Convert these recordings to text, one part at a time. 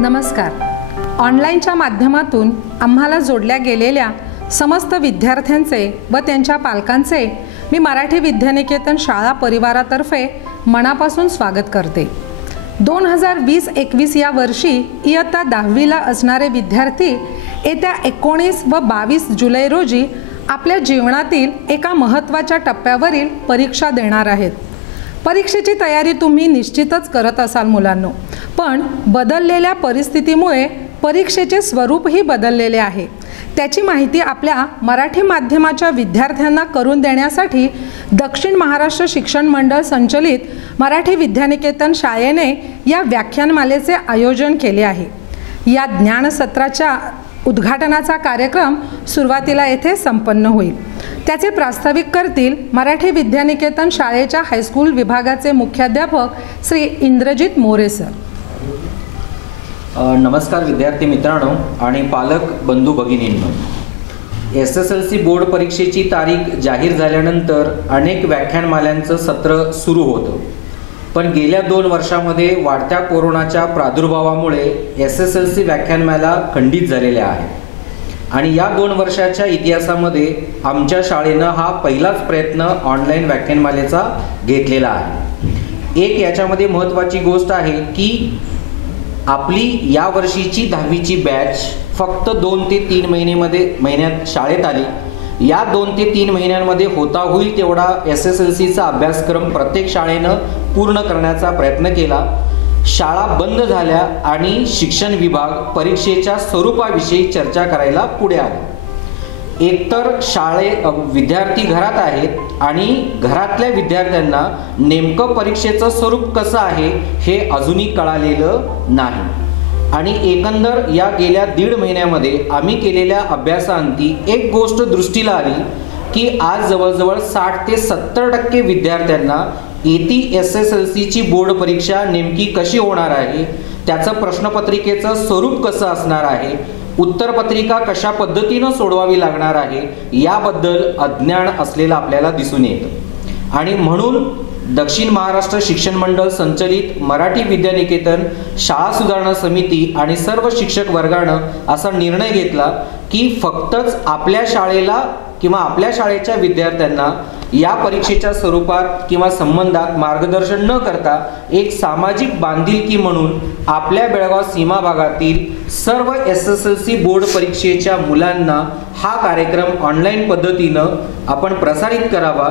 नमस्कार. ऑनलाईनच्या माध्यमातून आम्हाला जोडल्या गेलेल्या समस्त विद्यार्थ्यांचे व त्यांच्या पालकांचे मी मराठी विद्यानिकेतन शाळा परिवारातर्फे मनापासून स्वागत करते. 2020-21 या वर्षी इयत्ता 10वीला असणारे विद्यार्थी येत्या 19 व 22 जुलै रोजी आपल्या जीवनातील एका महत्त्वाच्या टप्प्यावरील परीक्षा देणार आहेत. परीक्षेची तयारी तुम्ही निश्चितच करत असाल मुलांनो, पण बदललेल्या परिस्थितीमुळे परीक्षेचे स्वरूपही बदललेले आहे. त्याची माहिती आपल्या मराठी माध्यमाच्या विद्यार्थ्यांना करून देण्यासाठी दक्षिण महाराष्ट्र शिक्षण मंडळ संचलित मराठी विद्यानिकेतन शाळेने या व्याख्यानमालेचे आयोजन केले आहे. या ज्ञानसत्राच्या उद्घाटनाचा कार्यक्रम सुरुवातीला येथे संपन्न होईल. त्याचे प्रास्ताविक करतील मराठी विद्यानिकेतन शाळेच्या हायस्कूल विभागाचे मुख्याध्यापक श्री इंद्रजित मोरे सर. नमस्कार विद्यार्थी मित्रांनो आणि पालक बंधू भगिनींनो. SSLC बोर्ड परीक्षेची तारीख जाहीर झाल्यानंतर अनेक व्याख्यानमाल्यांचं सत्र सुरू होतं, पण गेल्या 2 वर्षामध्ये वाढत्या कोरोनाच्या प्रादुर्भावामुळे SSLC व्याख्यानमाला खंडित झालेल्या आहेत आणि या 2 वर्षाच्या इतिहासामध्ये आमच्या शाळेनं हा पहिलाच प्रयत्न ऑनलाईन व्याख्यानमालेचा घेतलेला आहे. एक याच्यामध्ये महत्त्वाची गोष्ट आहे की आपली या वर्षीची 10वीची बॅच फक्त 2 ते 3 महिन्यात शाळेत आली. या 2 ते 3 महिन्यांमध्ये होता होईल तेवढा SSLCचा अभ्यासक्रम प्रत्येक शाळेनं पूर्ण करण्याचा प्रयत्न केला. शाळा बंद झाल्या आणि शिक्षण विभाग परीक्षेच्या स्वरूपाविषयी चर्चा करायला पुढे आले. एकतर विद्यार्थी घरात आहेत आणि घरातल्या विद्यार्थ्यांना नेमकं परीक्षेचं स्वरूप कसं आहे हे अजूनही कळालेलं नाही. आणि एकंदर या गेल्या 1.5 महिन्यामध्ये आम्ही केलेल्या अभ्यासाअंती एक गोष्ट दृष्टीला आली की आज जवळजवळ 60 ते 70% विद्यार्थ्यांना येती SSLCची बोर्ड परीक्षा नेमकी कशी होणार आहे, त्याचं प्रश्नपत्रिकेचं स्वरूप कसं असणार आहे, उत्तरपत्रिका कशा पद्धतीनं सोडवावी लागणार आहे याबद्दल अज्ञान असलेलं आपल्याला दिसून येतं. आणि म्हणून दक्षिण महाराष्ट्र शिक्षण मंडळ संचलित मराठी विद्यानिकेतन शाळा सुधारणा समिती आणि सर्व शिक्षक वर्गानं असा निर्णय घेतला की फक्तच आपल्या शाळेला किंवा आपल्या शाळेच्या विद्यार्थ्यांना या परीक्षेच्या स्वरूपात किंवा संबंधात मार्गदर्शन न करता एक सामाजिक बांधिलकी म्हणून आपल्या बेळगाव सीमा भागातील सर्व SSLC बोर्ड परीक्षेच्या मुलांना हा कार्यक्रम ऑनलाईन पद्धतीनं आपण प्रसारित करावा.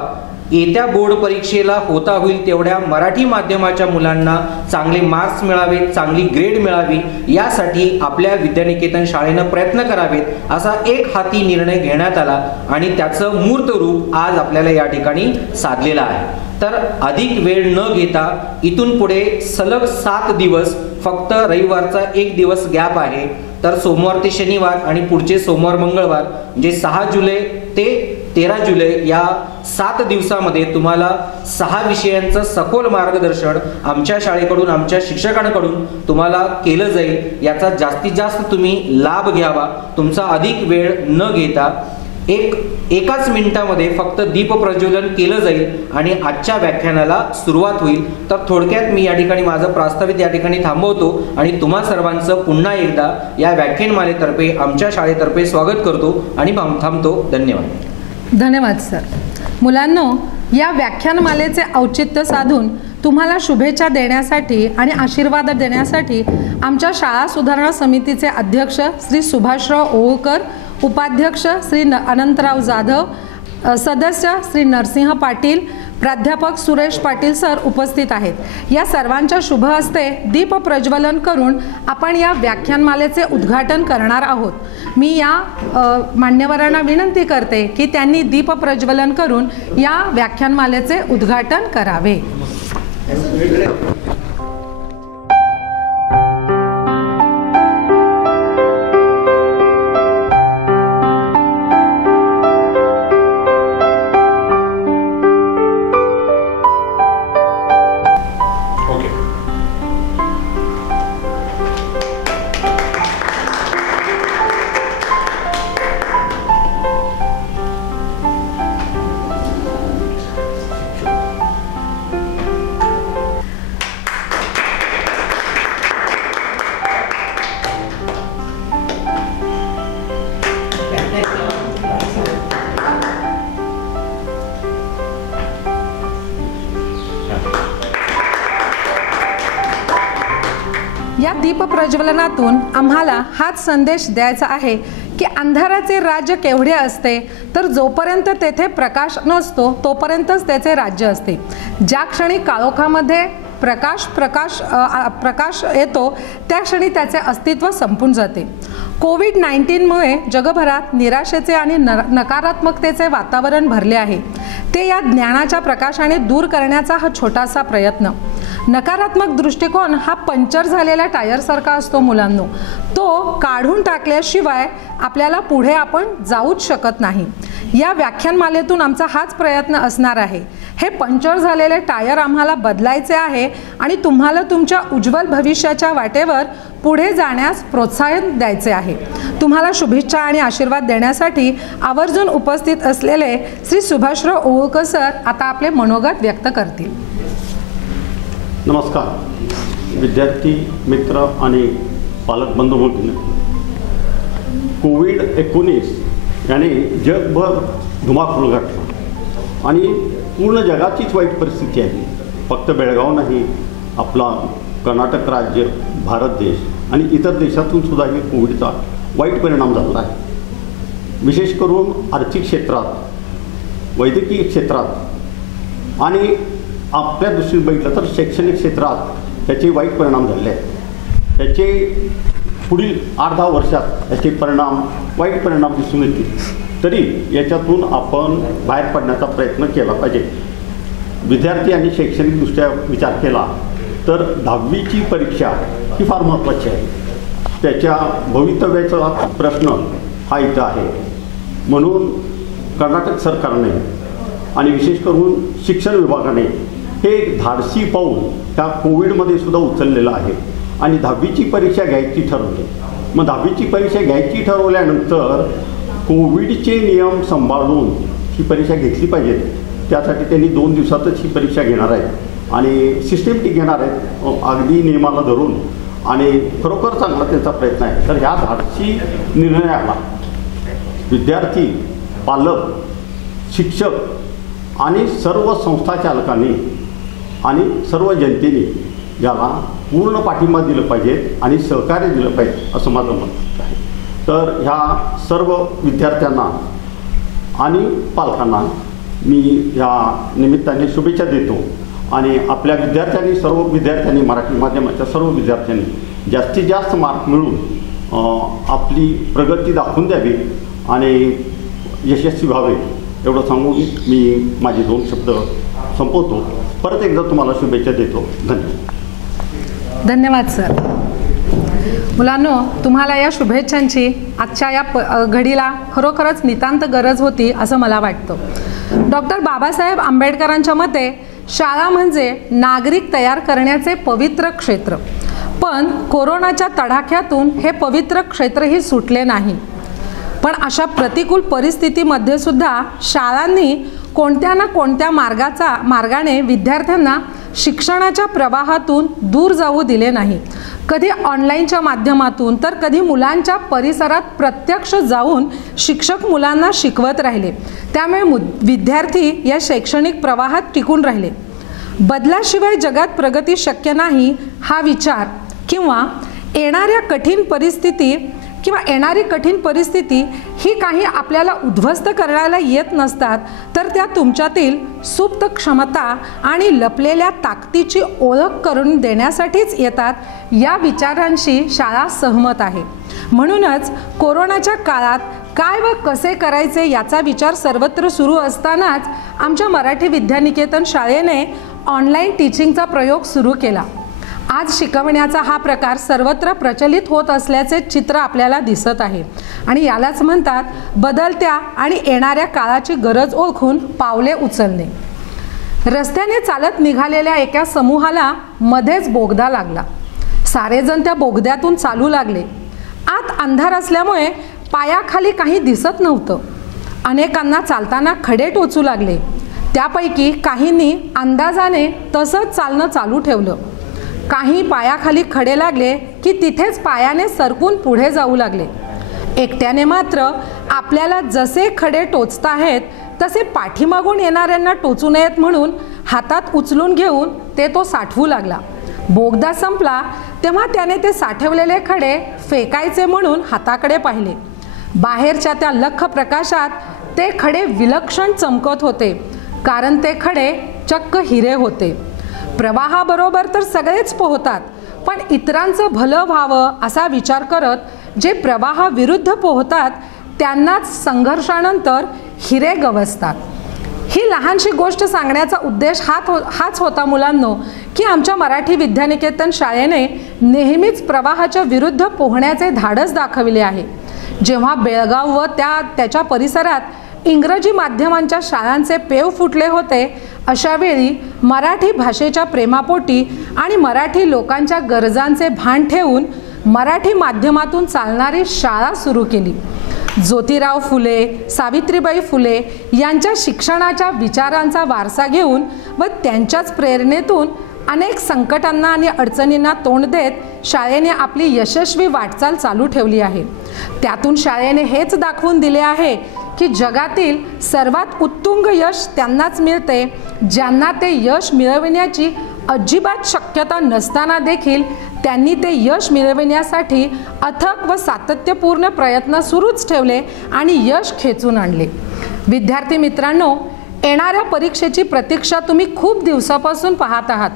येत्या बोर्ड परीक्षेला होता होईल तेवढ्या मराठी माध्यमाच्या मुलांना चांगले मार्क्स मिळावेत, चांगली ग्रेड मिळावी यासाठी आपल्या विद्यानिकेतन शाळेनं प्रयत्न करावेत असा एक हाती निर्णय घेण्यात आला आणि त्याचं मूर्त रूप आज आपल्याला या ठिकाणी साधलेलं आहे. तर अधिक वेळ न घेता इथून पुढे सलग 7 दिवस, फक्त रविवारचा 1 दिवस गॅप आहे, तर सोमवार ते शनिवार आणि पुढचे सोमवार मंगळवार म्हणजे 6 जुलै ते 13 जुलै या 7 दिवसामध्ये तुम्हाला 6 विषयांचं सखोल मार्गदर्शन आमच्या शाळेकडून, आमच्या शिक्षकांकडून तुम्हाला केलं जाईल. याचा जास्तीत जास्त तुम्ही लाभ घ्यावा. तुमचा अधिक वेळ न घेता एकाच मिनिटामध्ये फक्त दीप प्रज्वलन केलं जाईल आणि आजच्या व्याख्यानाला सुरुवात होईल. तर थोडक्यात मी या ठिकाणी माझं प्रास्ताविक या ठिकाणी थांबवतो आणि तुम्हा सर्वांचं पुन्हा एकदा या व्याख्यानमालेतर्फे, आमच्या शाळेतर्फे स्वागत करतो आणि थांबतो. धन्यवाद. धन्यवाद सर. मुलांनो, या व्याख्यानमालेचे औचित्य साधून तुम्हाला शुभेच्छा देण्यासाठी आणि आशीर्वाद देण्यासाठी आमच्या शाळा सुधारणा समितीचे अध्यक्ष श्री सुभाषराव ओळकर, उपाध्यक्ष श्री अनंतराव जाधव, सदस्य श्री नरसिंह पाटील, प्राध्यापक सुरेश पाटील सर उपस्थित आहेत. या सर्वांच्या शुभ हस्ते दीप प्रज्वलन करून आपण या व्याख्यानमालेचे उद्घाटन करणार आहोत. मी या मान्यवरांना विनंती करते की त्यांनी दीप प्रज्वलन करून या व्याख्यानमालेचे उद्घाटन करावे. या दीप प्रज्वलनातून आम्हाला हाच संदेश द्यायचा आहे की अंधाराचे राज्य केवढे असते, तर जोपर्यंत तेथे प्रकाश नसतो तोपर्यंतच त्याचे राज्य असते. ज्या क्षणी काळोखामध्ये प्रकाश येतो त्या क्षणी त्याचे अस्तित्व संपून जाते. कोविड-19मुळे जगभरात निराशेचे आणि नकारात्मकतेचे वातावरण भरले आहे. ते या ज्ञानाच्या प्रकाशाने दूर करण्याचा हा छोटासा प्रयत्न. नकारात्मक दृष्टिकोन हा पंक्चर झालेल्या टायरसारखा असतो मुलांनो. तो काढून टाकल्याशिवाय आपल्याला पुढे आपण जाऊच शकत नाही. या व्याख्यानमालेतून आमचा हाच प्रयत्न असणार आहे. हे पंक्चर झालेले टायर आम्हाला बदलायचे आहे आणि तुम्हाला तुमच्या उज्ज्वल भविष्याच्या वाटेवर पुढे जाण्यास प्रोत्साहन द्यायचे आहे. तुम्हाला शुभेच्छा आणि आशीर्वाद देण्यासाठी आवर्जून उपस्थित असलेले श्री सुभाषराव ओळकर सर आता आपले मनोगत व्यक्त करतील. नमस्कार विद्यार्थी मित्र आणि पालक बंधू भगिनी. कोविड-19 याने जगभर धुमाकूळ घातला आणि पूर्ण जगाचीच वाईट परिस्थिती आहे. फक्त बेळगाव नाही, आपला कर्नाटक राज्य, भारत देश आणि इतर देशातून सुद्धा हे कोविडचा वाईट परिणाम झाला आहे. विशेष करून आर्थिक क्षेत्रात, वैद्यकीय क्षेत्रात आणि आपल्या दृष्टीने बघितलं तर शैक्षणिक क्षेत्रात त्याचे वाईट परिणाम झाले आहेत. त्याचे पुढील 8-10 वर्षात याचे वाईट परिणाम दिसून येतील. तरी याच्यातून आपण बाहेर पडण्याचा प्रयत्न केला पाहिजे. विद्यार्थी शैक्षणिकदृष्ट्या विचार केला तर 10वीची परीक्षा ही फार महत्त्वाची आहे. त्याच्या भवितव्याचा प्रश्न हा इथं आहे. म्हणून कर्नाटक सरकारने आणि विशेष करून शिक्षण विभागाने हे एक धाडसी पाऊल त्या कोविडमध्ये सुद्धा उचललेलं आहे आणि 10वीची परीक्षा घ्यायची ठरवली. मग 10वीची परीक्षा घ्यायची ठरवल्यानंतर कोविडचे नियम सांभाळून ही परीक्षा घेतली पाहिजे. त्यासाठी त्यांनी 2 दिवसातच ही परीक्षा घेणार आहेत आणि सिस्टमॅटिक घेणार आहेत, अगदी नियमाला धरून. आणि खरोखर चांगला त्यांचा प्रयत्न आहे. तर ह्या धाडसी निर्णयाला विद्यार्थी, पालक, शिक्षक आणि सर्व संस्था चालकांनी आणि सर्व जनतेने याला पूर्ण पाठिंबा दिलं पाहिजे आणि सहकार्य दिलं पाहिजे असं माझं मत आहे. तर ह्या सर्व विद्यार्थ्यांना आणि पालकांना मी या निमित्ताने शुभेच्छा देतो आणि आपल्या सर्व विद्यार्थ्यांनी मराठी माध्यमाच्या सर्व विद्यार्थ्यांनी जास्तीत जास्त मार्क मिळवून आपली प्रगती दाखवून द्यावी आणि यशस्वी व्हावे एवढं सांगून मी माझे 2 शब्द संपवतो. परत एकदा तुम्हाला शुभेच्छा देतो. धन्यवाद. धन्यवाद सर. मुलांनो, तुम्हाला या शुभेच्छांची आजच्या या घडीला खरोखरच नितांत गरज होती असं मला वाटतं. डॉक्टर बाबासाहेब आंबेडकरांच्या मते शाळा म्हणजे नागरिक तयार करण्याचे पवित्र क्षेत्र. पण कोरोनाच्या तडाख्यातून हे पवित्र क्षेत्रही सुटले नाही. पण अशा प्रतिकूल परिस्थितीमध्ये सुद्धा शाळांनी कोणत्या ना कोणत्या मार्गाने विद्यार्थ्यांना शिक्षणाच्या प्रवाहातून दूर जाऊ दिले नाही. कधी ऑनलाईनच्या माध्यमातून तर कधी मुलांच्या परिसरात प्रत्यक्ष जाऊन शिक्षक मुलांना शिकवत राहिले. त्यामुळे विद्यार्थी या शैक्षणिक प्रवाहात टिकून राहिले. बदलाशिवाय जगात प्रगती शक्य नाही हा विचार किंवा येणारी कठीण परिस्थिती ही काही आपल्याला उद्ध्वस्त करायला येत नसतात, तर त्या तुमच्यातील सुप्त क्षमता आणि लपलेल्या ताकदीची ओळख करून देण्यासाठीच येतात. या विचारांशी शाळा सहमत आहे. म्हणूनच कोरोनाच्या काळात काय व कसे करायचे याचा विचार सर्वत्र सुरू असतानाच आमच्या मराठी विद्यानिकेतन शाळेने ऑनलाईन टीचिंगचा प्रयोग सुरू केला. आज शिकवण्याचा हा प्रकार सर्वत्र प्रचलित होत असल्याचे चित्र आपल्याला दिसत आहे आणि यालाच म्हणतात बदलत्या आणि येणाऱ्या काळाची गरज ओळखून पावले उचलणे. रस्त्याने चालत निघालेल्या एका समूहाला मध्येच बोगदा लागला. सारेजण त्या बोगद्यातून चालू लागले. आत अंधार असल्यामुळे पायाखाली काही दिसत नव्हतं. अनेकांना चालताना खडे टोचू लागले. त्यापैकी काहींनी अंदाजाने तसंच चालणं चालू ठेवलं. काही पायाखाली खडे लागले की तिथेच पायाने सरकून पुढे जाऊ लागले. एकट्याने मात्र आपल्याला जसे खडे टोचताहेत तसे पाठीमागून येणाऱ्यांना टोचू नयेत म्हणून हातात उचलून घेऊन तो साठवू लागला. बोगदा संपला तेव्हा त्याने ते साठवलेले खडे फेकायचे म्हणून हाताकडे पाहिले. बाहेरच्या त्या लख्ख प्रकाशात ते खडे विलक्षण चमकत होते, कारण ते खडे चक्क हिरे होते. प्रवाहाबरोबर तर सगळेच पोहतात, पण इतरांचं भलं व्हावं असा विचार करत जे प्रवाहाविरुद्ध पोहतात त्यांनाच संघर्षानंतर हिरे गवसतात. ही लहानशी गोष्ट सांगण्याचा उद्देश हाच होता मुलांनो, की आमच्या मराठी विद्यानिकेतन शाळेने नेहमीच प्रवाहाच्या विरुद्ध पोहण्याचे धाडस दाखविले आहे. जेव्हा बेळगाव व त्याच्या परिसरात इंग्रजी माध्यमांच्या शाळांचे पेव फुटले होते, अशा वेळी मराठी भाषेच्या प्रेमापोटी आणि मराठी लोकांच्या गरजांचे भान ठेवून मराठी माध्यमातून चालणारी शाळा सुरू केली. ज्योतिराव फुले, सावित्रीबाई फुले यांच्या शिक्षणाच्या विचारांचा वारसा घेऊन व त्यांच्याच प्रेरणेतून अनेक संकटांना आणि अडचणींना तोंड देत शाळेने आपली यशस्वी वाटचाल चालू ठेवली आहे. त्यातून शाळेने हेच दाखवून दिले आहे की जगातील सर्वात उत्तुंग यश त्यांनाच मिळते ज्यांना ते यश मिळविण्याची अजिबात शक्यता नसताना देखील त्यांनी ते यश मिळविण्यासाठी अथक व सातत्यपूर्ण प्रयत्न सुरूच ठेवले आणि यश खेचून आणले. विद्यार्थी मित्रांनो, येणाऱ्या परीक्षेची प्रतीक्षा तुम्ही खूप दिवसापासून पाहत आहात.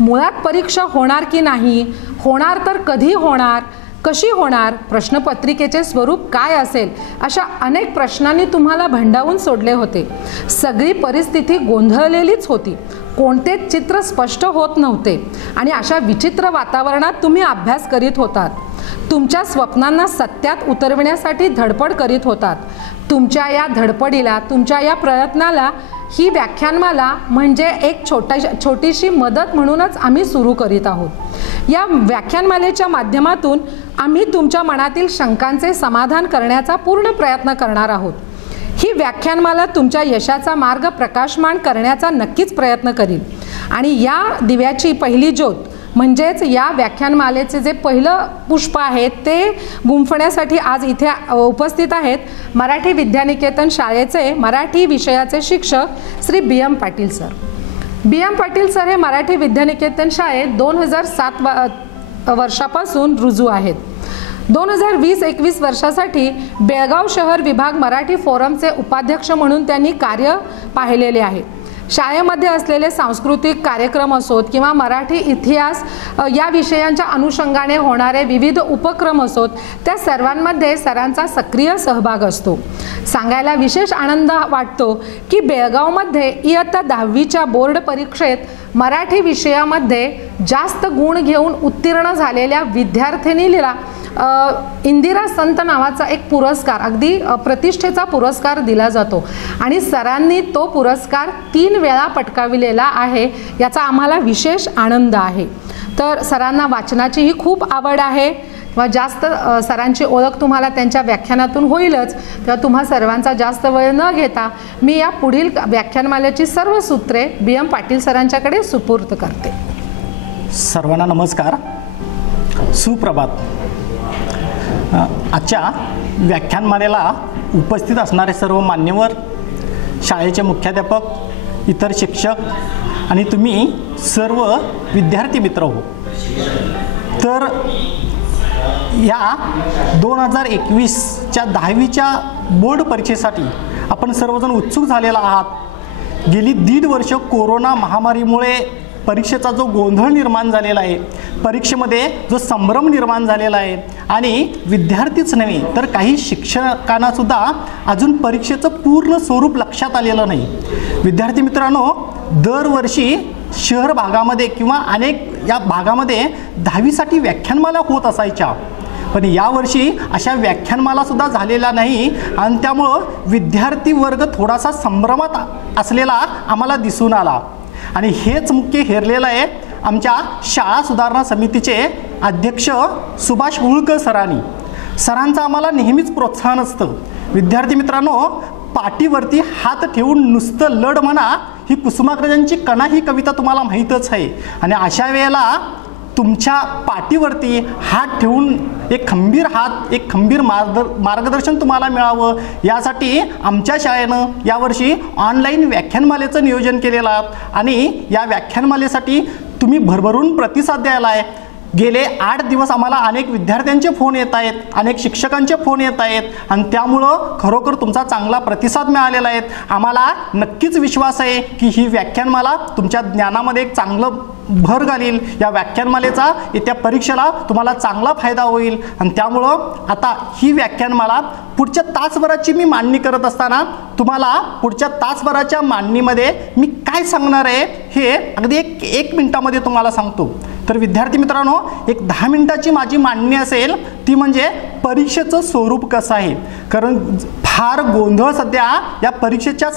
मुळात परीक्षा होणार की नाही, होणार तर कधी होणार, कशी होणार, प्रश्नपत्रिकेचे स्वरूप काय असेल, अशा अनेक प्रश्नांनी तुम्हाला भंडावून सोडले होते. सगळी परिस्थिती गोंधळलेलीच होती. कोणतेच चित्र स्पष्ट होत नव्हते आणि अशा विचित्र वातावरणात तुम्ही अभ्यास करीत होतात. तुमच्या स्वप्नांना सत्यात उतरविण्यासाठी धडपड करीत होतात. तुमच्या या धडपडीला, तुमच्या या प्रयत्नाला ही व्याख्यानमाला म्हणजे एक छोटीशी मदत म्हणूनच आम्ही सुरू करीत आहोत. या व्याख्यानमालेच्या माध्यमातून आम्ही तुमच्या मनातील शंकांचे समाधान करण्याचा पूर्ण प्रयत्न करणार आहोत. ही व्याख्यानमाला तुमच्या यशाचा मार्ग प्रकाशमान करण्याचा नक्कीच प्रयत्न करील आणि या दिव्याची पहिली ज्योत म्हणजेच या व्याख्यानमालेचे जे पहिलं पुष्प आहे ते गुंफण्यासाठी आज इथे उपस्थित आहेत मराठी विद्यानिकेतन शाळेचे मराठी विषयाचे शिक्षक Shri BM Patil sir. BM Patil sir हे मराठी विद्यानिकेतन शाळेत 2007 वर्षापासून रुजू आहेत. 2020-21 वर्षासाठी बेळगाव शहर विभाग मराठी फोरमचे उपाध्यक्ष म्हणून त्यांनी कार्य पाहिलेले आहे. शाळेमध्ये असलेले सांस्कृतिक कार्यक्रम असोत किंवा मराठी इतिहास या विषयांच्या अनुषंगाने होणारे विविध उपक्रम असोत, त्या सर्वांमध्ये सरांचा सक्रिय सहभाग असतो. सांगायला विशेष आनंद वाटतो की बेळगावमध्ये इयत्ता 10वीच्या बोर्ड परीक्षेत मराठी विषयामध्ये जास्त गुण घेऊन उत्तीर्ण झालेल्या विद्यार्थिनीला इंदिरा संत नावाचा एक पुरस्कार, अगदी प्रतिष्ठेचा पुरस्कार दिला जातो आणि सरांनी तो पुरस्कार 3 वेळा पटकाविलेला आहे. याचा आम्हाला विशेष आनंद आहे. तर सरांना वाचनाचीही खूप आवड आहे व जास्त सरांची ओळख तुम्हाला त्यांच्या व्याख्यानातून होईलच. तेव्हा तुम्हा सर्वांचा जास्त वेळ न घेता मी या पुढील व्याख्यानमालेची सर्व सूत्रे BM पाटील सरांच्याकडे सुपूर्द करते. सर्वांना नमस्कार, सुप्रभात. आजच्या व्याख्यानमालेला उपस्थित असणारे सर्व मान्यवर, शाळेचे मुख्याध्यापक, इतर शिक्षक आणि तुम्ही सर्व विद्यार्थी मित्र हो. तर या 2021च्या 10वीच्या बोर्ड परीक्षेसाठी आपण सर्वजण उत्सुक झालेला आहात. गेली 1.5 वर्ष कोरोना महामारीमुळे परीक्षेचा जो गोंधळ निर्माण झालेला आहे, परीक्षेमध्ये जो संभ्रम निर्माण झालेला आहे आणि विद्यार्थीच नव्हे तर काही शिक्षकांना सुद्धा अजून परीक्षेचं पूर्ण स्वरूप लक्षात आलेलं नाही. विद्यार्थी मित्रांनो, दरवर्षी शहर भागामध्ये किंवा अनेक या भागामध्ये 10वीसाठी व्याख्यानमाला होत असायच्या, पण यावर्षी अशा व्याख्यानमालासुद्धा झालेला नाही आणि त्यामुळं विद्यार्थी वर्ग थोडासा संभ्रमात असलेला आम्हाला दिसून आला. आणि हेच मुख्य हेरलेलं आहे आमच्या शाळा सुधारणा समितीचे अध्यक्ष सुभाष हुळकर सरांनी. सरांचं आम्हाला नेहमीच प्रोत्साहन असतं. विद्यार्थी मित्रांनो, पाठीवरती हात ठेवून नुसतं लढ म्हणा ही कुसुमाग्रजांची कणा ही कविता तुम्हाला माहीतच आहे. आणि अशा वेळेला तुमच्या पाठीवरती हात ठेवून एक खंबीर मार्गदर्शन तुम्हाला मिळावं यासाठी आमच्या शाळेनं यावर्षी ऑनलाईन व्याख्यानमालेचं नियोजन केलेलं आहे आणि या व्याख्यानमालेसाठी तुम्ही भरभरून प्रतिसाद द्यायला आहे. गेले 8 दिवस आम्हाला अनेक विद्यार्थ्यांचे फोन येत आहेत, अनेक शिक्षकांचे फोन येत आहेत आणि त्यामुळं खरोखर तुमचा चांगला प्रतिसाद मिळालेला आहे. आम्हाला नक्कीच विश्वास आहे की ही व्याख्यानमाला तुमच्या ज्ञानामध्ये एक चांगलं भर घालील. या व्याख्यानमालेचा येत्या परीक्षेला तुम्हाला चांगला फायदा होईल आणि त्यामुळं आता ही व्याख्यानमाला पुढच्या तासभराची मी मांडणी करत असताना तुम्हाला पुढच्या तासभराच्या मांडणीमध्ये मी काय सांगणार आहे हे अगदी एक मिनिटामध्ये तुम्हाला सांगतो. तर विद्यार्थी मित्रांनो, एक 10 मिनिटाची माझी मांडणी असेल ती म्हणजे परीक्षेचं स्वरूप कसं आहे. कारण फार गोंधळ सध्या या परीक्षेच्या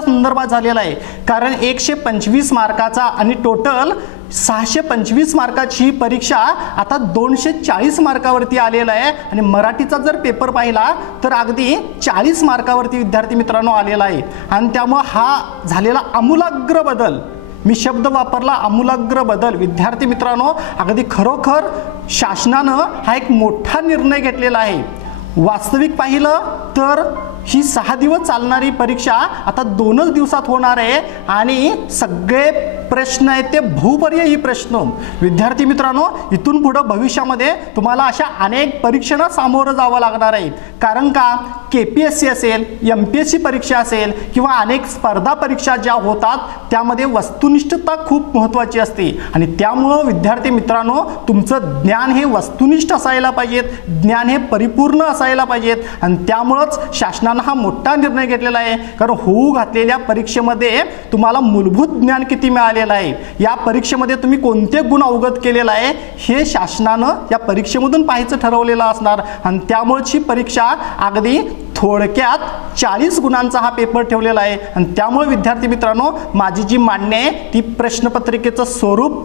संदर्भात झालेला आहे. कारण 125 मार्काचा आणि टोटल 625 मार्काची परीक्षा आता 240 मार्कावरती आलेला आहे आणि मराठीचा जर पेपर पाहिला तर अगदी 40 मार्कावरती विद्यार्थी मित्रांनो आलेला आहे. आणि त्यामुळे हा झालेला आमूलाग्र बदल, मी शब्द वापरला आमूलाग्र बदल, विद्यार्थी मित्रांनो अगदी खरोखर शासनानं हा एक मोठा निर्णय घेतलेला आहे. वास्तविक पाहिलं तर ही 6 दिवस चालणारी परीक्षा आता 2च दिवसात होणार आहे आणि सगळे प्रश्न आहेत ते बहुपर्यायी प्रश्न. विद्यार्थी मित्रांनो, इथून पुढे भविष्यामध्ये तुम्हाला अशा अनेक परीक्षांना सामोरं जावं लागणार आहे. कारण का, KPSC असेल, MPSC परीक्षा असेल किंवा अनेक स्पर्धा परीक्षा ज्या होतात त्यामध्ये वस्तुनिष्ठता खूप महत्त्वाची असते आणि त्यामुळं विद्यार्थी मित्रांनो तुमचं ज्ञान हे वस्तुनिष्ठ असायला पाहिजेत, ज्ञान हे परिपूर्ण असायला पाहिजेत आणि त्यामुळंच शासनानं हा मोठा निर्णय घेतलेला आहे. कारण होऊ घातलेल्या परीक्षेमध्ये तुम्हाला मूलभूत ज्ञान किती मिळालेलं आहे, या परीक्षेमध्ये तुम्ही कोणते गुण अवगत केलेला आहे हे शासनानं या परीक्षेमधून पाहायचं ठरवलेलं असणार आणि त्यामुळेच ही परीक्षा अगदी थोडक्यात 40 गुणांचा हा पेपर ठेवलेला आहे. आणि त्यामुळे विद्यार्थी मित्रांनो माझी जी मांडणी आहे ती प्रश्नपत्रिकेचं स्वरूप,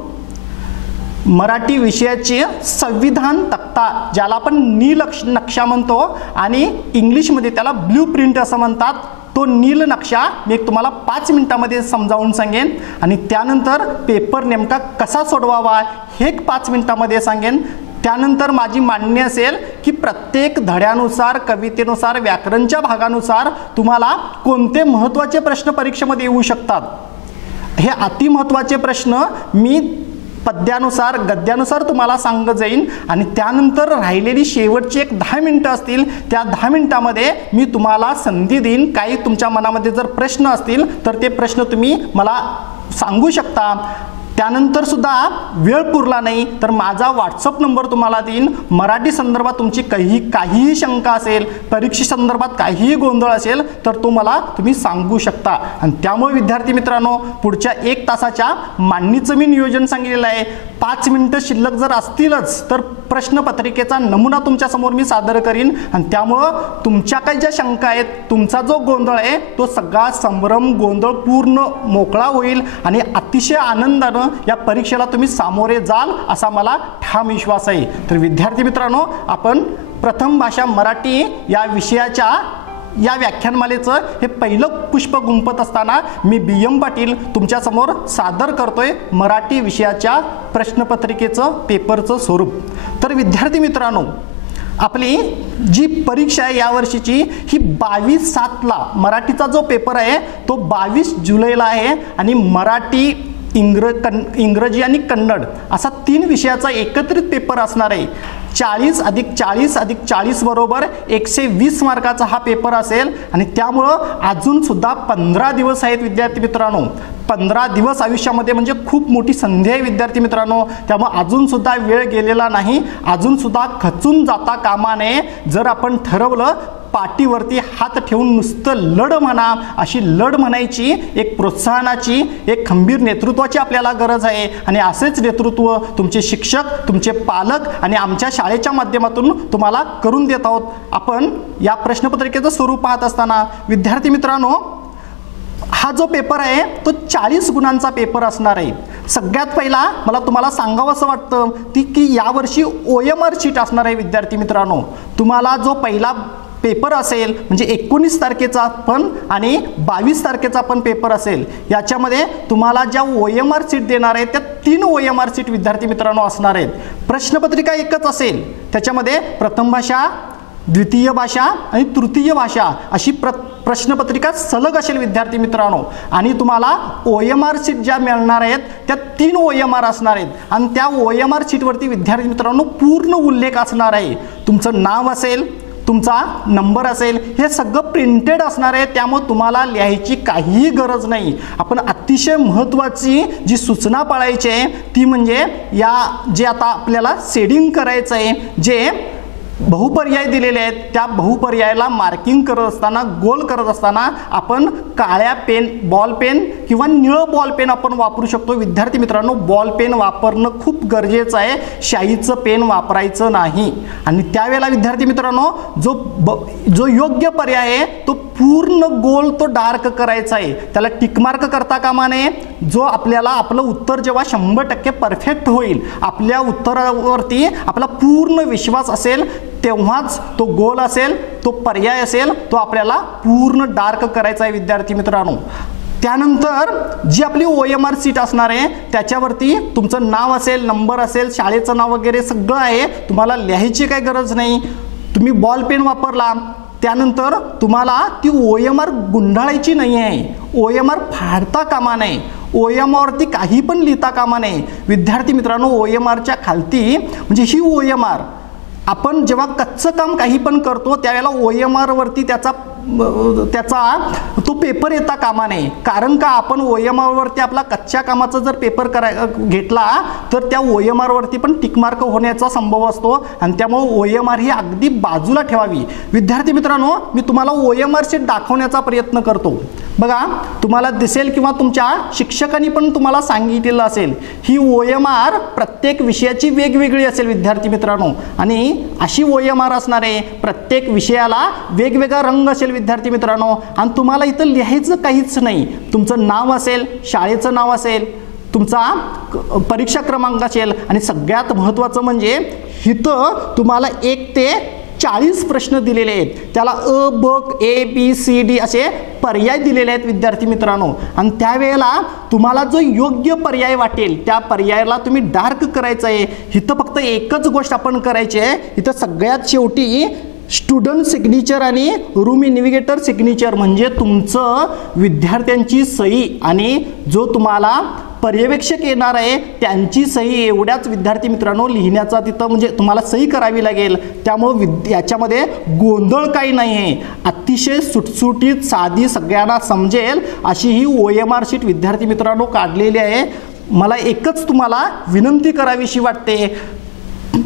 मराठी विषयाचे संविधान तक्ता ज्याला आपण नील नक्षा म्हणतो आणि इंग्लिशमध्ये त्याला ब्ल्यू प्रिंट असं म्हणतात, तो नील नक्षा मी तुम्हाला 5 मिनिटांमध्ये समजावून सांगेन आणि त्यानंतर पेपर नेमका कसा सोडवावा हे 5 मिनिटांमध्ये सांगेन. त्यानंतर माझी मांडणी असेल की प्रत्येक धड्यानुसार, कवितेनुसार, व्याकरणच्या भागानुसार तुम्हाला कोणते महत्त्वाचे प्रश्न परीक्षेमध्ये येऊ शकतात हे अतिमहत्त्वाचे प्रश्न मी पद्यानुसार, गद्यानुसार तुम्हाला सांगत जाईन आणि त्यानंतर राहिलेली शेवटची एक 10 मिनिटं असतील, त्या 10 मिनिटांमध्ये मी तुम्हाला संधी देईन. काही तुमच्या मनामध्ये जर प्रश्न असतील तर ते प्रश्न तुम्ही मला सांगू शकता. त्यानंतर सुद्धा वेळ पुरला नाही तर माझा व्हॉट्सअप नंबर तुम्हाला देईन. मराठी संदर्भात तुमची काहीही शंका असेल, परीक्षेसंदर्भात काहीही गोंधळ असेल तर तुम्ही सांगू शकता. आणि त्यामुळे विद्यार्थी मित्रांनो पुढच्या 1 तासाच्या मांडणीचं मी नियोजन सांगितलेलं आहे. 5 मिनिटं शिल्लक जर असतीलच तर प्रश्नपत्रिकेचा नमुना तुमच्यासमोर मी सादर करीन आणि त्यामुळं तुमच्या काही ज्या शंका आहेत, तुमचा जो गोंधळ आहे तो सगळा संभ्रम गोंधळ पूर्ण मोकळा होईल आणि अतिशय आनंदानं या परीक्षेला तुम्ही सामोरे जाल असा मला ठाम विश्वास आहे. तर विद्यार्थी मित्रांनो, आपण प्रथम भाषा मराठी या विषयाच्या या व्याख्यानमालेचं हे पहिलं पुष्प गुंफत असताना मी BM पाटील तुमच्यासमोर सादर करतोय मराठी विषयाच्या प्रश्नपत्रिकेचं पेपरचं स्वरूप. तर विद्यार्थी मित्रांनो, आपली जी परीक्षा आहे यावर्षीची ही 22/7ला, मराठीचा जो पेपर आहे तो 22 जुलैला आहे आणि मराठी, इंग्रजी आणि कन्नड असा 3 विषयाचा एकत्रित पेपर असणार आहे. 40 + 40 + 40 बरोबर 120 मार्काचा हा पेपर असेल आणि त्यामुळं अजून सुद्धा 15 दिवस आहेत विद्यार्थी मित्रांनो. 15 दिवस आयुष्यामध्ये म्हणजे खूप मोठी संधी आहे विद्यार्थी मित्रांनो. त्यामुळे अजून सुद्धा वेळ गेलेला नाही, अजून सुद्धा खचून जाता कामा नये. जर आपण ठरवलं पाठीवरती हात ठेवून नुसतं लढ म्हणा, अशी लढ म्हणायची एक प्रोत्साहनाची, एक खंबीर नेतृत्वाची आपल्याला गरज आहे आणि असेच नेतृत्व तुमचे शिक्षक, तुमचे पालक आणि आमच्या शाळेच्या माध्यमातून तुम्हाला करून देत आहोत. आपण या प्रश्नपत्रिकेचं स्वरूप पाहत असताना विद्यार्थी मित्रांनो, हा जो पेपर आहे तो 40 गुणांचा पेपर असणार आहे. सगळ्यात पहिला मला तुम्हाला सांगावं असं वाटतं की यावर्षी OMR शीट असणार आहे विद्यार्थी मित्रांनो. तुम्हाला जो पहिला पेपर असेल म्हणजे 19 तारखेचा पण आणि 22 तारखेचा पण पेपर असेल, याच्यामध्ये तुम्हाला ज्या OMR शीट देणार आहेत त्या 3 OMR शीट विद्यार्थी मित्रांनो असणार आहेत. प्रश्नपत्रिका एकच असेल, त्याच्यामध्ये प्रथम भाषा, द्वितीय भाषा आणि तृतीय भाषा अशी प्रश्नपत्रिका सलग असेल विद्यार्थी मित्रांनो. आणि तुम्हाला OMR सीट ज्या मिळणार आहेत त्या 3 OMR असणार आहेत. आणि त्या OMR सीटवरती विद्यार्थी मित्रांनो पूर्ण उल्लेख असणार आहे. तुमचं नाव असेल, तुमचा नंबर असेल, हे सगळं प्रिंटेड असणार आहे. त्यामुळे तुम्हाला लिहायची काहीही गरज नाही. आपण अतिशय महत्त्वाची जी सूचना पाळायची आहे ती म्हणजे या जे आता आपल्याला शेडिंग करायचं आहे, जे बहुपर्याय दिलेले आहेत त्या बहुपर्यायाला मार्किंग करत असताना, गोल करत असताना आपण काळ्या पेन, बॉल पेन किंवा निळं बॉल पेन आपण वापरू शकतो. विद्यार्थी मित्रांनो, बॉल पेन वापरणं खूप गरजेचं आहे, शाईचं पेन वापरायचं नाही. आणि त्यावेळेला विद्यार्थी मित्रांनो जो योग्य पर्याय आहे तो पूर्ण गोल, तो डार्क करायचा आहे, त्याला टिकमार्क करता कामा नये. जो आपल्याला आपलं उत्तर जेव्हा 100% परफेक्ट होईल, आपल्या उत्तरावरती आपला पूर्ण विश्वास असेल, तेव्हाच तो गोल असेल, तो पर्याय असेल, तो आपल्याला पूर्ण डार्क करायचा आहे विद्यार्थी मित्रांनो. त्यानंतर जी आपली OMR सीट असणार आहे त्याच्यावरती तुमचं नाव असेल, नंबर असेल, शाळेचं नाव वगैरे सगळं आहे. तुम्हाला लिहायची काही गरज नाही. तुम्ही बॉल पेन वापरला त्यानंतर तुम्हाला ती OMR गुंडाळायची नाही आहे. OMR फाडता कामा नये. OMR वरती काही पण लिहिता कामा नये. विद्यार्थी मित्रांनो, OMRच्या खालती म्हणजे ही OMR आपण जेव्हा कच्चं काम काही पण करतो त्यावेळेला OMR वरती त्याचा तो पेपर येता कामा नये. कारण का आपण OMR वरती आपला कच्च्या कामाचा जर पेपर घेतला तर त्या OMR वरती पण टिकमार्क होण्याचा संभव असतो. आणि त्यामुळे OMR ही अगदी बाजूला ठेवावी. विद्यार्थी मित्रांनो, मी तुम्हाला OMR सीट दाखवण्याचा प्रयत्न करतो. बघा, तुम्हाला दिसेल किंवा तुमच्या शिक्षकांनी पण तुम्हाला सांगितलेलं असेल, ही OMR प्रत्येक विषयाची वेगवेगळी असेल विद्यार्थी मित्रांनो. आणि अशी OMR असणार आहे, प्रत्येक विषयाला वेगवेगळा रंग असेल विद्यार्थी मित्रांनो. आणि तुम्हाला इथं लिहायचं काहीच नाही. तुमचं नाव असेल, शाळेचं नाव असेल, तुमचा परीक्षा क्रमांक असेल आणि सगळ्यात महत्त्वाचं म्हणजे इथं तुम्हाला 1 ते 40 प्रश्न दिलेले आहेत. त्याला अ, ब, ABCD असे पर्याय दिलेले आहेत विद्यार्थी मित्रांनो. आणि त्यावेळेला तुम्हाला जो योग्य पर्याय वाटेल त्या पर्यायाला तुम्ही डार्क करायचं आहे. इथं फक्त एकच गोष्ट आपण करायची आहे. इथं सगळ्यात शेवटी स्टुडंट सिग्नेचर आणि रूम इन्व्हिगेटर सिग्नेचर म्हणजे तुमचं विद्यार्थ्यांची सही आणि जो तुम्हाला पर्यवेक्षक येणार आहे त्यांची सही एवढ्याच विद्यार्थी मित्रांनो लिहिण्याचा तिथं म्हणजे तुम्हाला सही करावी लागेल. त्यामुळे याच्यामध्ये गोंधळ काही नाही आहे. अतिशय सुटसुटीत, साधी, सगळ्यांना समजेल अशी ही OMR शीट विद्यार्थी मित्रांनो काढलेली आहे. मला एकच तुम्हाला विनंती करावीशी वाटते,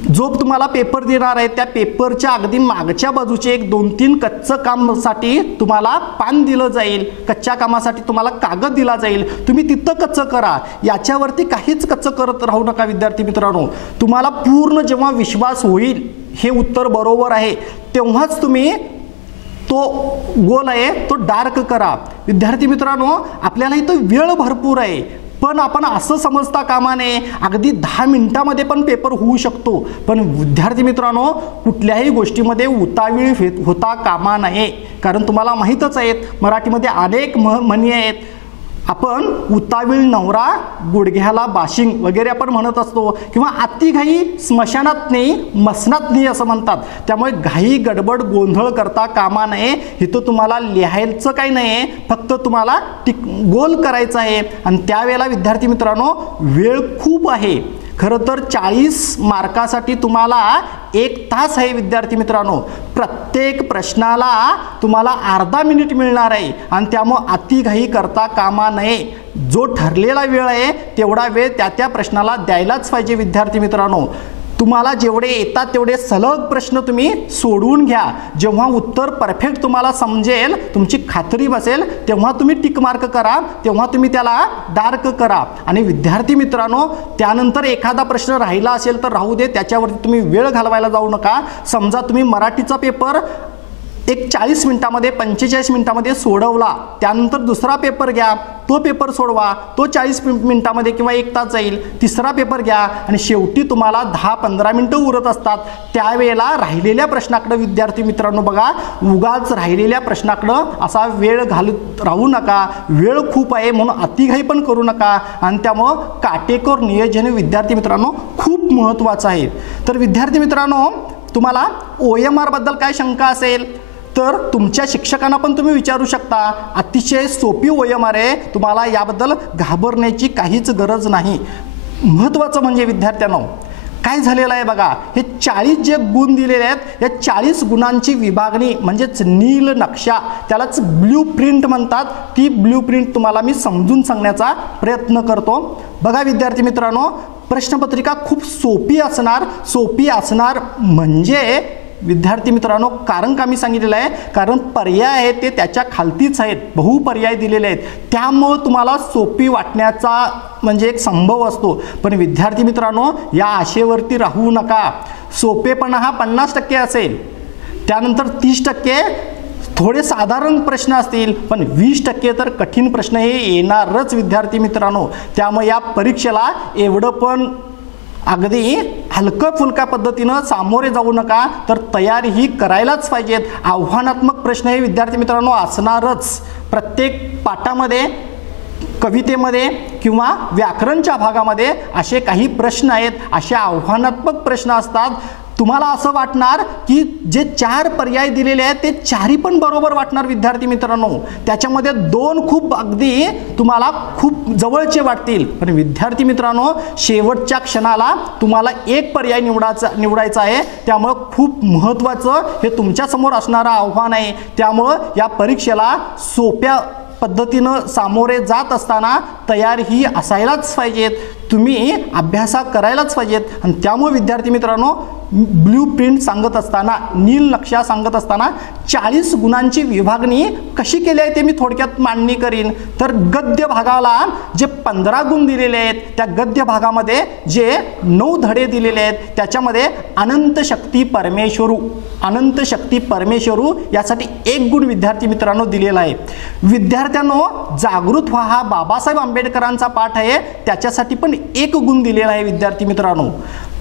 जो तुम्हाला पेपर देणार आहे त्या पेपरच्या अगदी मागच्या बाजूचे 1-2-3 कच्चं कामासाठी तुम्हाला पान दिलं जाईल, कच्च्या कामासाठी तुम्हाला कागद दिला जाईल. तुम्ही तिथं कच्चं करा, याच्यावरती काहीच कच्चं करत राहू नका विद्यार्थी मित्रांनो. तुम्हाला पूर्ण जेव्हा विश्वास होईल हे उत्तर बरोबर आहे तेव्हाच तुम्ही तो गोल आहे तो डार्क करा. विद्यार्थी मित्रांनो, आपल्याला इथं वेळ भरपूर आहे, पण आपण असं समजता कामा नये अगदी 10 मिनिटामध्ये पण पेपर होऊ शकतो. पण विद्यार्थी मित्रांनो, कुठल्याही गोष्टीमध्ये उतावीळ होता कामा नये. कारण तुम्हाला माहीतच आहेत, मराठीमध्ये अनेक म्हणी आहेत. आपण उतावीळ नवरा गुडघ्याला बाशिंग वगैरे आपण म्हणत असतो, किंवा अतिघाई स्मशानात नाही मसनात नाही असं म्हणतात. त्यामुळे घाई गडबड गोंधळ करता कामा नये. इथं तुम्हाला लिहायचं काही नाही, फक्त तुम्हाला गोल करायचं आहे. आणि त्यावेळेला विद्यार्थी मित्रांनो वेळ खूप आहे. खरं तर 40 मार्कासाठी तुम्हाला 1 तास आहे विद्यार्थी मित्रांनो. प्रत्येक प्रश्नाला तुम्हाला अर्धा मिनिट मिळणार आहे. आणि त्यामुळे अतिघाई करता कामा नये. जो ठरलेला वेळ आहे तेवढा वेळ त्या प्रश्नाला द्यायलाच पाहिजे विद्यार्थी मित्रांनो. तुम्हाला जेवढे येतात तेवढे सलग प्रश्न तुम्ही सोडवून घ्या. जेव्हा उत्तर परफेक्ट तुम्हाला समजेल, तुमची खात्री बसेल, तेव्हा तुम्ही टिक मार्क करा, तेव्हा तुम्ही त्याला डार्क करा. आणि विद्यार्थी मित्रांनो, त्यानंतर एखादा प्रश्न राहिला असेल तर राहू दे, त्याच्यावरती तुम्ही वेळ घालवायला जाऊ नका. समजा तुम्ही मराठीचा पेपर 40 मिनिटामध्ये 45 मिनिटामध्ये सोडवला, त्यानंतर दुसरा पेपर घ्या, तो पेपर सोडवा, तो 40 मिनिटामध्ये किंवा 1 तास जाईल. तिसरा पेपर घ्या आणि शेवटी तुम्हाला 10-15 मिनिटं उरत असतात. त्यावेळेला राहिलेल्या प्रश्नाकडे विद्यार्थी मित्रांनो बघा, उगाच राहिलेल्या प्रश्नाकडं असा वेळ घालत राहू नका. वेळ खूप आहे म्हणून अतिघाई पण करू नका. आणि त्यामुळं काटेकोर नियोजन विद्यार्थी मित्रांनो खूप महत्त्वाचं आहे. तर विद्यार्थी मित्रांनो, तुम्हाला OMR बद्दल काय शंका असेल तर तुमच्या शिक्षकांना पण तुम्ही विचारू शकता. अतिशय सोपी OMR आहे, तुम्हाला याबद्दल घाबरण्याची काहीच गरज नाही. महत्त्वाचं म्हणजे विद्यार्थ्यांनो काय झालेलं आहे बघा, हे 40 जे गुण दिलेले आहेत, या 40 गुणांची विभागणी म्हणजेच नील नक्षा, त्यालाच ब्ल्यू प्रिंट म्हणतात. ती ब्ल्यू प्रिंट तुम्हाला मी समजून सांगण्याचा प्रयत्न करतो. बघा विद्यार्थी मित्रांनो, प्रश्नपत्रिका खूप सोपी असणार म्हणजे विद्यार्थी मित्रांनो, कारण का मी सांगितलेलं आहे, कारण पर्याय आहेत ते त्याच्या खालतीच आहेत, बहुपर्याय दिलेले आहेत, त्यामुळे तुम्हाला सोपी वाटण्याचा म्हणजे एक संभव असतो. पण विद्यार्थी मित्रांनो, या आशेवरती राहू नका. सोपेपणा हा 50% असेल, त्यानंतर 30% थोडे साधारण प्रश्न असतील, पण 20% तर कठीण प्रश्न हे येणारच विद्यार्थी मित्रांनो. त्यामुळे या परीक्षेला एवढं पण अगदी हलकं फुलक्या पद्धतीनं सामोरे जाऊ नका, तर तयारी ही करायलाच पाहिजेत. आव्हानात्मक प्रश्न हे विद्यार्थी मित्रांनो असणारच. प्रत्येक पाठामध्ये, कवितेमध्ये किंवा व्याकरणच्या भागामध्ये असे काही प्रश्न आहेत, असे आव्हानात्मक प्रश्न असतात. तुम्हाला असं वाटणार की जे 4 पर्याय दिलेले आहेत ते 4ही पण बरोबर वाटणार विद्यार्थी मित्रांनो. त्याच्यामध्ये 2 खूप अगदी तुम्हाला खूप जवळचे वाटतील, पण विद्यार्थी मित्रांनो शेवटच्या क्षणाला तुम्हाला एक पर्याय निवडायचा आहे. त्यामुळं खूप महत्त्वाचं हे तुमच्यासमोर असणारं आव्हान आहे. त्यामुळं या परीक्षेला सोप्या पद्धतीनं सामोरे जात असताना तयारी ही असायलाच पाहिजेत, तुम्ही अभ्यासा करायलाच पाहिजेत. आणि त्यामुळे विद्यार्थी मित्रांनो, ब्ल्यू प्रिंट सांगत असताना, नील नक्षा सांगत असताना 40 गुणांची विभागणी कशी केली आहे ते मी थोडक्यात मांडणी करीन. तर गद्य भागाला जे 15 गुण दिलेले आहेत, त्या गद्य भागामध्ये जे 9 धडे दिलेले आहेत, त्याच्यामध्ये अनंत शक्ती परमेश्वरू यासाठी 1 गुण विद्यार्थी मित्रांनो दिलेला आहे. विद्यार्थ्यांनो, जागृत व्हा हा बाबासाहेब आंबेडकरांचा पाठ आहे, त्याच्यासाठी पण 1 गुण दिलेला आहे विद्यार्थी मित्रांनो.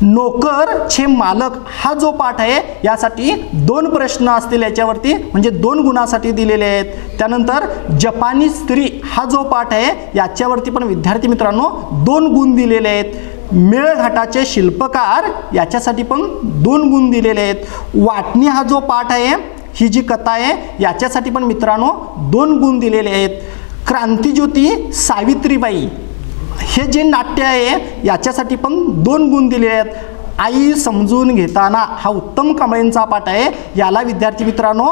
नोकर छे मालक हा जो पाठ आहे, यासाठी 2 प्रश्न असतील याच्यावरती, म्हणजे 2 गुणासाठी दिलेले आहेत. त्यानंतर जपानी स्त्री हा जो पाठ आहे, याच्यावरती पण विद्यार्थी मित्रांनो 2 गुण दिलेले आहेत. मेळघाटाचे शिल्पकार याच्यासाठी पण 2 गुण दिलेले आहेत. वाटणी हा जो पाठ आहे, ही जी कथा आहे, याच्यासाठी पण मित्रांनो 2 गुण दिलेले आहेत. क्रांतिज्योती सावित्रीबाई हे जे नाट्य आहे, याच्यासाठी पण 2 गुण दिलेले आहेत. आई समजून घेताना हा उत्तम कांबळेंचा पाठ आहे, याला विद्यार्थी मित्रांनो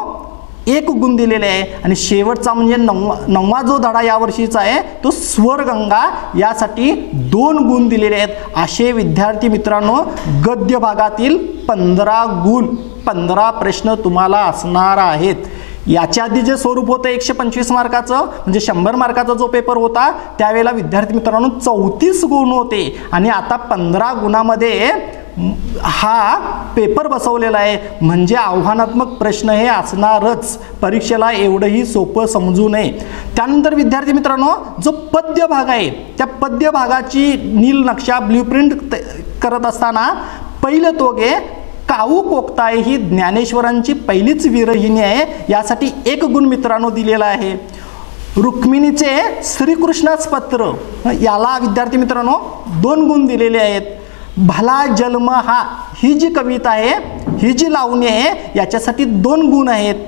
1 गुण दिलेले आहे. आणि शेवटचा म्हणजे 9वा जो धडा यावर्षीचा आहे, तो स्वरगंगा, यासाठी 2 गुण दिलेले आहेत. असे विद्यार्थी मित्रांनो गद्य भागातील 15 गुण, 15 प्रश्न तुम्हाला असणार आहेत. याच्या आधी जे स्वरूप होतं 125 मार्काचं म्हणजे 100 मार्काचा जो पेपर होता, त्यावेळेला विद्यार्थी मित्रांनो 34 गुण होते, आणि आता 15 गुणामध्ये हा पेपर बसवलेला आहे. म्हणजे आव्हानात्मक प्रश्न हे असणारच, परीक्षेला एवढंही सोपं समजू नये. त्यानंतर विद्यार्थी मित्रांनो, जो पद्य भाग आहे, त्या पद्य भागाची नील नक्षा ब्ल्यू प्रिंट करत असताना पहिलं तोगे काऊ कोकताय ही ज्ञानेश्वरांची पहिलीच विरहिणी आहे, यासाठी 1 गुण मित्रांनो दिलेला आहे. रुक्मिणीचे श्रीकृष्णाच पत्र, याला विद्यार्थी मित्रांनो 2 गुण दिलेले आहेत. भला जन्म ही जी कविता आहे, ही जी लावणी आहे, याच्यासाठी 2 गुण आहेत.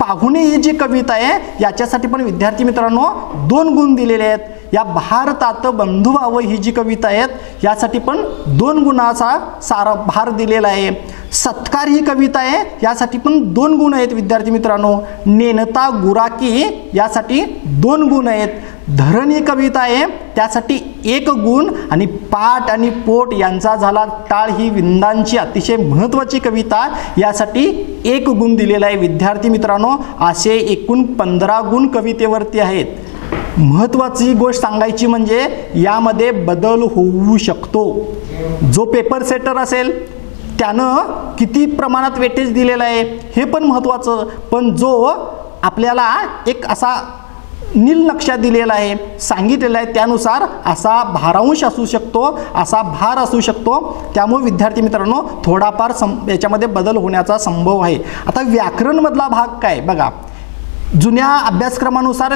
पाहुणे ही जी कविता आहे, याच्यासाठी पण विद्यार्थी मित्रांनो 2 गुण दिलेले आहेत. या भारतात बंधुभाव ही जी कविता आहेत, यासाठी पण 2 गुणाचा सारा भार दिलेला आहे. सत्कार ही कविता आहे, यासाठी पण 2 गुण आहेत विद्यार्थी मित्रांनो. नेनता गुराकी यासाठी 2 गुण आहेत. धरण ही कविता आहे, त्यासाठी 1 गुण. आणि पाठ आणि पोट यांचा झाला टाळ ही विंदांची अतिशय महत्त्वाची कविता, यासाठी 1 गुण दिलेला आहे विद्यार्थी मित्रांनो. असे एकूण 15 गुण कवितेवरती आहेत. महत्त्वाची गोष्ट सांगायची म्हणजे यामध्ये बदल होऊ शकतो. जो पेपर सेटर असेल त्यानं किती प्रमाणात वेटेज दिलेलं आहे हे पण महत्त्वाचं, पण जो आपल्याला एक असा नील नक्षा दिलेला आहे, सांगितलेला आहे, त्यानुसार असा भारांश असू शकतो, असा भार असू शकतो. त्यामुळे विद्यार्थी मित्रांनो थोडाफार याच्यामध्ये बदल होण्याचा संभव आहे. आता व्याकरणमधला भाग काय बघा, जुन्या अभ्यासक्रमानुसार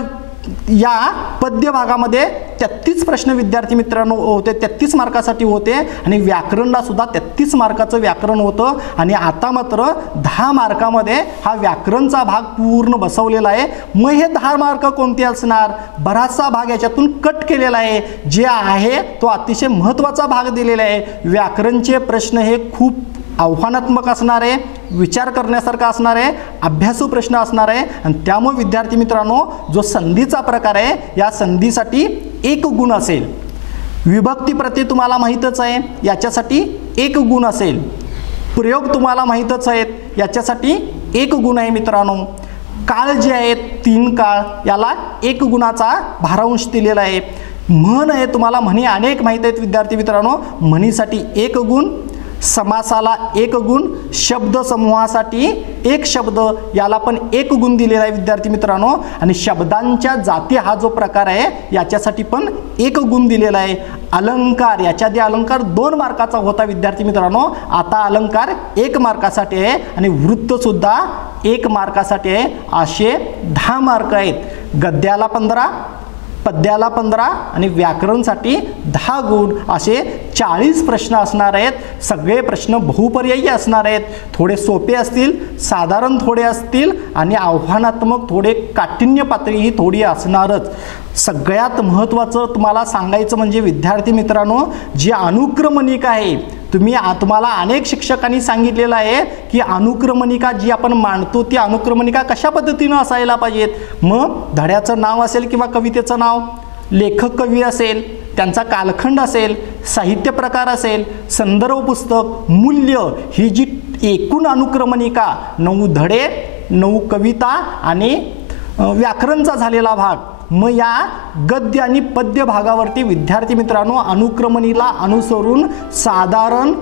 या पद्य भागामध्ये 33 प्रश्न विद्यार्थी मित्रांनो होते, 33 मार्कासाठी होते आणि व्याकरणला सुद्धा 33 मार्काचं व्याकरण होतं. आणि आता मात्र 10 मार्कामध्ये हा व्याकरणचा भाग पूर्ण बसवलेला आहे. मग हे 10 मार्क कोणते असणार? बराचसा भाग याच्यातून कट केलेला आहे. जे आहे तो अतिशय महत्त्वाचा भाग दिलेला आहे. व्याकरणचे प्रश्न हे खूप आव्हानात्मक असणार आहे, विचार करण्यासारखा असणार आहे, अभ्यासू प्रश्न असणार आहे. आणि त्यामुळे विद्यार्थी मित्रांनो, जो संधीचा प्रकार आहे या संधीसाठी 1 गुण असेल. विभक्ती प्रत्यय तुम्हाला माहीतच आहे, याच्यासाठी 1 गुण असेल. प्रयोग तुम्हाला माहीतच आहेत, याच्यासाठी 1 गुण आहे मित्रांनो. काळ जे आहेत 3 काळ, याला 1 गुणाचा भारांश दिलेला आहे. म्हण आहे, तुम्हाला म्हणी अनेक माहीत आहेत विद्यार्थी मित्रांनो, म्हणीसाठी 1 गुण, समासाला 1 गुण, शब्द समूहासाठी 1 शब्द, याला पण 1 गुण दिलेला आहे विद्यार्थी मित्रांनो. आणि शब्दांच्या जाती हा जो प्रकार आहे याच्यासाठी पण 1 गुण दिलेला आहे. अलंकार, याच्या आधी अलंकार 2 मार्काचा होता विद्यार्थी मित्रांनो, आता अलंकार 1 मार्कासाठी आहे. आणि वृत्त सुद्धा 1 मार्कासाठी आहे. असे 10 मार्क आहेत. गद्याला 15, पद्याला 15 आणि व्याकरणसाठी 10 गुण, असे 40 प्रश्न असणार आहेत. सगळे प्रश्न बहुपर्यायी असणार आहेत. थोडे सोपे असतील, साधारण थोडे असतील आणि आव्हानात्मक थोडे, काठिण्य पातळी ही थोडी असणारच. सगळ्यात महत्त्वाचं तुम्हाला सांगायचं म्हणजे विद्यार्थी मित्रांनो, जी अनुक्रमणिका आहे, तुम्हाला अनेक शिक्षकांनी सांगितलेलं आहे की अनुक्रमणिका जी आपण मांडतो ती अनुक्रमणिका कशा पद्धतीनं असायला पाहिजेत. मग धड्याचं नाव असेल किंवा कवितेचं नाव, लेखक कवी असेल, त्यांचा कालखंड असेल, साहित्य प्रकार असेल, संदर्भ पुस्तक, मूल्य, ही जी एकूण अनुक्रमणिका 9 धडे, 9 कविता आणि व्याकरणचा झालेला भाग. मग या गद्य आणि पद्य भागावरती विद्यार्थी मित्रांनो अनुक्रमणीला अनुसरून साधारण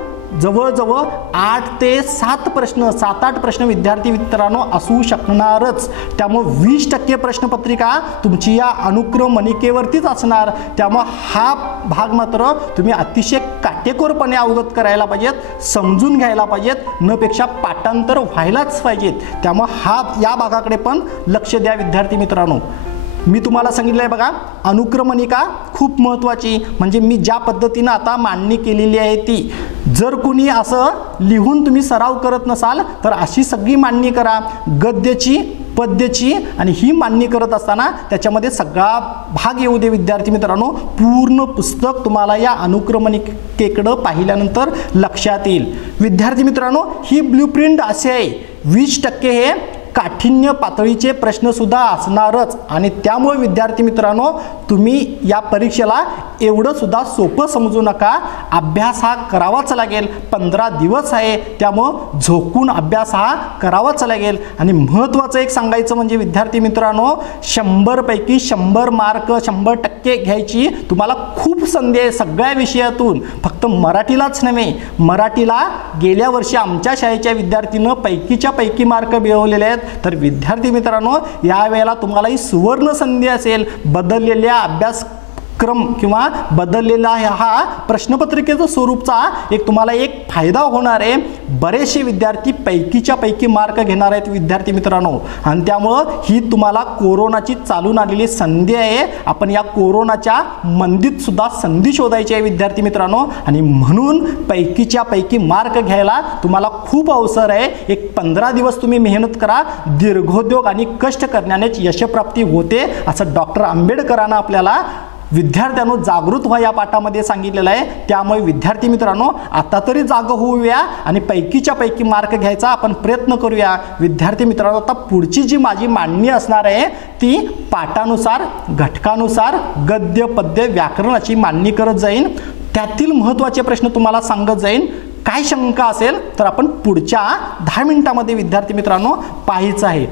जवळजवळ 8 ते 7 प्रश्न, 7-8 प्रश्न विद्यार्थी मित्रांनो असू शकणारच. त्यामुळे 20% प्रश्नपत्रिका तुमची या अनुक्रमणिकेवरतीच असणार. त्यामुळे हा भाग मात्र तुम्ही अतिशय काटेकोरपणे अवगत करायला पाहिजेत, समजून घ्यायला पाहिजेत, न पेक्षा पाठांतर व्हायलाच पाहिजेत. त्यामुळे या भागाकडे पण लक्ष द्या विद्यार्थी मित्रांनो. मी तुम्हाला सांगितलं आहे बघा, अनुक्रमणिका खूप महत्त्वाची. म्हणजे मी ज्या पद्धतीनं आता मांडणी केलेली आहे ती, जर कुणी असं लिहून तुम्ही सराव करत नसाल तर अशी सगळी मांडणी करा, गद्याची, पद्याची. आणि ही मांडणी करत असताना त्याच्यामध्ये सगळा भाग येऊ दे विद्यार्थी मित्रांनो. पूर्ण पुस्तक तुम्हाला या अनुक्रमणिकेकडं पाहिल्यानंतर लक्षात येईल. विद्यार्थी मित्रांनो, ही ब्ल्यूप्रिंट असे आहे, 20% हे काठिण्य पातळीचे प्रश्न सुद्धा असणारच. आणि त्यामुळे विद्यार्थी मित्रांनो, तुम्ही या परीक्षेला एवढं सुद्धा सोपं समजू नका. अभ्यास हा करावाच लागेल. 15 दिवस आहे, त्यामुळं झोकून अभ्यास हा करावाच लागेल. आणि महत्त्वाचं एक सांगायचं म्हणजे विद्यार्थी मित्रांनो, 100 पैकी 100 मार्क, 100% घ्यायची तुम्हाला खूप संधी आहे सगळ्या विषयातून. फक्त मराठीलाच नव्हे, मराठीला गेल्या वर्षी आमच्या शाळेच्या विद्यार्थीनं पैकीच्या पैकी मार्क मिळवलेले आहेत. तर विद्यार्थी मित्रांनो, यावेळेला तुम्हाला ही सुवर्ण संधी असेल. बदललेल्या अभ्यासक्रम किंवा बदललेला हा प्रश्नपत्रिकेचं स्वरूपचा तुम्हाला एक फायदा होणार आहे. बरेचसे विद्यार्थी पैकीच्या पैकी मार्क घेणार आहेत विद्यार्थी मित्रांनो. आणि त्यामुळं ही तुम्हाला कोरोनाची चालून आलेली संधी आहे. आपण या कोरोनाच्या मंदीत सुद्धा संधी शोधायची आहे विद्यार्थी मित्रांनो. आणि म्हणून पैकीच्या पैकी मार्क घ्यायला तुम्हाला खूप अवसर आहे. एक 15 दिवस तुम्ही मेहनत करा. दीर्घोद्योग आणि कष्ट करण्यानेच यशप्राप्ती होते, असं डॉक्टर आंबेडकरांना आपल्याला विद्यार्थ्यांनो जागृत व्हा या पाठामध्ये सांगितलेलं आहे. त्यामुळे विद्यार्थी मित्रांनो, आता तरी जाग होऊया आणि पैकीच्या पैकी मार्क घ्यायचा आपण प्रयत्न करूया. विद्यार्थी मित्रांनो, आता पुढची जी माझी मांडणी असणार आहे ती पाठानुसार, घटकानुसार गद्य, पद्य, व्याकरणाची मांडणी करत जाईन. त्यातील महत्त्वाचे प्रश्न तुम्हाला सांगत जाईन. काय शंका असेल तर आपण पुढच्या 10 मिनिटांमध्ये विद्यार्थी मित्रांनो पाहायचं आहे.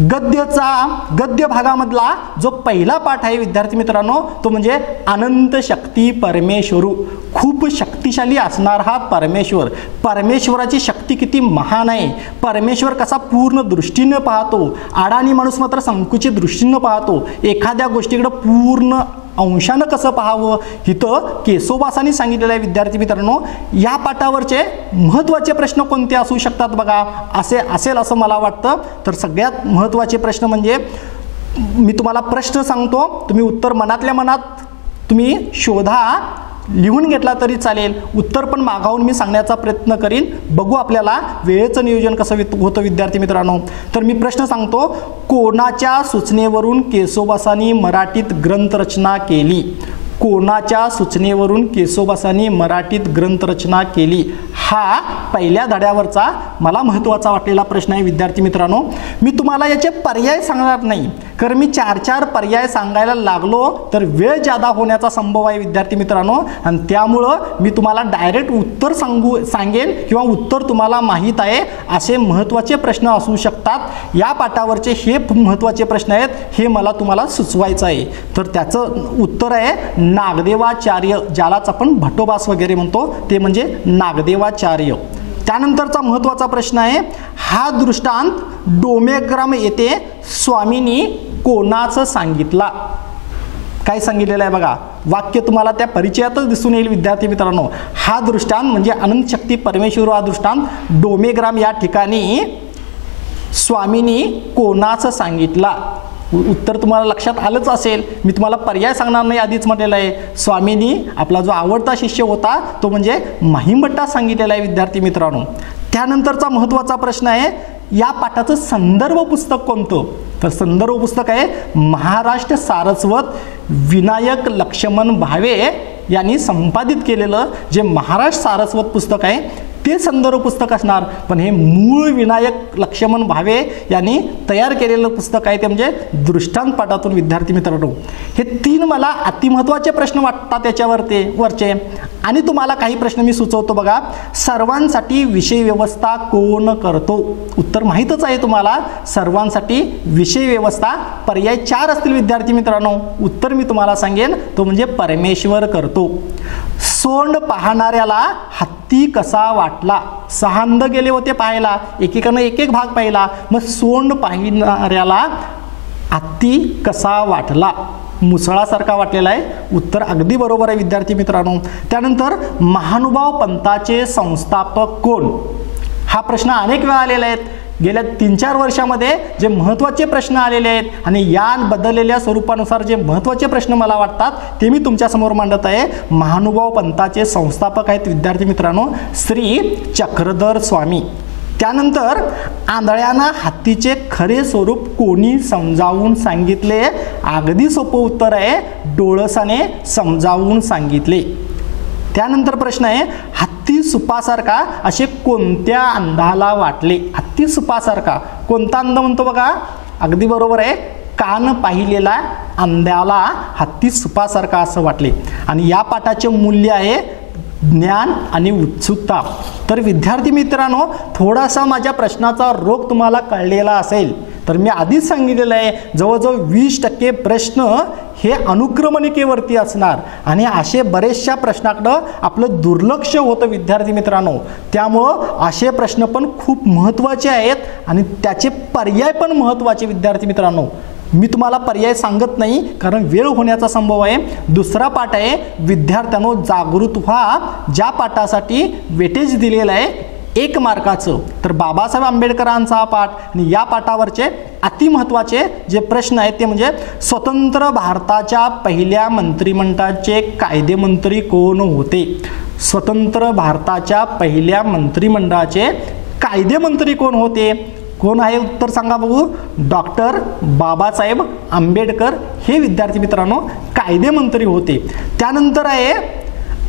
गद्य भागामधला जो पहिला पाठ आहे विद्यार्थी मित्रांनो, तो म्हणजे अनंत शक्ती परमेश्वरू. खूप शक्तिशाली असणार हा परमेश्वर. परमेश्वराची शक्ती किती महान आहे. परमेश्वर कसा पूर्ण दृष्टीने पाहतो. अडाणी माणूस मात्र संकुचित दृष्टीने पाहतो. एखाद्या गोष्टीकडे पूर्ण अंशानं कसं पाहावं, इथं केशवदासांनी सांगितलेलं आहे विद्यार्थी मित्रांनो. या पाठावरचे महत्त्वाचे प्रश्न कोणते असू शकतात बघा, असेल असं मला वाटतं. तर सगळ्यात महत्त्वाचे प्रश्न म्हणजे मी तुम्हाला प्रश्न सांगतो, तुम्ही उत्तर मनातल्या मनात तुम्ही शोधा, लिहून घेतला तरी चालेल, उत्तर पण मागावून मी सांगण्याचा प्रयत्न करीन. बघू आपल्याला वेळेचं नियोजन कसं होतं विद्यार्थी मित्रांनो. तर मी प्रश्न सांगतो, कोणाच्या सूचनेवरून केशोबासांनी मराठीत ग्रंथरचना केली? कोणाच्या सूचनेवरून केशोबासांनी मराठीत ग्रंथरचना केली? हा पहिल्या धड्यावरचा मला महत्त्वाचा वाटलेला प्रश्न आहे विद्यार्थी मित्रांनो. मी तुम्हाला याचे पर्याय सांगणार नाही, कारण मी 4 पर्याय सांगायला लागलो तर वेळ जादा होण्याचा संभव आहे विद्यार्थी मित्रांनो. आणि त्यामुळं मी तुम्हाला डायरेक्ट उत्तर सांगेन किंवा उत्तर तुम्हाला माहीत आहे असे महत्त्वाचे प्रश्न असू शकतात. या पाठावरचे हे महत्त्वाचे प्रश्न आहेत, हे मला तुम्हाला सुचवायचं आहे. तर त्याचं उत्तर आहे नागदेवाचार्य, ज्यालाच आपण भट्टोबास वगैरे म्हणतो, ते म्हणजे नागदेवाचार्य. त्यानंतरचा महत्त्वाचा प्रश्न आहे, हा दृष्टांत डोमेग्राम येथे स्वामींनी कोणाचं सांगितला? काय सांगितलेलं आहे बघा, वाक्य तुम्हाला त्या परिचयातच दिसून येईल विद्यार्थी मित्रांनो. हा दृष्टांत म्हणजे अनंत शक्ती परमेश्वर हा दृष्टांत डोमेग्राम या ठिकाणी स्वामींनी कोणाचं सांगितला? उत्तर तुम्हाला लक्षात आलंच असेल. मी तुम्हाला पर्याय सांगणार नाही, आधीच म्हटलेलं आहे. स्वामींनी आपला जो आवडता शिष्य होता तो म्हणजे महिमभट्टा सांगितलेला आहे विद्यार्थी मित्रांनो. त्यानंतरचा महत्त्वाचा प्रश्न आहे, या पाठाचं संदर्भ पुस्तक कोणतं? तर संदर्भ पुस्तक आहे महाराष्ट्र सारस्वत विनायक लक्ष्मण भावे यांनी संपादित केलेलं जे महाराष्ट्र सारस्वत पुस्तक आहे ते संदर्भ पुस्तक असणार. पण हे मूळ विनायक लक्ष्मण भावे यांनी तयार केलेलं पुस्तक आहे ते म्हणजे दृष्टांत पाठातून विद्यार्थी मित्रांनो. हे 3 मला अतिमहत्त्वाचे प्रश्न वाटतात वरचे. आणि तुम्हाला काही प्रश्न मी सुचवतो बघा. सर्वांसाठी विषय व्यवस्था कोण करतो? उत्तर माहीतच आहे तुम्हाला. सर्वांसाठी विषय व्यवस्था पर्याय 4 असतील विद्यार्थी मित्रांनो. उत्तर मी तुम्हाला सांगेन, तो म्हणजे परमेश्वर करतो. सोंड पाहणाऱ्याला हत्ती कसा वाटला? 6 अंध गेले होते पाहायला, एकेकानं एक भाग पाहिला. मग सोंड पाहणाऱ्याला हत्ती कसा वाटला? मुसळासारखा वाटलेला आहे. उत्तर अगदी बरोबर आहे विद्यार्थी मित्रांनो. त्यानंतर महानुभाव पंथाचे संस्थापक कोण? हा प्रश्न अनेक वेळा आलेला आहे. गेल्या 3-4 वर्षामध्ये जे महत्त्वाचे प्रश्न आलेले आहेत आणि या बदललेल्या स्वरूपानुसार जे महत्त्वाचे प्रश्न मला वाटतात ते मी तुमच्यासमोर मांडत आहे. महानुभाव पंथाचे संस्थापक आहेत विद्यार्थी मित्रांनो श्री चक्रधर स्वामी. त्यानंतर आंधळ्यांना हत्तीचे खरे स्वरूप कोणी समजावून सांगितले? अगदी सोपं उत्तर आहे, डोळसाने समजावून सांगितले. त्यानंतर प्रश्न आहे, हत्ती सुपासारखा असे कोणत्या अंधाला वाटले? हत्ती सुपासारखा कोणता अंध म्हणतो बघा? अगदी बरोबर आहे, कान पाहिलेला अंध्याला हत्ती सुपासारखा असं वाटले. आणि या पाठाचे मूल्य आहे ज्ञान आणि उत्सुकता. तर विद्यार्थी मित्रांनो, थोडासा माझ्या प्रश्नाचा रोग तुम्हाला कळलेला असेल तर मी आधीच सांगितलेलं आहे जवळजवळ 20% प्रश्न हे अनुक्रमणिकेवरती असणार आणि असे बरेचशा प्रश्नाकडं आपलं दुर्लक्ष होतं विद्यार्थी मित्रांनो. त्यामुळं असे प्रश्न पण खूप महत्त्वाचे आहेत आणि त्याचे पर्याय पण महत्त्वाचे विद्यार्थी मित्रांनो. मी तुम्हाला पर्याय सांगत नाही कारण वेळ होण्याचा संभव आहे. दुसरा पाठ आहे विद्यार्थ्यांनो जागृत व्हा, ज्या पाठासाठी वेटेज दिलेलं आहे 1 मार्काचं. तर बाबासाहेब आंबेडकरांचा हा पाठ आणि या पाठावरचे अतिमहत्त्वाचे जे प्रश्न आहेत ते म्हणजे स्वतंत्र भारताच्या पहिल्या मंत्रिमंडळाचे कायदेमंत्री कोण होते? स्वतंत्र भारताच्या पहिल्या मंत्रिमंडळाचे कायदेमंत्री कोण होते? कोण आहे? उत्तर सांगा बघू. डॉक्टर बाबासाहेब आंबेडकर हे विद्यार्थी मित्रांनो कायदेमंत्री होते. त्यानंतर आहे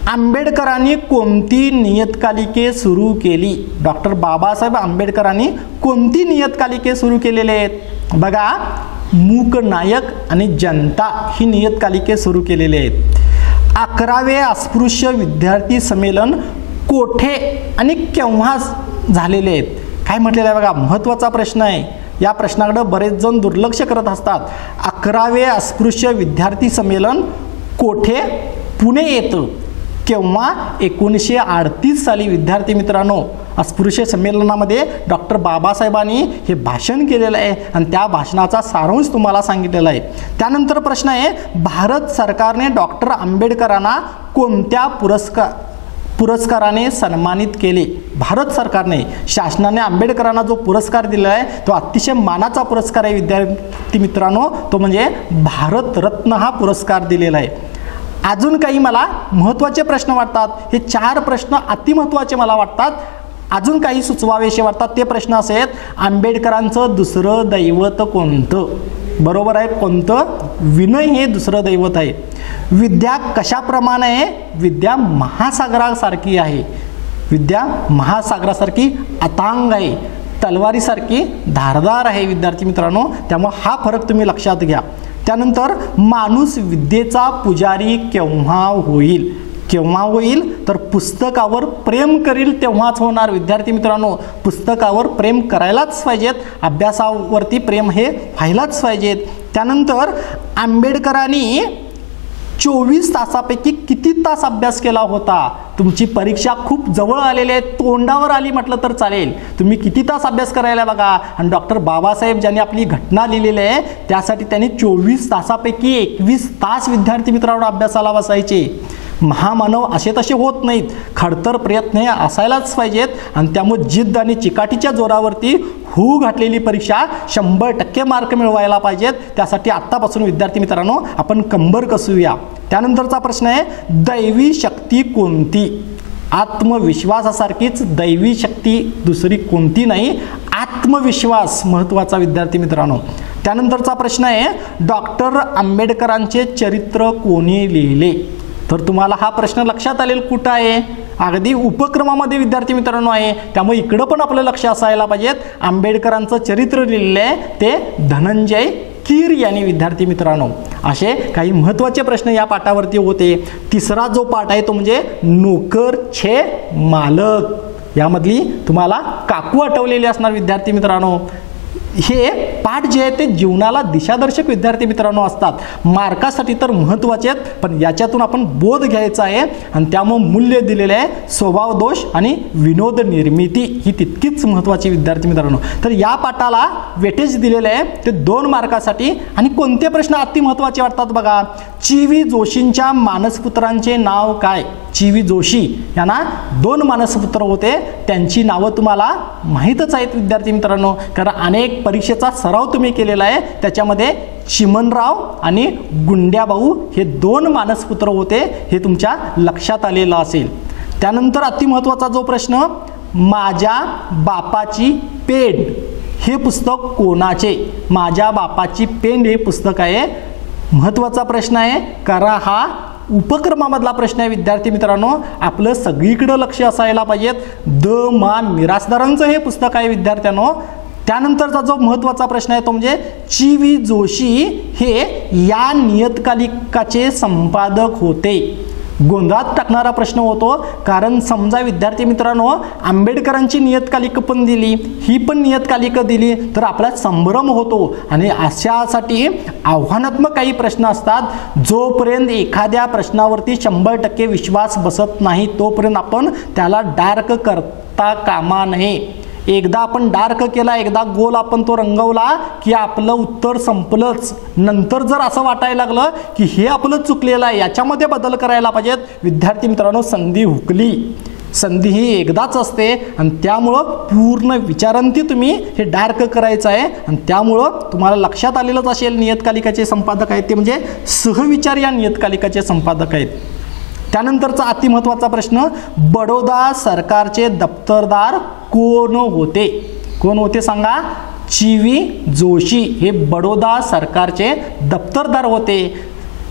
आंबेडकरांनी कोणती नियतकालिके सुरू केली? डॉक्टर बाबासाहेब आंबेडकरांनी कोणती नियतकालिके सुरू केलेले आहेत? बघा, मूकनायक आणि जनता ही नियतकालिके सुरू केलेली आहेत. 11वे अस्पृश्य विद्यार्थी संमेलन कोठे आणि केव्हा झालेले आहेत? काय म्हटलेलं आहे बघा, महत्त्वाचा प्रश्न आहे. या प्रश्नाकडे बरेच जण दुर्लक्ष करत असतात. 11वे अस्पृश्य विद्यार्थी संमेलन कोठे? पुणे येतं. केव्हा? 1938 साली विद्यार्थी मित्रांनो. अस्पृश्य संमेलनामध्ये डॉक्टर बाबासाहेबांनी हे भाषण केलेलं आहे आणि त्या भाषणाचा सारांश तुम्हाला सांगितलेला आहे. त्यानंतर प्रश्न आहे, भारत सरकारने डॉक्टर आंबेडकरांना कोणत्या पुरस्काराने सन्मानित केले. भारत सरकारने शासनाने आंबेडकरांना जो पुरस्कार दिला आहे तो अतिशय मानाचा पुरस्कार आहे विद्यार्थी मित्रांनो, तो म्हणजे भारतरत्न हा पुरस्कार दिलेला आहे. अजून काही मला महत्त्वाचे प्रश्न वाटतात, हे 4 प्रश्न अतिमहत्त्वाचे मला वाटतात. अजून काही सुचवावेसे वाटतात. ते प्रश्न असे आहेत, आंबेडकरांचं दुसरं दैवत कोणतं? बरोबर आहे, कोणतं? विनय हे दुसरं दैवत आहे. विद्या कशाप्रमाणे आहे? विद्या महासागरासारखी आहे. विद्या महासागरासारखी अथांग आहे, तलवारीसारखी धारदार आहे विद्यार्थी मित्रांनो. त्यामुळे हा फरक तुम्ही लक्षात घ्या. त्यानंतर माणूस विद्येचा पुजारी केव्हा होईल? केव्हा होईल? तर पुस्तकावर प्रेम करील तेव्हाच होणार. विद्यार्थी मित्रांनो, पुस्तकावर प्रेम करायलाच पाहिजेत, अभ्यासावरती प्रेम हे व्हायलाच पाहिजेत. त्यानंतर आंबेडकरांनी 24 तासापैकी किती तास अभ्यास केला होता? तुमची परीक्षा खूप जवळ आलेली आहे, तोंडावर आली म्हटलं तर चालेल. तुम्ही किती तास अभ्यास करायला बघा. आणि डॉक्टर बाबासाहेब ज्यांनी आपली घटना लिहिलेली आहे त्यासाठी त्यांनी 24 तासापैकी 21 तास विद्यार्थी मित्रांनो अभ्यासाला बसायचे. महामानव असे तसे होत नाहीत, खडतर प्रयत्न हे असायलाच पाहिजेत. आणि त्यामुळे जिद्द आणि चिकाटीच्या जोरावरती होऊ घातलेली परीक्षा 100% मार्क मिळवायला पाहिजेत. त्यासाठी आत्तापासून विद्यार्थी मित्रांनो आपण कंबर कसूया. त्यानंतरचा प्रश्न आहे, दैवी शक्ती कोणती? आत्मविश्वासासारखीच दैवी शक्ती दुसरी कोणती नाही. आत्मविश्वास महत्त्वाचा विद्यार्थी मित्रांनो. त्यानंतरचा प्रश्न आहे, डॉक्टर आंबेडकरांचे चरित्र कोणी लिहिले? तर तुम्हाला हा प्रश्न लक्षात आलेला कुठं आहे? अगदी उपक्रमामध्ये विद्यार्थी मित्रांनो आहे. त्यामुळे इकडं पण आपलं लक्ष असायला पाहिजेत. आंबेडकरांचं चरित्र लिहिलेलं आहे ते धनंजय कीर यांनी विद्यार्थी मित्रांनो. असे काही महत्त्वाचे प्रश्न या पाठावरती होते. तिसरा जो पाठ आहे तो म्हणजे नोकर छे मालक. यामधली तुम्हाला काकू आठवलेली असणार विद्यार्थी मित्रांनो. हे पाठ जे आहे ते जीवनाला दिशादर्शक विद्यार्थी मित्रांनो असतात. मार्कासाठी तर महत्त्वाचे आहेत, पण याच्यातून आपण बोध घ्यायचा आहे. आणि त्यामुळे मूल्य दिलेले आहे. स्वभाव दोष आणि विनोद निर्मिती ही तितकीच महत्त्वाची विद्यार्थी मित्रांनो. तर या पाठाला वेटेज दिलेले आहे ते 2 मार्कासाठी. आणि कोणते प्रश्न अति महत्त्वाचे वाटतात बघा. ची.व्ही. जोशींच्या मानसपुत्रांचे नाव काय? ची.व्ही. जोशी यांना 2 मानसपुत्र होते. त्यांची नावं तुम्हाला माहीतच आहेत विद्यार्थी मित्रांनो, कारण अनेक परीक्षेचा सराव तुम्ही केलेला आहे. त्याच्यामध्ये चिमणराव आणि गुंड्याभाऊ हे 2 मानसपुत्र होते, हे तुमच्या लक्षात आलेलं असेल. त्यानंतर अतिमहत्त्वाचा जो प्रश्न, माझ्या बापाची पेंड हे पुस्तक कोणाचे? माझ्या बापाची पेंड हे पुस्तक आहे. महत्त्वाचा प्रश्न आहे, करा हा उपक्रमामधला प्रश्न आहे विद्यार्थी मित्रांनो. आपलं सगळीकडे लक्ष असायला पाहिजेत. द मा मिरासदारांचं हे पुस्तक आहे विद्यार्थ्यांनो. त्यानंतरचा जो महत्त्वाचा प्रश्न आहे तो म्हणजे ची.व्ही. जोशी हे या नियतकालिकाचे संपादक होते. गोंधळात टाकणारा प्रश्न होतो, कारण समजा विद्यार्थी मित्रांनो आंबेडकरांची नियतकालिक पण दिली, ही पण नियतकालिक दिली तर आपला संभ्रम होतो. आणि अशासाठी आव्हानात्मक काही प्रश्न असतात. जोपर्यंत एखाद्या प्रश्नावरती 100% विश्वास बसत नाही तोपर्यंत आपण त्याला डार्क करता कामा नये. एकदा आपण डार्क केला, एकदा गोल आपण तो रंगवला की आपलं उत्तर संपलंच. नंतर जर असं वाटायला लागलं की हे आपलं चुकलेलं आहे, याच्यामध्ये बदल करायला पाहिजेत, विद्यार्थी मित्रांनो संधी हुकली. संधी ही एकदाच असते आणि त्यामुळं पूर्ण विचारांती तुम्ही हे डार्क करायचं आहे. आणि त्यामुळं तुम्हाला लक्षात आलेलंच असेल नियतकालिकाचे संपादक आहेत ते म्हणजे सहविचार या नियतकालिकाचे संपादक आहेत. त्यानंतरचा अतिमहत्त्वाचा प्रश्न, बडोदा सरकारचे दप्तरदार कोण होते? कोण होते सांगा? ची.व्ही. जोशी हे बडोदा सरकारचे दप्तरदार होते.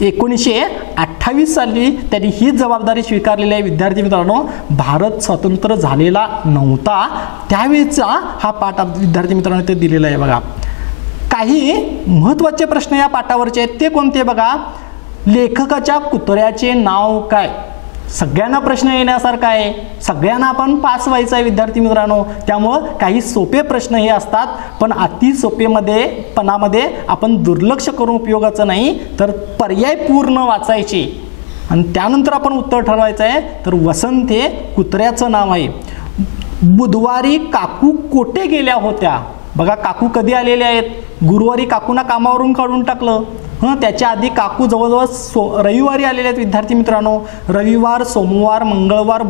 1928 साली त्यांनी ही जबाबदारी स्वीकारलेली आहे विद्यार्थी मित्रांनो. भारत स्वतंत्र झालेला नव्हता त्यावेळेचा हा पाठ विद्यार्थी मित्रांनो ते दिलेला आहे बघा. काही महत्त्वाचे प्रश्न या पाठावरचे आहेत ते कोणते बघा. लेखकाच्या कुत्र्याचे नाव काय? सगळ्यांना प्रश्न येण्यासारखा आहे, सगळ्यांना आपण पास व्हायचं आहे विद्यार्थी मित्रांनो. त्यामुळं काही सोपे प्रश्न हे असतात, पण अति सोपेपणामध्ये आपण दुर्लक्ष करून उपयोगाचं नाही, तर पर्याय पूर्ण वाचायचे आणि त्यानंतर आपण उत्तर ठरवायचं आहे. तर वसंत हे कुत्र्याचं नाव आहे. बुधवारी काकू कोठे गेल्या होत्या? बघा काकू कधी आलेल्या आहेत? गुरुवारी काकूंना कामावरून काढून टाकलं. त्याच्या आधी काकू जवळजवळ रविवारी आलेले आहेत विद्यार्थी मित्रांनो. रविवार, सोमवार, मंगळवार,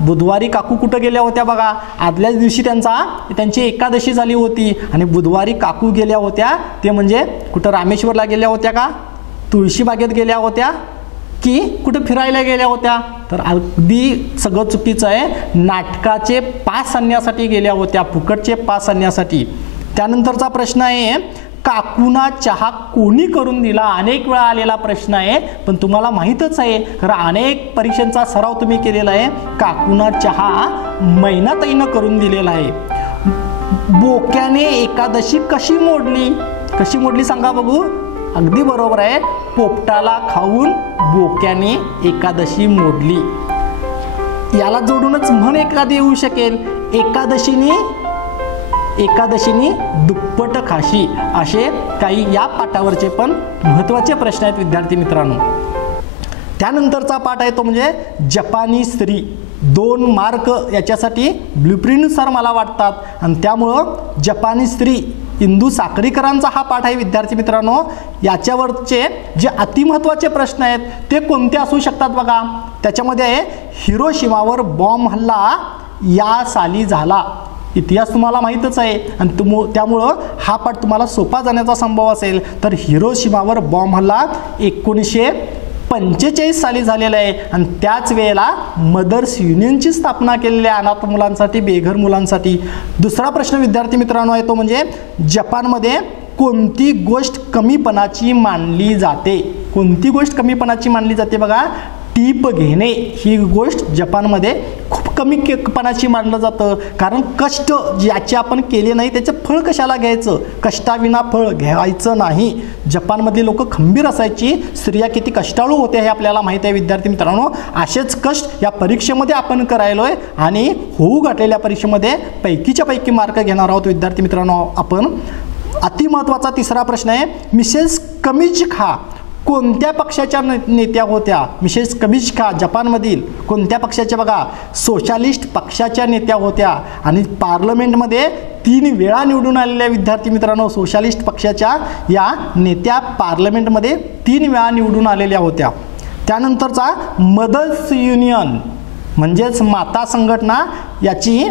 बुधवारी काकू कुठं गेल्या होत्या बघा, आदल्याच दिवशी त्यांची एकादशी झाली होती आणि बुधवारी काकू गेल्या होत्या ते म्हणजे कुठं रामेश्वरला गेल्या होत्या का, तुळशीबागेत गेल्या होत्या की कुठं फिरायला गेल्या होत्या, तर अगदी सगळं चुकीचं आहे. नाटकाचे पास आणण्यासाठी गेल्या होत्या, फुकटचे पास आणण्यासाठी. त्यानंतरचा प्रश्न आहे, काकूना चहा कोणी करून दिला. अनेक वेळा आलेला प्रश्न आहे, पण तुम्हाला माहीतच आहे कारण अनेक परीक्षांचा सराव तुम्ही केलेला आहे. काकूना चहा मैनाताईनं करून दिलेला आहे. बोक्याने एकादशी कशी मोडली सांगा बघू. अगदी बरोबर आहे, पोपटाला खाऊन बोक्याने एकादशी मोडली. याला जोडूनच म्हण एखादी येऊ शकेल, एकादशीने दुप्पट खाशी. असे काही या पाठावरचे पण महत्त्वाचे प्रश्न आहेत विद्यार्थी मित्रांनो. त्यानंतरचा पाठ आहे तो म्हणजे जपानी स्त्री. 2 मार्क याच्यासाठी ब्ल्यूप्रिंटनुसार मला वाटतात आणि त्यामुळं जपानी स्त्री इंदू साखरीकरांचा हा पाठ आहे विद्यार्थी मित्रांनो. याच्यावरचे जे अतिमहत्त्वाचे प्रश्न आहेत ते कोणते असू शकतात बघा. त्याच्यामध्ये आहे, हिरोशिमावर बॉम्ब हल्ला या साली झाला. इतिहास तुम्हाला माहीतच आहे आणि त्यामुळं हा पाठ तुम्हाला सोपा जाण्याचा संभव असेल. तर हिरोशिमावर बॉम्ब हल्ला 1945 साली झालेला आहे आणि त्याच वेळेला मदर्स युनियनची स्थापना केलेली आहे अनाथ मुलांसाठी, बेघर मुलांसाठी. दुसरा प्रश्न विद्यार्थी मित्रांनो आहे तो म्हणजे जपानमध्ये कोणती गोष्ट कमीपणाची मानली जाते. कोणती गोष्ट कमीपणाची मानली जाते बघा. टीप घेणे ही गोष्ट जपानमध्ये खूप कमीपणाची मानलं जातं, कारण कष्ट ज्याचे आपण केले नाही त्याचं फळ कशाला घ्यायचं, कष्टाविना फळ घ्यायचं नाही. जपानमधली लोक खंबीर असायची, स्त्रिया किती कष्टाळू होत्या हे आपल्याला माहिती आहे विद्यार्थी मित्रांनो. असेच कष्ट या परीक्षेमध्ये आपण करायलोय आणि होऊ घातलेल्या परीक्षेमध्ये पैकीच्या पैकी मार्क घेणार आहोत विद्यार्थी मित्रांनो आपण. अतिमहत्त्वाचा तिसरा प्रश्न आहे, मिसेस कमिजखा कोणत्या पक्षाच्या नेत्या होत्या. मिसेस कमिजखा जपानमधील कोणत्या पक्षाच्या बघा, सोशलिस्ट पक्षाच्या नेत्या होत्या आणि पार्लमेंटमध्ये 3 वेळा निवडून आलेल्या विद्यार्थी मित्रांनो. सोशलिस्ट पक्षाच्या या नेत्या पार्लमेंटमध्ये 3 वेळा निवडून आलेल्या होत्या. त्यानंतरचा मदर्स युनियन म्हणजेच माता संघटना याची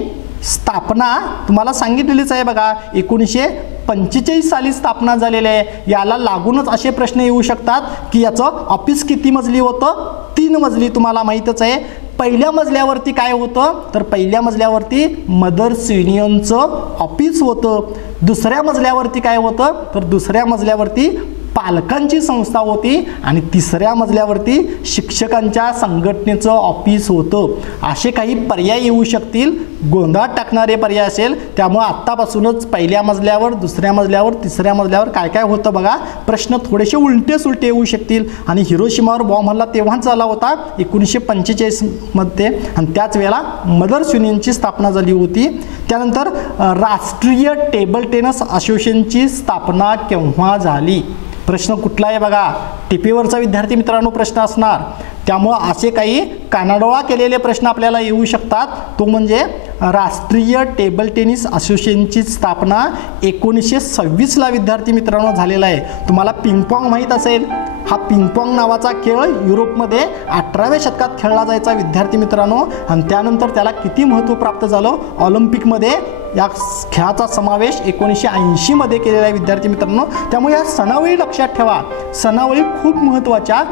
स्थापना तुम्हाला सांगितलेलीच आहे बघा. 1945 साली स्थापना झालेली आहे. याला लागूनच असे प्रश्न येऊ शकतात की याचं ऑफिस किती मजली होतं, 3 मजली तुम्हाला माहीतच आहे. पहिल्या मजल्यावरती काय होतं तर पहिल्या मजल्यावरती मदर्स युनियनचं ऑफिस होतं. दुसऱ्या मजल्यावरती काय होतं तर दुसऱ्या मजल्यावरती पालकांची संस्था होती आणि तिसऱ्या मजल्यावरती शिक्षकांच्या संघटनेचं ऑफिस होतं. असे काही पर्याय येऊ शकतील, गोंधळात टाकणारे पर्याय असेल. त्यामुळे आत्तापासूनच पहिल्या मजल्यावर, दुसऱ्या मजल्यावर, तिसऱ्या मजल्यावर काय काय होतं बघा. प्रश्न थोडेसे उलटे सुलटे येऊ शकतील. आणि हिरोशिमावर बॉम्ब हल्ला तेव्हाच झाला होता 1945 मध्ये आणि त्याच वेळेला मदर्स युनियनची स्थापना झाली होती. त्यानंतर राष्ट्रीय टेबल टेनिस असोसिएशनची स्थापना केव्हा झाली. प्रश्न कुठला आहे बघा, टिपीवरचा विद्यार्थी मित्रांनो प्रश्न असणार. त्यामुळं असे काही कानाडोळा केलेले प्रश्न आपल्याला येऊ शकतात. तो म्हणजे राष्ट्रीय टेबल टेनिस असोसिएशनची स्थापना 1926ला विद्यार्थी मित्रांनो झालेला आहे. तुम्हाला पिंगपॉंग माहीत असेल. हा पिंगपॉंग नावाचा खेळ युरोपमध्ये 18व्या शतकात खेळला जायचा विद्यार्थी मित्रांनो आणि त्यानंतर त्याला किती महत्त्व प्राप्त झालं. ऑलिम्पिकमध्ये या खेळाचा समावेश 1980 मध्ये केलेला आहे विद्यार्थी मित्रांनो. त्यामुळे या सणावळी लक्षात ठेवा. सणावळी खूप महत्त्वाच्या.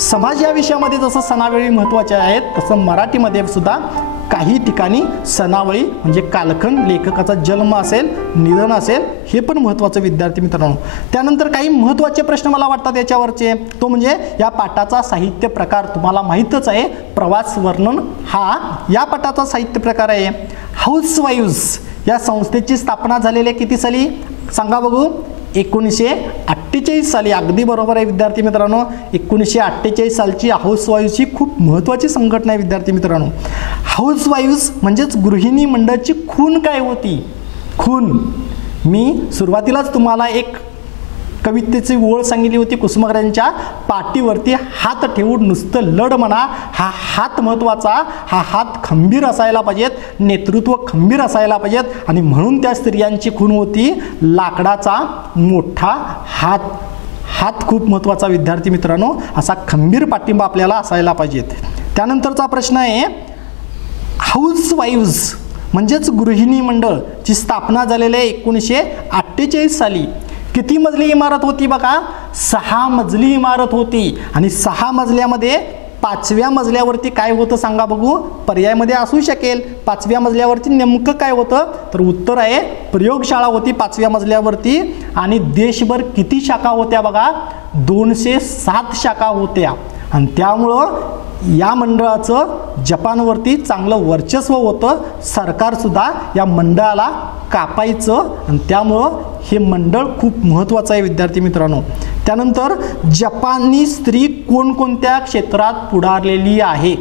समाज या विषयामध्ये जसं सणावळी महत्त्वाच्या आहेत तसं मराठीमध्ये सुद्धा काही ठिकाणी सणावळी म्हणजे कालखंड, लेखकाचा जन्म असेल, निधन असेल, हे पण महत्त्वाचं विद्यार्थी मित्रांनो. त्यानंतर काही महत्त्वाचे प्रश्न मला वाटतात याच्यावरचे. तो म्हणजे या पाठाचा साहित्य प्रकार तुम्हाला माहीतच आहे. प्रवास वर्णन हा या पाठाचा साहित्य प्रकार आहे. हाऊसवाईव्स या संस्थेची स्थापना झालेली किती साली सांगा बघू. 1948 साली. अगदी बरोबर आहे विद्यार्थी मित्रांनो. 1948 सालची हाऊसवाईव्सची खूप महत्त्वाची संघटना आहे विद्यार्थी मित्रांनो. हाऊसवाईव्स म्हणजेच गृहिणी मंडळाची खून काय होती. खून मी सुरुवातीलाच तुम्हाला एक कवितेची ओळ सांगितली होती. कुसुमाग्रजांच्या पाठीवरती हात ठेवून नुसतं लढ म्हणा. हा हात महत्त्वाचा. हा हात खंबीर असायला पाहिजेत, नेतृत्व खंबीर असायला पाहिजेत आणि म्हणून त्या स्त्रियांची खून होती. लाकडाचा मोठा हात. हात खूप महत्त्वाचा विद्यार्थी मित्रांनो, असा खंबीर पाठिंबा आपल्याला असायला पाहिजेत. त्यानंतरचा प्रश्न आहे हाऊसवाईव्ज म्हणजेच गृहिणी मंडळची स्थापना झालेली आहे 1948 साली. किती मजली इमारत होती बघा? 6 मजली इमारत होती. आणि 6 मजल्यामध्ये 5व्या मजल्यावरती काय होतं सांगा बघू? पर्यायामध्ये असू शकेल 5व्या मजल्यावरती नेमकं काय होतं? तर उत्तर आहे प्रयोगशाळा होती 5व्या मजल्यावरती. आणि देशभर किती शाखा होत्या बघा? 207 शाखा होत्या. आणि त्यामुळं या मंडळाचं जपानवरती चांगलं वर्चस्व होतं. सरकारसुद्धा या मंडळाला कापायचं आणि त्यामुळं हे मंडळ खूप महत्त्वाचं आहे विद्यार्थी मित्रांनो. त्यानंतर जपानी स्त्री कोणकोणत्या क्षेत्रात पुढारलेली आहे?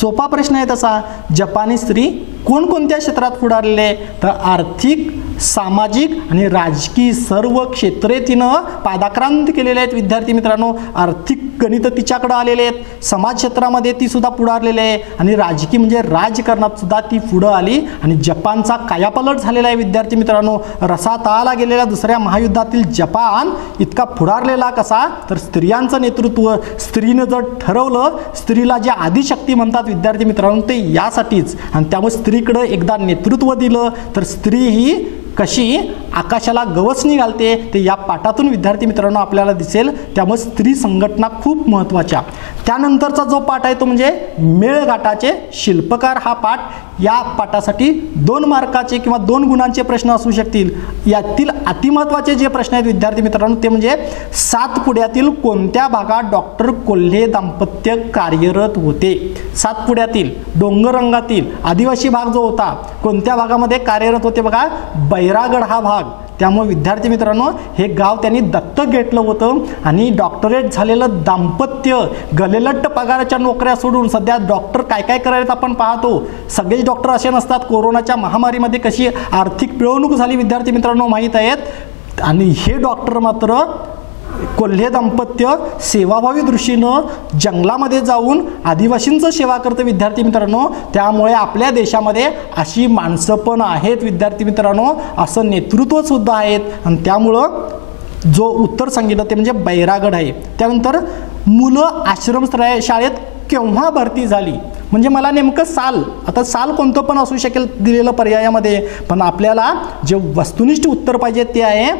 सोपा प्रश्न आहे तसा. जपानी स्त्री कोणकोणत्या क्षेत्रात पुढारलेली आहे? तर आर्थिक, सामाजिक आणि राजकीय सर्व क्षेत्रे तिनं पादाक्रांत केलेले आहेत विद्यार्थी मित्रांनो. आर्थिक गणित तिच्याकडे आलेले आहेत, समाज क्षेत्रामध्ये ती सुद्धा पुढारलेली आहे आणि राजकीय म्हणजे राजकारणात सुद्धा ती पुढं आली. आणि जपानचा कायापालट झालेला आहे विद्यार्थी मित्रांनो. रसातळाला गेलेल्या दुसऱ्या महायुद्धातील जपान इतका पुढारलेला कसा? तर स्त्रियांचं नेतृत्व. स्त्रीनं जर ठरवलं, स्त्रीला जे आदिशक्ती म्हणतात विद्यार्थी मित्रांनो, ते यासाठीच. आणि त्यामुळे स्त्रीकडे एकदा नेतृत्व दिलं तर स्त्री ही कशी आकाशाला गवसणी घालते ते या पाठातून विद्यार्थी मित्रांनो आपल्याला दिसेल. त्यामुळे स्त्री संघटना खूप महत्त्वाच्या. त्यानंतरचा जो पाठ आहे तो म्हणजे मेळघाटाचे शिल्पकार. हा पाठ या पाठासाठी 2 मार्काचे किंवा 2 गुणांचे प्रश्न असू शकतील. यातील अतिमहत्त्वाचे जे प्रश्न आहेत विद्यार्थी मित्रांनो ते म्हणजे सातपुड्यातील कोणत्या भागात डॉक्टर कोल्हे दाम्पत्य कार्यरत होते? सातपुड्यातील डोंगररंगातील आदिवासी भाग जो होता कोणत्या भागामध्ये कार्यरत होते बघा? बैरागड हा भाग. त्यामुळे विद्यार्थी मित्रांनो हे गाव त्यांनी दत्तक घेतलं होतं. आणि डॉक्टरेट झालेलं दाम्पत्य, गलेलट्ट पगाराच्या नोकऱ्या सोडून सध्या डॉक्टर काय काय करायला आपण पाहतो. सगळेच डॉक्टर असे नसतात. कोरोनाच्या महामारीमध्ये कशी आर्थिक पिळवणूक झाली विद्यार्थी मित्रांनो माहीत आहेत. आणि हे डॉक्टर मात्र कोल्हे दाम्पत्य सेवाभावी दृष्टीनं जंगलामध्ये जाऊन आदिवासींचं सेवा करतं विद्यार्थी मित्रांनो. त्यामुळे आपल्या देशामध्ये अशी माणसं पण आहेत विद्यार्थी मित्रांनो, असं नेतृत्व सुद्धा आहेत. आणि त्यामुळं जो उत्तर सांगितलं ते म्हणजे बैरागड आहे. त्यानंतर मुलं आश्रम शाळेत केव्हा भरती झाली? म्हणजे मला नेमकं साल, आता साल कोणतं पण असू शकेल दिलेलं पर्यायामध्ये, पण आपल्याला जे वस्तुनिष्ठ उत्तर पाहिजे ते आहे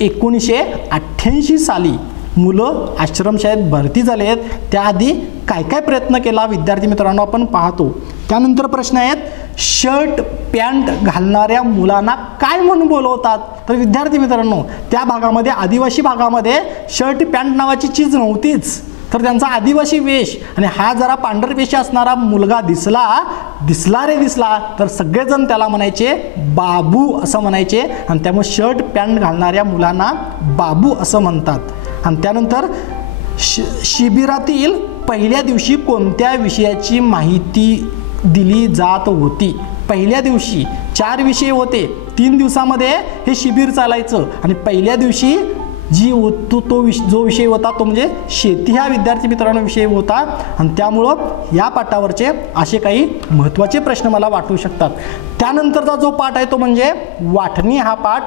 1988 साली मुलं आश्रमशाळेत भरती झाले आहेत. त्याआधी काय काय प्रयत्न केला विद्यार्थी मित्रांनो आपण पाहतो. त्यानंतर प्रश्न आहेत शर्ट पॅन्ट घालणाऱ्या मुलांना काय म्हणून बोलवतात? तर विद्यार्थी मित्रांनो त्या भागामध्ये आदिवासी भागामध्ये शर्ट पॅन्ट नावाची चीज नव्हतीच. तर त्यांचा आदिवासी वेश आणि हा जरा पांढरपेशी असणारा मुलगा दिसला तर सगळेजण त्याला म्हणायचे बाबू असं म्हणायचे. आणि त्यामुळे शर्ट पॅन्ट घालणाऱ्या मुलांना बाबू असं म्हणतात. आणि त्यानंतर शिबिरातील पहिल्या दिवशी कोणत्या विषयाची माहिती दिली जात होती? पहिल्या दिवशी 4 विषय होते. 3 दिवसामध्ये हे शिबिर चालायचं. आणि पहिल्या दिवशी जो विषय होता तो म्हणजे शेती हा विद्यार्थी मित्रांनो विषय होता. आणि त्यामुळं या पाठावरचे असे काही महत्त्वाचे प्रश्न मला वाटू शकतात. त्यानंतरचा जो पाठ आहे तो म्हणजे वाटणी हा पाठ.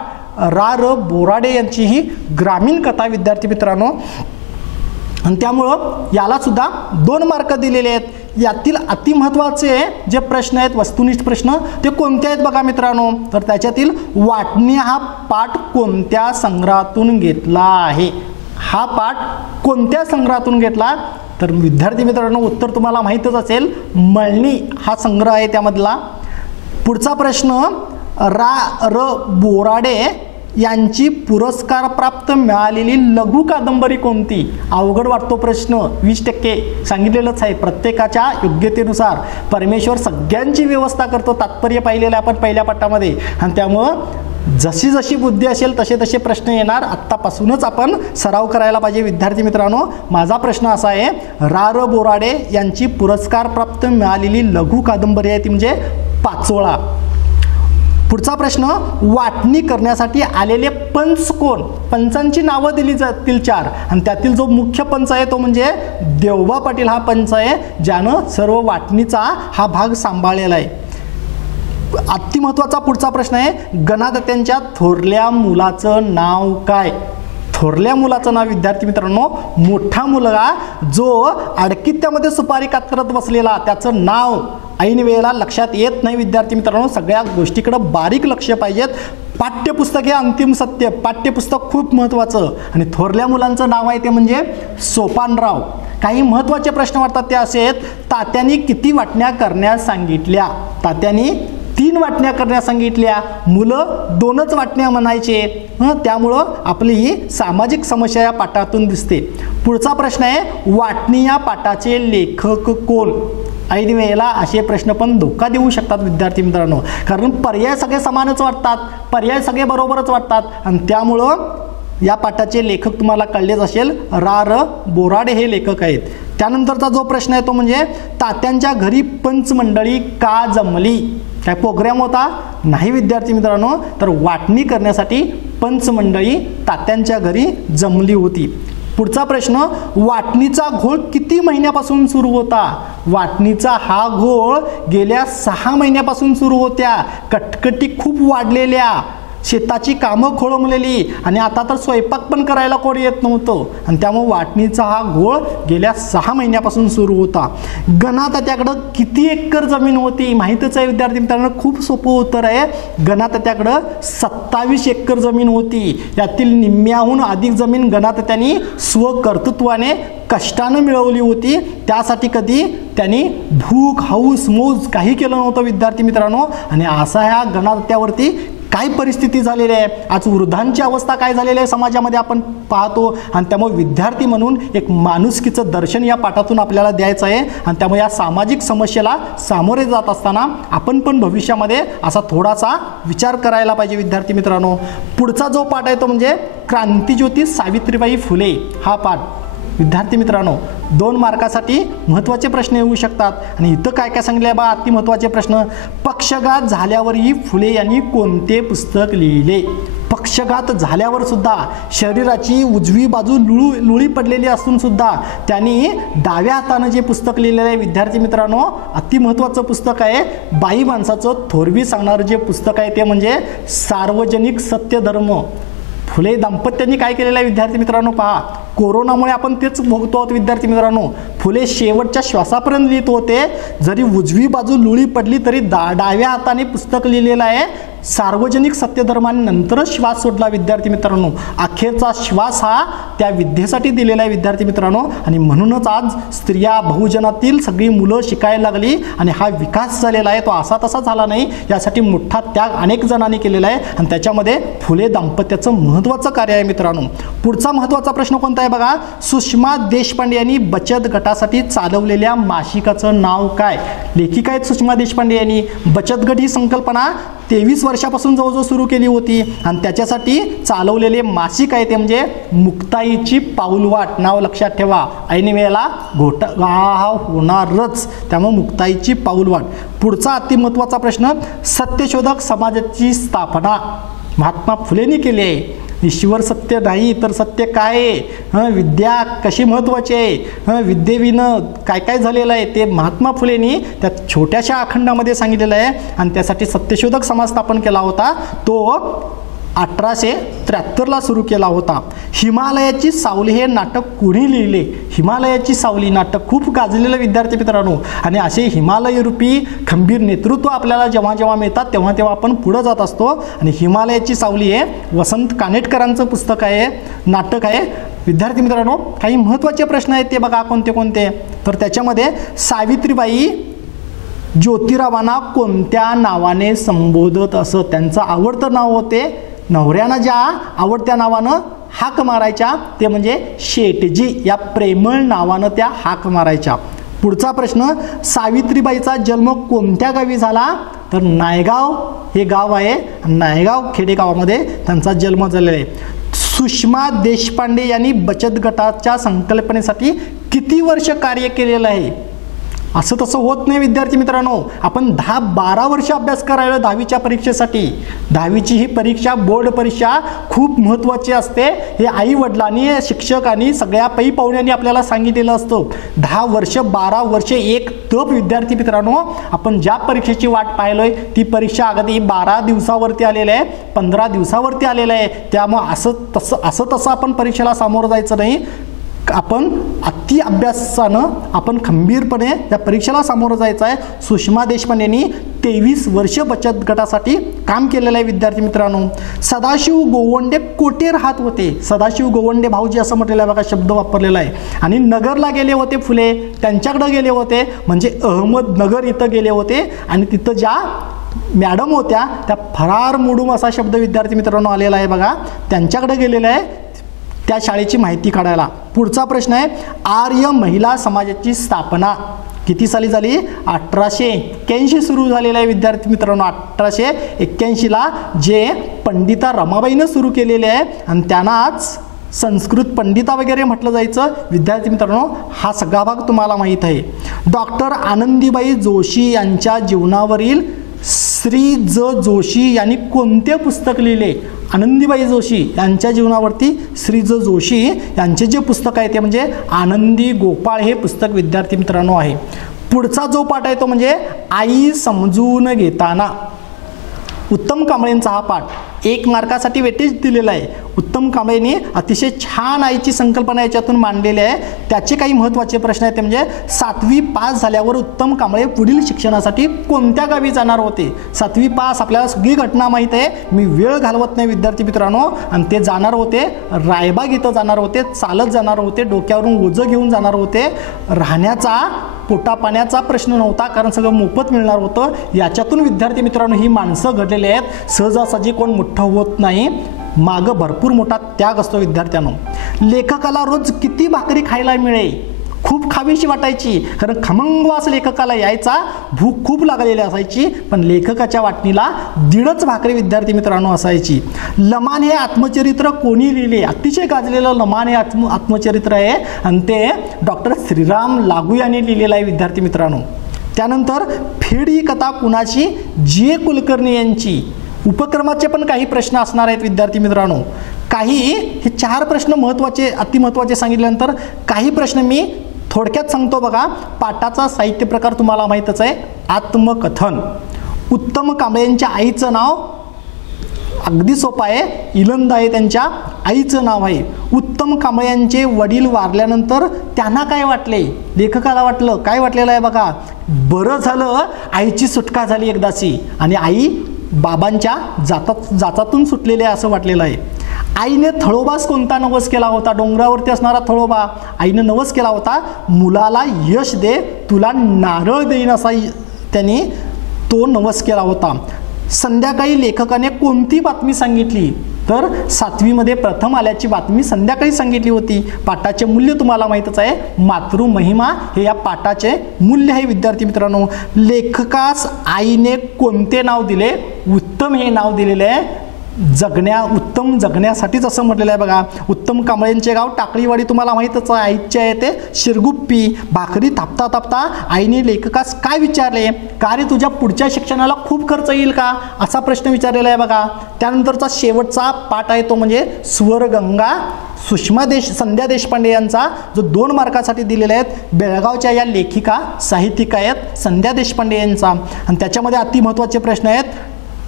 रा र बोराडे यांची ही ग्रामीण कथा विद्यार्थी मित्रांनो. आणि त्यामुळं याला सुद्धा 2 मार्क दिलेले आहेत. यातील अतिमहत्त्वाचे जे प्रश्न आहेत वस्तुनिष्ठ प्रश्न ते कोणते आहेत बघा मित्रांनो? तर त्याच्यातील वाटणी हा पाठ कोणत्या संग्रहातून घेतला आहे? हा पाठ कोणत्या संग्रहातून घेतला? तर विद्यार्थी मित्रांनो उत्तर तुम्हाला माहीतच असेल. मळणी हा संग्रह आहे त्यामधला. पुढचा प्रश्न रा र बोराडे यांची पुरस्कार प्राप्त मिळालेली लघु कादंबरी कोणती? अवघड वाटतो प्रश्न. 20% सांगितलेलंच आहे. प्रत्येकाच्या योग्यतेनुसार परमेश्वर सगळ्यांची व्यवस्था करतो. तात्पर्य पाहिलेलं आपण पहिल्या पाठामध्ये. आणि त्यामुळं जशी जशी बुद्धी असेल तसे तसे प्रश्न येणार. आत्तापासूनच आपण सराव करायला पाहिजे विद्यार्थी मित्रांनो. माझा प्रश्न असा आहे रा र बोराडे यांची पुरस्कार प्राप्त मिळालेली लघु कादंबरी आहे ती म्हणजे पाचोळा. पुढचा प्रश्न वाटणी करण्यासाठी आलेले पंच कोण? पंचांची नावं दिली जातील 4. आणि त्यातील जो मुख्य पंच आहे तो म्हणजे देवबा पाटील हा पंच आहे ज्यानं सर्व वाटणीचा हा भाग सांभाळलेला आहे. अतिमहत्त्वाचा पुढचा प्रश्न आहे गणादत्यांच्या थोरल्या मुलाचं नाव काय? थोरल्या मुलाचं नाव विद्यार्थी मित्रांनो, मोठा मुलगा जो अडकित्त्यामध्ये सुपारी कातरत बसलेला त्याचं नाव ऐन वेळेला लक्षात येत नाही विद्यार्थी मित्रांनो. सगळ्या गोष्टीकडे बारीक लक्ष पाहिजेत. पाठ्यपुस्तक हे अंतिम सत्य, पाठ्यपुस्तक खूप महत्त्वाचं. आणि थोरल्या मुलांचं नाव आहे ते म्हणजे सोपानराव. काही महत्त्वाचे प्रश्न वाटतात ते असे आहेत, तात्यांनी किती वाटण्या करण्यास सांगितल्या? तात्यांनी 3 वाटण्या करण्यास सांगितल्या, मुलं 2च वाटण्या म्हणायचे. त्यामुळं आपली ही सामाजिक समस्या या पाठातून दिसते. पुढचा प्रश्न आहे, वाटणी या पाठाचे लेखक कोण? ऐन वेळेला असे प्रश्न पण धोका देऊ शकतात विद्यार्थी मित्रांनो, कारण पर्याय सगळे समानच वाटतात, पर्याय सगळे बरोबरच वाटतात. आणि त्यामुळं या पाठाचे लेखक तुम्हाला कळलेच असेल, रा.र. बोराडे हे लेखक आहेत. त्यानंतरचा जो प्रश्न आहे तो म्हणजे, तात्यांच्या घरी पंचमंडळी का जमली? काय प्रोग्राम होता? नाही विद्यार्थी मित्रांनो, तर वाटणी करण्यासाठी पंचमंडळी तात्यांच्या घरी जमली होती. पुढचा प्रश्न, वाटणीचा घोळ किती महिन्यापासून सुरू होता? वाटणीचा हा घोळ गेल्या 6 महिन्यापासून सुरू होत्या. कटकटी खूप वाढलेल्या, शेताची कामं खोळंबलेली आणि आता तर स्वयंपाक पण करायला कोणी येत नव्हतं. आणि त्यामुळे वाटणीचा हा घोळ गेल्या 6 महिन्यापासून सुरू होता. गणातात्याकडं किती एकर जमीन होती? माहीतच आहे विद्यार्थी मित्रांनो, खूप सोपं उत्तर आहे. गणातात्याकडं 27 एकर जमीन होती. यातील निम्म्याहून अधिक जमीन गणातात्यांनी स्वकर्तृत्वाने कष्टानं मिळवली होती. त्यासाठी कधी त्यांनी भूक हौस मौज काही केलं नव्हतं विद्यार्थी मित्रांनो. आणि असा ह्या गणातात्यावरती काय परिस्थिती झालेली आहे, आज वृद्धांची अवस्था काय झालेली आहे समाजामध्ये आपण पाहतो. आणि त्यामुळे विद्यार्थी म्हणून एक माणुसकीचं दर्शन या पाठातून आपल्याला द्यायचं आहे. आणि त्यामुळे या सामाजिक समस्येला सामोरे जात असताना आपण पण भविष्यामध्ये असा थोडासा विचार करायला पाहिजे विद्यार्थी मित्रांनो. पुढचा जो पाठ आहे तो म्हणजे क्रांतिज्योती सावित्रीबाई फुले हा पाठ. विद्यार्थी मित्रांनो, 2 मार्कासाठी महत्त्वाचे प्रश्न येऊ शकतात. आणि इथं काय काय सांगितले बा, अति महत्त्वाचे प्रश्न. पक्षघात झाल्यावरही फुले यांनी कोणते पुस्तक लिहिले? पक्षघात झाल्यावर सुद्धा शरीराची उजवी बाजू लुळी पडलेली असून सुद्धा त्यांनी डाव्या हातानं जे पुस्तक लिहिलेलं आहे विद्यार्थी मित्रांनो, अति महत्त्वाचं पुस्तक आहे. बाई माणसाचं थोरवी सांगणारं जे पुस्तक आहे ते म्हणजे सार्वजनिक सत्यधर्म. फुले दाम्पत्यांनी काय केलेलं आहे विद्यार्थी मित्रांनो पहा, कोरोनामुळे आपण तेच भोगतो आहोत विद्यार्थी मित्रांनो. फुले शेवटच्या श्वासापर्यंत लिहित होते, जरी उजवी बाजू लुळी पडली तरी डाव्या हाताने पुस्तक लिहिलेलं आहे. सार्वजनिक सत्यधर्माने नंतरच श्वास सोडला विद्यार्थी मित्रांनो. अखेरचा श्वास हा त्या विद्येसाठी दिलेला आहे विद्यार्थी मित्रांनो. आणि म्हणूनच आज स्त्रिया बहुजनातील सगळी मुलं शिकायला लागली आणि हा विकास झालेला आहे. तो असा तसा झाला नाही, यासाठी मोठा त्याग अनेक जणांनी केलेला आहे. आणि त्याच्यामध्ये फुले दाम्पत्याचं महत्त्वाचं कार्य आहे मित्रांनो. पुढचा महत्त्वाचा प्रश्न कोणता आहे बघा, सुषमा देशपांडे यांनी बचत गटासाठी चालवलेल्या मासिकाचं नाव काय? लेखिका आहेत सुषमा देशपांडे यांनी. बचत गट ही संकल्पना 23 वर्षापासून जवळजवळ सुरू केली होती. आणि त्याच्यासाठी चालवलेले मासिक आहे ते म्हणजे मुक्ताईची पाऊलवाट. नाव लक्षात ठेवा, ऐन वेळेला घोटाळा होणारच, त्यामुळे मुक्ताईची पाऊलवाट. पुढचा अति महत्त्वाचा प्रश्न, सत्यशोधक समाजाची स्थापना महात्मा फुलेंनी केली आहे. ईश्वर सत्य नाही तर सत्य काय आहे, विद्या कशी महत्त्वाची आहे, विद्येविनं काय काय झालेलं आहे ते महात्मा फुलेंनी त्या छोट्याशा अखंडामध्ये सांगितलेलं आहे. आणि त्यासाठी सत्यशोधक समाज स्थापन केला होता, तो 1873ला सुरू केला होता. हिमालयाची सावली हे नाटक कोणी लिहिले? हिमालयाची सावली नाटक खूप गाजलेलं विद्यार्थी मित्रांनो. आणि असे हिमालय रूपी खंबीर नेतृत्व आपल्याला जेव्हा जेव्हा मिळतात तेव्हा तेव्हा आपण पुढे जात असतो. आणि हिमालयाची सावली हे वसंत कानेटकरांचं पुस्तक आहे, नाटक आहे. विद्यार्थी मित्रांनो, काही महत्त्वाचे प्रश्न आहेत ते बघा कोणते कोणते. तर त्याच्यामध्ये सावित्रीबाई ज्योतिरावांना कोणत्या नावाने संबोधत असत? त्यांचं आवडतं नाव होते, नवऱ्यानं ज्या आवडत्या नावानं हाक मारायच्या ते म्हणजे शेटजी, या प्रेमळ नावानं त्या हाक मारायच्या. पुढचा प्रश्न, सावित्रीबाईचा जन्म कोणत्या गावी झाला? तर नायगाव हे गाव आहे, नायगाव खेडेगावामध्ये त्यांचा जन्म झालेला आहे. सुषमा देशपांडे यांनी बचत गटाच्या संकल्पनेसाठी किती वर्ष कार्य केलेलं आहे? असं तसं होत नाही विद्यार्थी मित्रांनो. आपण 10-12 वर्ष अभ्यास करायला 10वीच्या परीक्षेसाठी. 10वीची ही परीक्षा बोर्ड परीक्षा खूप महत्त्वाची असते. हे आई वडिलांनी शिक्षकांनी सगळ्या पै पाहुण्यांनी आपल्याला सांगितलेलं असतं. 10 वर्ष 12 वर्ष एक तप विद्यार्थी मित्रांनो. आपण ज्या परीक्षेची वाट पाहिलोय ती परीक्षा अगदी 12 दिवसावरती आलेली आहे, 15 दिवसावरती आलेलं आहे. त्यामुळे असं तसं आपण परीक्षेला सामोरं जायचं नाही. आपण अति अभ्यासानं आपण खंबीरपणे त्या परीक्षेला सामोरं जायचं आहे. सुषमा देशपांडेंनी 23 वर्ष बचत गटासाठी काम केलेलं आहे विद्यार्थी मित्रांनो. सदाशिव गोवंडे कोठे राहत होते? सदाशिव गोवंडे भाऊजी असं म्हटलेलं आहे बघा, शब्द वापरलेला आहे. आणि नगरला गेले होते फुले, त्यांच्याकडे गेले होते, म्हणजे अहमदनगर इथं गेले होते. आणि तिथं ज्या मॅडम होत्या त्या फरार मुडूम असा शब्द विद्यार्थी मित्रांनो आलेला आहे बघा, त्यांच्याकडे गेलेला आहे त्या शाळेची माहिती काढायला. पुढचा प्रश्न आहे, आर्य महिला समाजाची स्थापना किती साली झाली? 1881 सुरू झालेला आहे विद्यार्थी मित्रांनो. 1881ला जे पंडिता रमाबाईनं सुरू केलेले आहे आणि त्यांना आज संस्कृत पंडिता वगैरे म्हटलं जायचं. विद्यार्थी मित्रांनो हा सगळा भाग तुम्हाला माहीत आहे. डॉक्टर आनंदीबाई जोशी यांच्या जीवनावरील श्री ज जोशी यांनी कोणते पुस्तक लिहिले? आनंदीबाई जोशी यांच्या जीवनावरती श्री ज जोशी यांचे जे पुस्तक आहे ते म्हणजे आनंदी गोपाळ हे पुस्तक विद्यार्थी मित्रांनो आहे. पुढचा जो पाठ आहे तो म्हणजे आई समजून घेताना. उत्तम कांबळेंचा हा पाठ 1 मार्कासाठी वेटेज दिलेला आहे. उत्तम कांबळेंनी अतिशय छान आईची संकल्पना याच्यातून मांडलेली आहे. त्याचे काही महत्त्वाचे प्रश्न आहेत ते म्हणजे 7वी पास झाल्यावर उत्तम कांबळे पुढील शिक्षणासाठी कोणत्या गावी जाणार होते? 7वी पास आपल्याला सगळी घटना माहीत आहे, मी वेळ घालवत नाही विद्यार्थी मित्रांनो. आणि ते जाणार होते रायबाग इथं जाणार होते, चालत जाणार होते, डोक्यावरून ओझं घेऊन जाणार होते. राहण्याचा पोटा पाण्याचा प्रश्न नव्हता कारण सगळं मोफत मिळणार होतं. याच्यातून विद्यार्थी मित्रांनो ही माणसं घडलेली आहेत. सहजासहजी कोण मोठं होत नाही, मागं भरपूर मोठा त्याग असतो विद्यार्थ्यांनो. लेखकाला रोज किती भाकरी खायला मिळे? खूप खावीशी वाटायची कारण खमंग वास लेखकाला यायचा, भूक खूप लागलेली असायची, पण लेखकाच्या वाटणीला 1.5 भाकरी विद्यार्थी मित्रांनो असायची. लमान हे आत्मचरित्र कोणी लिहिले? अतिशय गाजलेलं लमान हे आत्मचरित्र आहे आणि ते डॉक्टर श्रीराम लागू यांनी लिहिलेलं आहे विद्यार्थी मित्रांनो. त्यानंतर फेड ही कथा कुणाची? जे कुलकर्णी यांची. उपक्रमाचे पण काही प्रश्न असणार आहेत विद्यार्थी मित्रांनो. काही हे 4 प्रश्न महत्त्वाचे अतिमहत्त्वाचे सांगितल्यानंतर काही प्रश्न मी थोडक्यात सांगतो बघा. पाठाचा साहित्य प्रकार तुम्हाला माहीतच आहे, आत्मकथन. उत्तम कांबळेंच्या आईचं नाव अगदी सोपं आहे, इलंदा आहे त्यांच्या आईचं नाव आहे. उत्तम कांबळे यांचे वडील वारल्यानंतर त्यांना काय वाटले? लेखकाला वाटलं काय वाटलेलं आहे बघा, बरं झालं आईची सुटका झाली एकदाची आणि आई बाबांच्या जाचातून सुटलेले असं वाटलेलं आहे. आईने थळोबास कोणता नवस केला होता? डोंगरावरती असणारा थळोबा. आईने नवस केला होता, मुलाला यश दे, तुला नारळ देईन असा त्यांनी तो नवस केला होता. संध्याकाळी लेखकाने कोणती बातमी सांगितली? तर 7वीमध्ये प्रथम आल्याची बातमी संध्याकाळी सांगितली होती. पाठाचे मूल्य तुम्हाला माहीतच आहे, मातृमहिमा हे या पाठाचे मूल्य आहे विद्यार्थी मित्रांनो. लेखकास आईने कोणते नाव दिले? उत्तम हे नाव दिलेले आहे. उत्तम जगण्यासाठीच असं म्हटलेलं आहे बघा. उत्तम कांबळेंचे गाव टाकळीवाडी तुम्हाला माहीतच आहे, आईचे आहे ते शिरगुप्पी. भाकरी थापता थापता आईने लेखकास काय विचारले? का रे तुझ्या पुढच्या शिक्षणाला खूप खर्च येईल का? असा प्रश्न विचारलेला आहे बघा. त्यानंतरचा शेवटचा पाठ आहे तो म्हणजे स्वरगंगा. संध्या देशपांडे यांचा जो 2 मार्कासाठी दिलेले आहेत. बेळगावच्या या लेखिका साहित्यिका आहेत संध्या देशपांडे यांचा. आणि त्याच्यामध्ये अतिमहत्त्वाचे प्रश्न आहेत.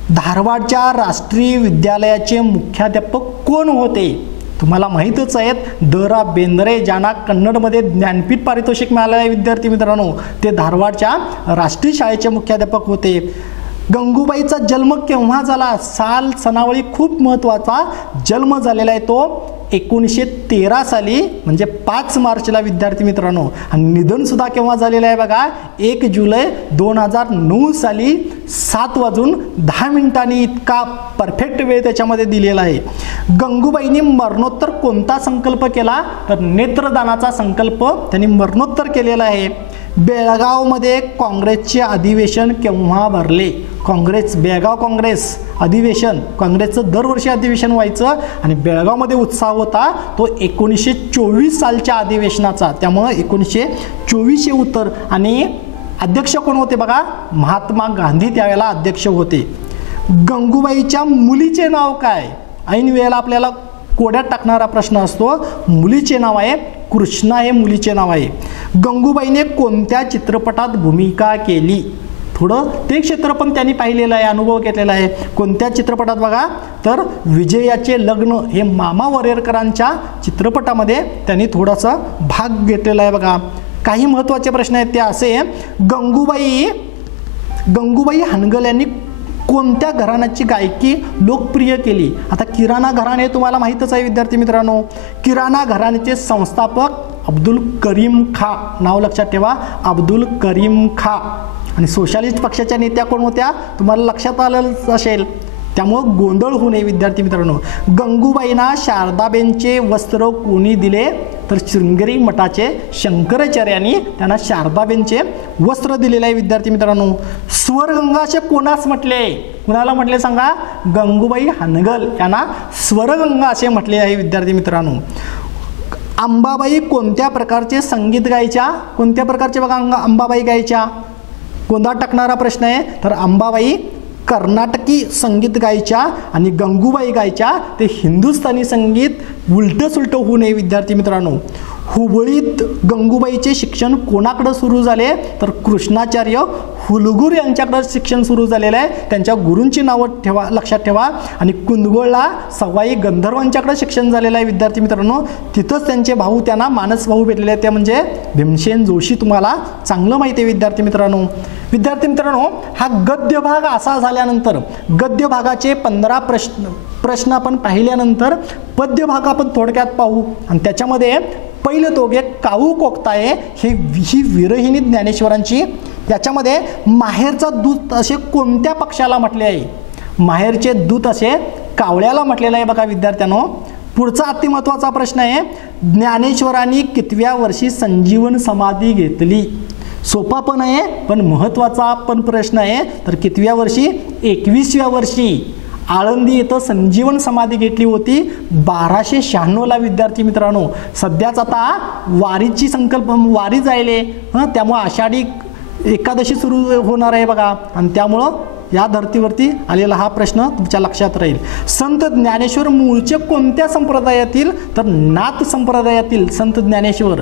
धारवाडच्या राष्ट्रीय विद्यालयाचे मुख्याध्यापक कोण होते? तुम्हाला माहीतच आहेत, द रा बेंद्रे ज्यांना कन्नडमध्ये ज्ञानपीठ पारितोषिक मिळालेलं आहे विद्यार्थी मित्रांनो, ते धारवाडच्या राष्ट्रीय शाळेचे मुख्याध्यापक होते. गंगूबाईचा जन्म केव्हा झाला? साल सनावळी खूप महत्त्वाचा. जन्म झालेला आहे तो 1913 साली म्हणजे 5 मार्चला विद्यार्थी मित्रांनो. आणि निधनसुद्धा केव्हा झालेलं आहे बघा, 1 जुलै 2009 साली 7:10 इतका परफेक्ट वेळ त्याच्यामध्ये दिलेला आहे. गंगूबाईंनी मरणोत्तर कोणता संकल्प केला? तर नेत्रदानाचा संकल्प त्यांनी मरणोत्तर केलेला आहे. बेळगावमध्ये काँग्रेसचे अधिवेशन केव्हा भरले? बेळगाव काँग्रेस अधिवेशन, काँग्रेसचं दरवर्षी अधिवेशन व्हायचं आणि बेळगावमध्ये उत्साह होता तो 1924 सालच्या अधिवेशनाचा. त्यामुळं 1924 हे उत्तर. आणि अध्यक्ष कोण होते बघा, महात्मा गांधी त्यावेळेला अध्यक्ष होते. गंगूबाईच्या मुलीचे नाव काय, ऐन वेळेला आपल्याला कोड्यात टाकणारा प्रश्न असतो. मुलीचे नाव आहे कृष्णा हे मुलीचे नाव आहे. गंगूबाईने कोणत्या चित्रपटात भूमिका केली, थोडं ते क्षेत्र पण त्यांनी पाहिलेलं आहे, अनुभव घेतलेला आहे. कोणत्या चित्रपटात बघा, तर विजयाचे लग्न हे मामा वरेरकरांच्या चित्रपटामध्ये त्यांनी थोडासा भाग घेतलेला आहे बघा. काही महत्त्वाचे प्रश्न आहेत ते असे, गंगूबाई हानगल यांनी कोणत्या घराण्याची गायकी लोकप्रिय केली. आता किराणा घराणे तुम्हाला माहीतच आहे विद्यार्थी मित्रांनो. किराणा घराण्याचे संस्थापक अब्दुल करीम खा, नाव लक्षात ठेवा, अब्दुल करीम खा. आणि सोशलिस्ट पक्षाच्या नेत्या कोण होत्या तुम्हाला लक्षात आलं असेल, त्यामुळं गोंधळ होऊ नये विद्यार्थी मित्रांनो. गंगूबाईंना शारदाबेनचे वस्त्र कोणी दिले, तर शृंगेरी मठाचे शंकराचार्यांनी त्यांना शारदाबेनचे वस्त्र दिलेले आहे विद्यार्थी मित्रांनो. स्वरगंगा असे कोणास म्हटले, कुणाला म्हटले सांगा, गंगूबाई हानगल यांना स्वरगंगा असे म्हटले आहे विद्यार्थी मित्रांनो. अंबाबाई कोणत्या प्रकारचे संगीत गायच्या, कोणत्या प्रकारचे बघा अंबाबाई गायच्या, गोंधळ टाकणारा प्रश्न आहे. तर अंबाबाई कर्नाटकी संगीत गायच्या आणि गंगूबाई गायच्या ते हिंदुस्थानी संगीत उलटं सुलटं होऊ नये विद्यार्थी मित्रांनो. हुबळीत गंगूबाईचे शिक्षण कोणाकडे सुरू झाले, तर कृष्णाचार्य हुलगुर यांच्याकडे शिक्षण सुरू झालेलं आहे. त्यांच्या गुरूंची नावं ठेवा, लक्षात ठेवा. आणि कुंदगोळला सवाई गंधर्वांच्याकडे शिक्षण झालेलं आहे विद्यार्थी मित्रांनो. तिथंच त्यांचे भाऊ त्यांना मानस भाऊ भेटलेले आहेत, ते म्हणजे भीमसेन जोशी. तुम्हाला चांगलं माहिती आहे विद्यार्थी मित्रांनो. विद्यार्थी मित्रांनो, हा गद्य भाग असा झाल्यानंतर गद्य भागाचे 15 प्रश्न आपण पाहिल्यानंतर पद्य भाग आपण थोडक्यात पाहू. आणि त्याच्यामध्ये पहिलं तोगे काऊ कोकताये ही विरहिणी ज्ञानेश्वरांची. याच्यामध्ये माहेरचा दूत असे कोणत्या पक्षाला म्हटले आहे, माहेरचे दूत असे कावळ्याला म्हटलेलं आहे बघा विद्यार्थ्यांनो. पुढचा अतिमहत्वाचा प्रश्न आहे, ज्ञानेश्वरांनी कितव्या वर्षी संजीवन समाधी घेतली. सोपा पण आहे पण महत्त्वाचा पण प्रश्न आहे. तर कितव्या वर्षी, 21व्या वर्षी आळंदी येथे संजीवन समाधी घेतली होती 1296ला विद्यार्थी मित्रांनो. सध्याच आता वारीची वारी जायले त्यामुळे आषाढी एकादशी सुरू होणार आहे बघा. आणि त्यामुळं या धर्तीवरती आलेला हा प्रश्न तुमच्या लक्षात राहील. संत ज्ञानेश्वर मूळचे कोणत्या संप्रदायातील, तर नाथ संप्रदायातील संत ज्ञानेश्वर.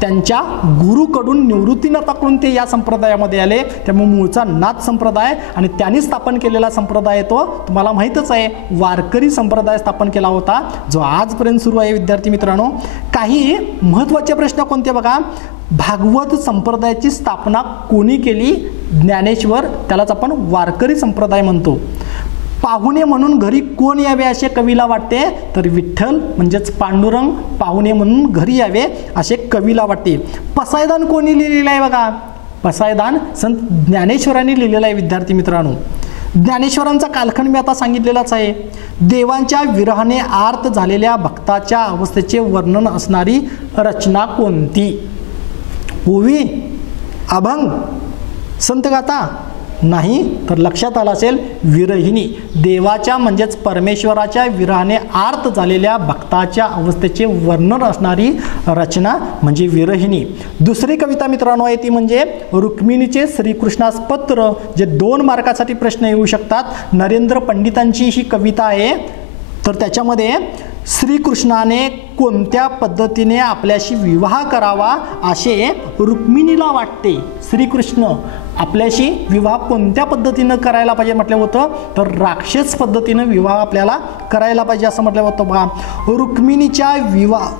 त्यांच्या गुरुकडून निवृत्तीनाथाकडून ते या संप्रदायामध्ये आले. त्यामुळे मूळचा नाथ संप्रदाय आणि त्यांनी स्थापन केलेला संप्रदाय तो तुम्हाला माहीतच आहे, वारकरी संप्रदाय स्थापन केला होता, जो आजपर्यंत सुरू आहे विद्यार्थी मित्रांनो. काही महत्त्वाचे प्रश्न कोणते बघा, भागवत संप्रदायाची स्थापना कोणी केली, ज्ञानेश्वर. त्यालाच आपण वारकरी संप्रदाय म्हणतो. पाहुणे म्हणून घरी कोण यावे असे कवीला वाटते, तर विठ्ठल म्हणजेच पांडुरंग पाहुणे म्हणून घरी यावे असे कवीला वाटते. पसायदान कोणी लिहिलेलं आहे बघा, पसायदान संत ज्ञानेश्वरांनी लिहिलेलं आहे विद्यार्थी मित्रांनो. ज्ञानेश्वरांचा कालखंड मी आता सांगितलेलाच आहे. देवांच्या विरहाने आर्त झालेल्या भक्ताच्या अवस्थेचे वर्णन असणारी रचना कोणती, ओवी, अभंग, संतगाथा, नाही. तर लक्षात आलं असेल विरहिणी. देवाच्या म्हणजेच परमेश्वराच्या विरहाने आर्त झालेल्या भक्ताच्या अवस्थेचे वर्णन असणारी रचना म्हणजे विरहिणी. दुसरी कविता मित्रांनो आहे ती म्हणजे रुक्मिणीचे श्रीकृष्णास पत्र, जे 2 मार्कासाठी प्रश्न येऊ शकतात. नरेंद्र पंडितांची ही कविता आहे. तर त्याच्यामध्ये श्रीकृष्णाने कोणत्या पद्धतीने आपल्याशी विवाह करावा असे रुक्मिणीला वाटते. श्रीकृष्ण आपल्याशी विवाह कोणत्या पद्धतीनं करायला पाहिजे म्हटलं होतं, तर राक्षस पद्धतीनं विवाह आपल्याला करायला पाहिजे असं म्हटलं होतं बघा. रुक्मिणीचा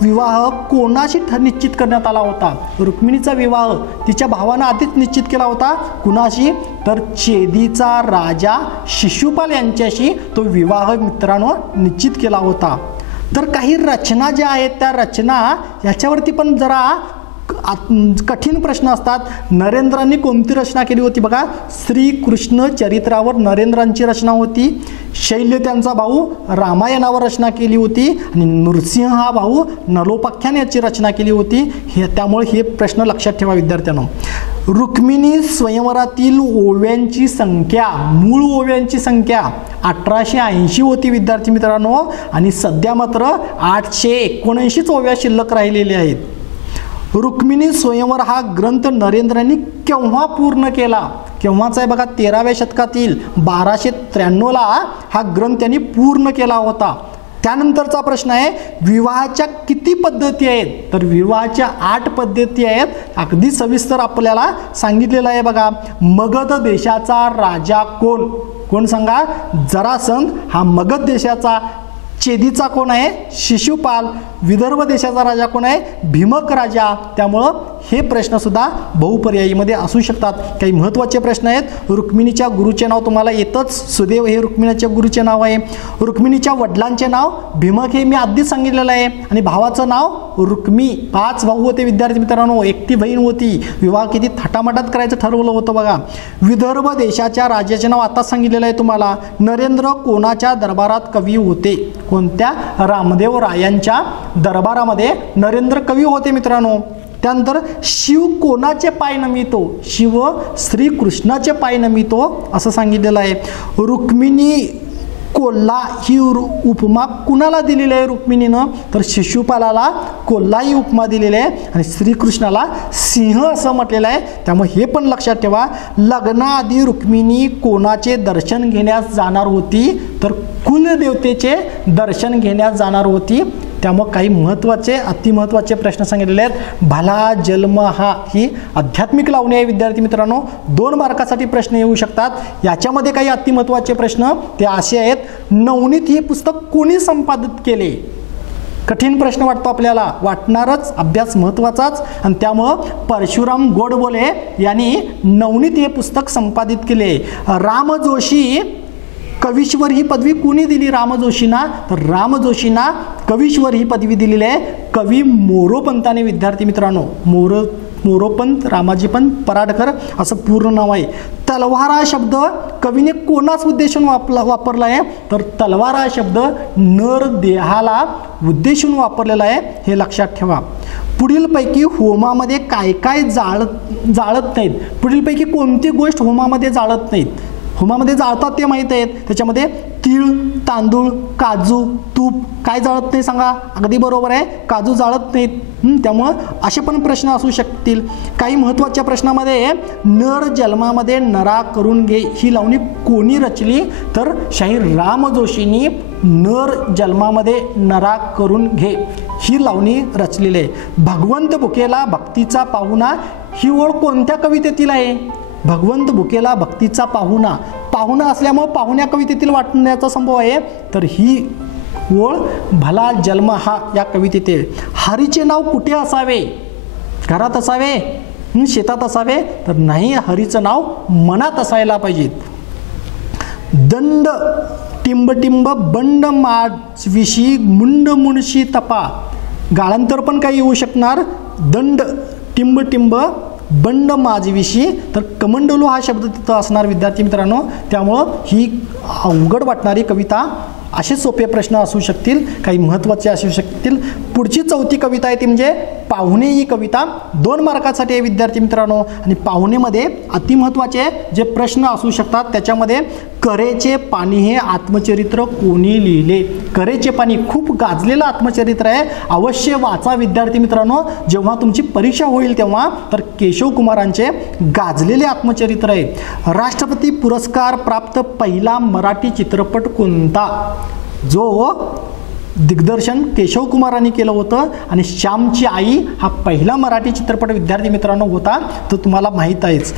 विवाह कोणाशी निश्चित करण्यात आला होता, रुक्मिणीचा विवाह तिच्या भावानं आधीच निश्चित केला होता. कुणाशी, तर चेदीचा राजा शिशुपाल यांच्याशी तो विवाह मित्रांनो निश्चित केला होता. तर काही रचना ज्या आहेत त्या रचना ह्याच्यावरती पण जरा कठीण प्रश्न असतात. नरेंद्रांनी कोणती रचना केली होती बघा, श्रीकृष्ण चरित्रावर नरेंद्रांची रचना होती. शैल्य त्यांचा भाऊ रामायणावर रचना केली होती आणि नृसिंह हा भाऊ नलोपाख्यान याची रचना केली होती. त्यामुळे हे प्रश्न लक्षात ठेवा विद्यार्थ्यांनो. रुक्मिणी स्वयंवरातील ओव्यांची संख्या, मूळ ओव्यांची संख्या 1880 होती विद्यार्थी मित्रांनो. आणि सध्या मात्र 879 ओव्या शिल्लक राहिलेल्या आहेत. रुक्मिणी स्वयंवर हा ग्रंथ नरेंद्रांनी केव्हा पूर्ण केला? केव्हाचा आहे बघा, 13व्या शतकातील 1293ला हा ग्रंथ त्यांनी पूर्ण केला होता. त्यानंतरचा प्रश्न आहे, विवाहाच्या किती पद्धती आहेत? तर विवाहाच्या 8 पद्धती आहेत. अगदी सविस्तर आपल्याला सांगितलेलं आहे बघा. मगध देशाचा राजा कोण? कोण सांगा? जरासंध हा मगध देशाचा. चेदीचा कोण आहे? शिशुपाल. विदर्भ देशाचा राजा कोण आहे? भीमक राजा. त्यामुळं हे प्रश्न सुद्धा बहुपर्यायीमध्ये असू शकतात. काही महत्त्वाचे प्रश्न आहेत. रुक्मिणीच्या गुरुचे नाव तुम्हाला येतच. सुदेव हे रुक्मिणीच्या गुरुचे नाव आहे. रुक्मिणीच्या वडिलांचे नाव भीमक हे मी आधीच सांगितलेलं आहे. आणि भावाचं नाव रुक्मी. 5 भाऊ होते विद्यार्थी मित्रांनो, एकटी बहीण होती. विवाह किती थाटामाटात करायचं ठरवलं होतं बघा. विदर्भ देशाच्या राजाचे नाव आताच सांगितलेलं आहे तुम्हाला. नरेंद्र कोणाच्या दरबारात कवी होते? कोणत्या? रामदेव रायांच्या दरबारामध्ये नरेंद्र कवी होते मित्रांनो. त्यानंतर शिव कोणाचे पाय नमितो? शिव श्रीकृष्णाचे पाय नमितो असं सांगितलेलं आहे. रुक्मिणी कोल्हा ही उपमा कुणाला दिलेली आहे रुक्मिणीनं? तर शिशुपालाला कोल्हा ही उपमा दिलेली आहे आणि श्रीकृष्णाला सिंह असं म्हटलेलं आहे. त्यामुळे हे पण लक्षात ठेवा. लग्नाआधी रुक्मिणी कोणाचे दर्शन घेण्यास जाणार होती? तर कुलदेवतेचे दर्शन घेण्यास जाणार होती. त्यामुळे काही महत्त्वाचे अतिमहत्त्वाचे प्रश्न सांगितलेले आहेत. भला जन्म हा ही आध्यात्मिक लावणी आहे विद्यार्थी मित्रांनो. 2 मार्कासाठी प्रश्न येऊ शकतात. याच्यामध्ये काही अतिमहत्त्वाचे प्रश्न ते असे आहेत. नवनीत हे पुस्तक कोणी संपादित केले? कठीण प्रश्न वाटतो आपल्याला, वाटणारच, अभ्यास महत्त्वाचाच. आणि त्यामुळं परशुराम गोडबोले यांनी नवनीत हे पुस्तक संपादित केले. राम जोशी कवीश्वर ही पदवी कोणी दिली रामजोशींना? तर रामजोशींना कवीश्वर ही पदवी दिलेली आहे कवी मोरोपंतांनी विद्यार्थी मित्रांनो. मोरोपंत रामाजीपंत पराडकर असं पूर्ण नाव आहे. तलवार हा शब्द कवीने कोणास उद्देशून वापरला आहे? तर तलवार हा शब्द नर देहाला उद्देशून वापरलेला आहे, हे लक्षात ठेवा. पुढीलपैकी होमामध्ये काय काय जाळत नाहीत? पुढीलपैकी कोणती गोष्ट होमामध्ये जाळत नाहीत? होमामध्ये जाळतात ते माहीत आहेत. त्याच्यामध्ये तीळ, तांदूळ, काजू, तूप काय जाळत नाही सांगा? अगदी बरोबर आहे, काजू जाळत नाहीत. त्यामुळं असे पण प्रश्न असू शकतील. काही महत्त्वाच्या प्रश्नामध्ये नर जन्मामध्ये नरा करून घे ही लावणी कोणी रचली? तर शाहीर राम जोशींनी नर जन्मामध्ये नरा करून घे ही लावणी रचलेली आहे. भगवंत भुकेला भक्तीचा पाहुणा ही ओळ कोणत्या कवितेतील आहे? भगवंत भुकेला भक्तीचा पाहुणा. पाहुणा असल्यामुळे पाहुण्या कवितेतील वाटण्याचा संभव आहे. तर ही ओळ भला जन्म हा या कवितेत आहे. हरीचे नाव कुठे असावे? घरात असावे? शेतात असावे? तर नाही, हरीचं नाव मनात असायला पाहिजे. दंड टिंब टिंब बंड माझविषयी मुंड मुणशी तपा. गाळांतर पण काही येऊ शकणार. दंड टिंब टिंब बंड माझविषयी, तर कमंडलू हा शब्द तिथं असणार विद्यार्थी मित्रांनो. त्यामुळं ही अवघड वाटणारी कविता असे सोपे प्रश्न असू शकतील, काही महत्त्वाचे असू शकतील. पुढची 4थी कविता आहे ती म्हणजे पाहुणे ही कविता 2 मार्कासाठी आहे विद्यार्थी मित्रांनो. आणि पाहुणेमध्ये अतिमहत्त्वाचे जे प्रश्न असू शकतात त्याच्यामध्ये करेचे पाणी हे आत्मचरित्र कोणी लिहिले? करेचे पाणी खूप गाजलेलं आत्मचरित्र आहे, अवश्य वाचा विद्यार्थी मित्रांनो. जेव्हा तुमची परीक्षा होईल तेव्हा तर केशव कुमारांचे गाजलेले आत्मचरित्र आहे. राष्ट्रपती पुरस्कार प्राप्त पहिला मराठी चित्रपट कोणता? जो दिग्दर्शन केशव कुमारांनी केलं होतं आणि श्यामची आई हा पहिला मराठी चित्रपट विद्यार्थी मित्रांनो होता, तो तुम्हाला माहीत आहेच.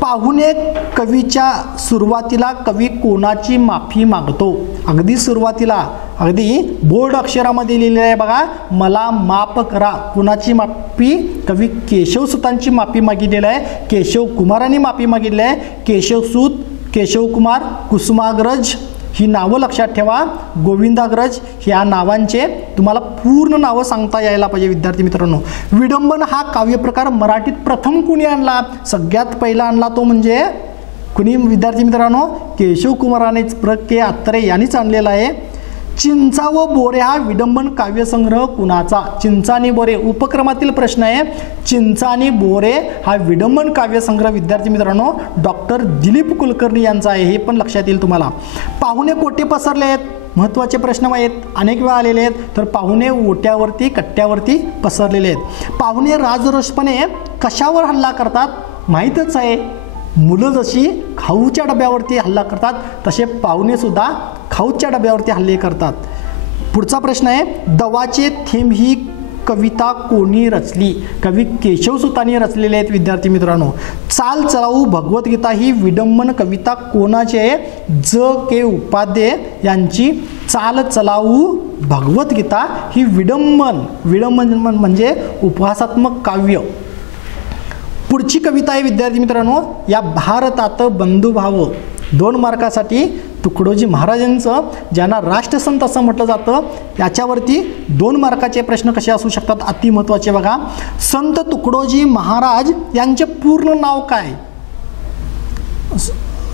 पाहुणे कवीच्या सुरुवातीला कवी कोणाची माफी मागतो? अगदी सुरुवातीला अगदी बोल्ड अक्षरामध्ये लिहिलेलं आहे बघा, मला माफ करा. कोणाची माफी? कवी केशवसुतांची माफी मागितलेली आहे. केशव कुमारांनी माफी मागितली आहे. केशवसूत, केशवकुमार, कुसुमाग्रज ही नावं लक्षात ठेवा. गोविंदाग्रज ह्या नावांचे तुम्हाला पूर्ण नावं सांगता यायला पाहिजे विद्यार्थी मित्रांनो. विडंबन हा काव्यप्रकार मराठीत प्रथम कुणी आणला? सगळ्यात पहिला आणला तो म्हणजे कुणी विद्यार्थी मित्रांनो? केशव कुमारानेच, प्र के अत्रे यांनीच आणलेला आहे. चिंचा व बोरे हा विडंबन काव्यसंग्रह कुणाचा? चिंचा आणि बोरे उपक्रमातील प्रश्न आहे. चिंचा आणि बोरे हा विडंबन काव्यसंग्रह विद्यार्थी मित्रांनो डॉक्टर दिलीप कुलकर्णी यांचा आहे, हे पण लक्षात येईल तुम्हाला. पाहुणे कोठे पसरले आहेत? महत्त्वाचे प्रश्न आहेत, अनेक वेळा आलेले आहेत. तर पाहुणे ओट्यावरती कट्ट्यावरती पसरलेले आहेत. पाहुणे राजरोषपणे कशावर हल्ला करतात माहीतच आहे. मुलं जशी खाऊच्या डब्यावरती हल्ला करतात तसे पाहुणे सुद्धा खाऊच्या डब्यावरती हल्ले करतात. पुढचा प्रश्न आहे, दवाचे थेंब ही कविता कोणी रचली? कवी केशवसुतांनी रचलेले आहेत विद्यार्थी मित्रांनो. चाल चलाऊ भगवद्गीता ही विडंबन कविता कोणाची आहे? ज के उपाध्ये यांची चाल चलाऊ भगवद्गीता ही विडंबन म्हणजे उपहासात्मक काव्य. पुढची कविता आहे विद्यार्थी मित्रांनो, या भारतात बंधुभाव. 2 मार्कासाठी तुकडोजी महाराजांचं, ज्यांना राष्ट्रसंत असं म्हटलं जातं, याच्यावरती 2 मार्काचे प्रश्न कसे असू शकतात अति महत्त्वाचे बघा. संत तुकडोजी महाराज यांचे पूर्ण नाव काय?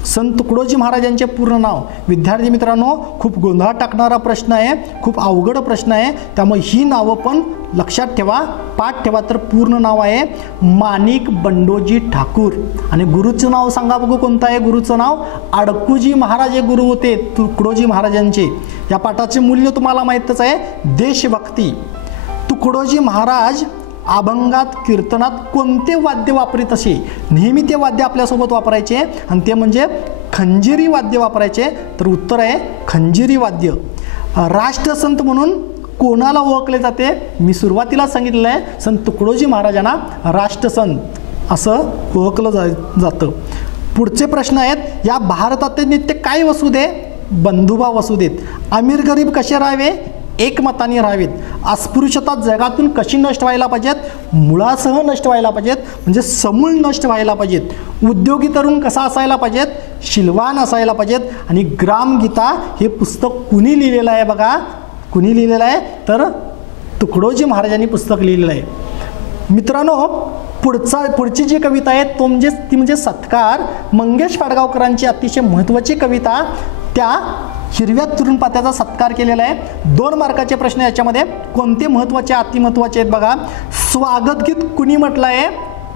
संत तुकडोजी महाराजांचे पूर्ण नाव. विद्यार्थी मित्रांनो, खूप गोंधळात टाकणारा प्रश्न आहे, खूप अवघड प्रश्न आहे, त्यामुळे ही नावं पण लक्षात ठेवा, पाठ ठेवा. तर पूर्ण नाव आहे माणिक बंडोजी ठाकूर. आणि गुरुचं नाव सांगा बघू कोणतं आहे? गुरुचं नाव अडकूजी महाराज हे गुरु होते तुकडोजी महाराजांचे. या पाठाचे मूल्य तुम्हाला माहीतच आहे, देशभक्ती. तुकडोजी महाराज अभंगात कीर्तनात कोणते वाद्य वापरीत असे? नेहमी ते वाद्य आपल्यासोबत वापरायचे आणि ते म्हणजे खंजिरी वाद्य वापरायचे. तर उत्तर आहे खंजिरी वाद्य. राष्ट्रसंत म्हणून कोणाला ओळखले जाते? मी सुरुवातीला सांगितलेलं आहे, संत तुकडोजी महाराजांना राष्ट्रसंत असं ओळखलं जातं. पुढचे प्रश्न आहेत, या भारतातील नित्य काय वसू दे? बंधुभाव वसू देत. अमीर गरीब कसे राहावे? एकमताने राहावेत. अस्पृश्यता जगातून कशी नष्ट व्हायला पाहिजेत? मुळासह नष्ट व्हायला पाहिजेत, म्हणजे समूळ नष्ट व्हायला पाहिजेत. उद्योगी तरुण कसा असायला पाहिजेत? शीलवान असायला पाहिजेत. आणि ग्रामगीता हे पुस्तक कुणी लिहिलेलं आहे बघा? कुणी लिहिलेलं आहे? तर तुकडोजी महाराजांनी पुस्तक लिहिलेलं आहे. मित्रांनो, पुढची जी कविता आहे ती म्हणजे सत्कार. मंगेश पाडगावकरांची अतिशय महत्त्वाची कविता, त्या हिरव्या तृणपात्याचा सत्कार केलेला आहे. 2 मार्काचे प्रश्न याच्यामध्ये. कोणते महत्त्वाचे अतिमहत्त्वाचे आहेत बघा. स्वागतगीत कुणी म्हटलं आहे?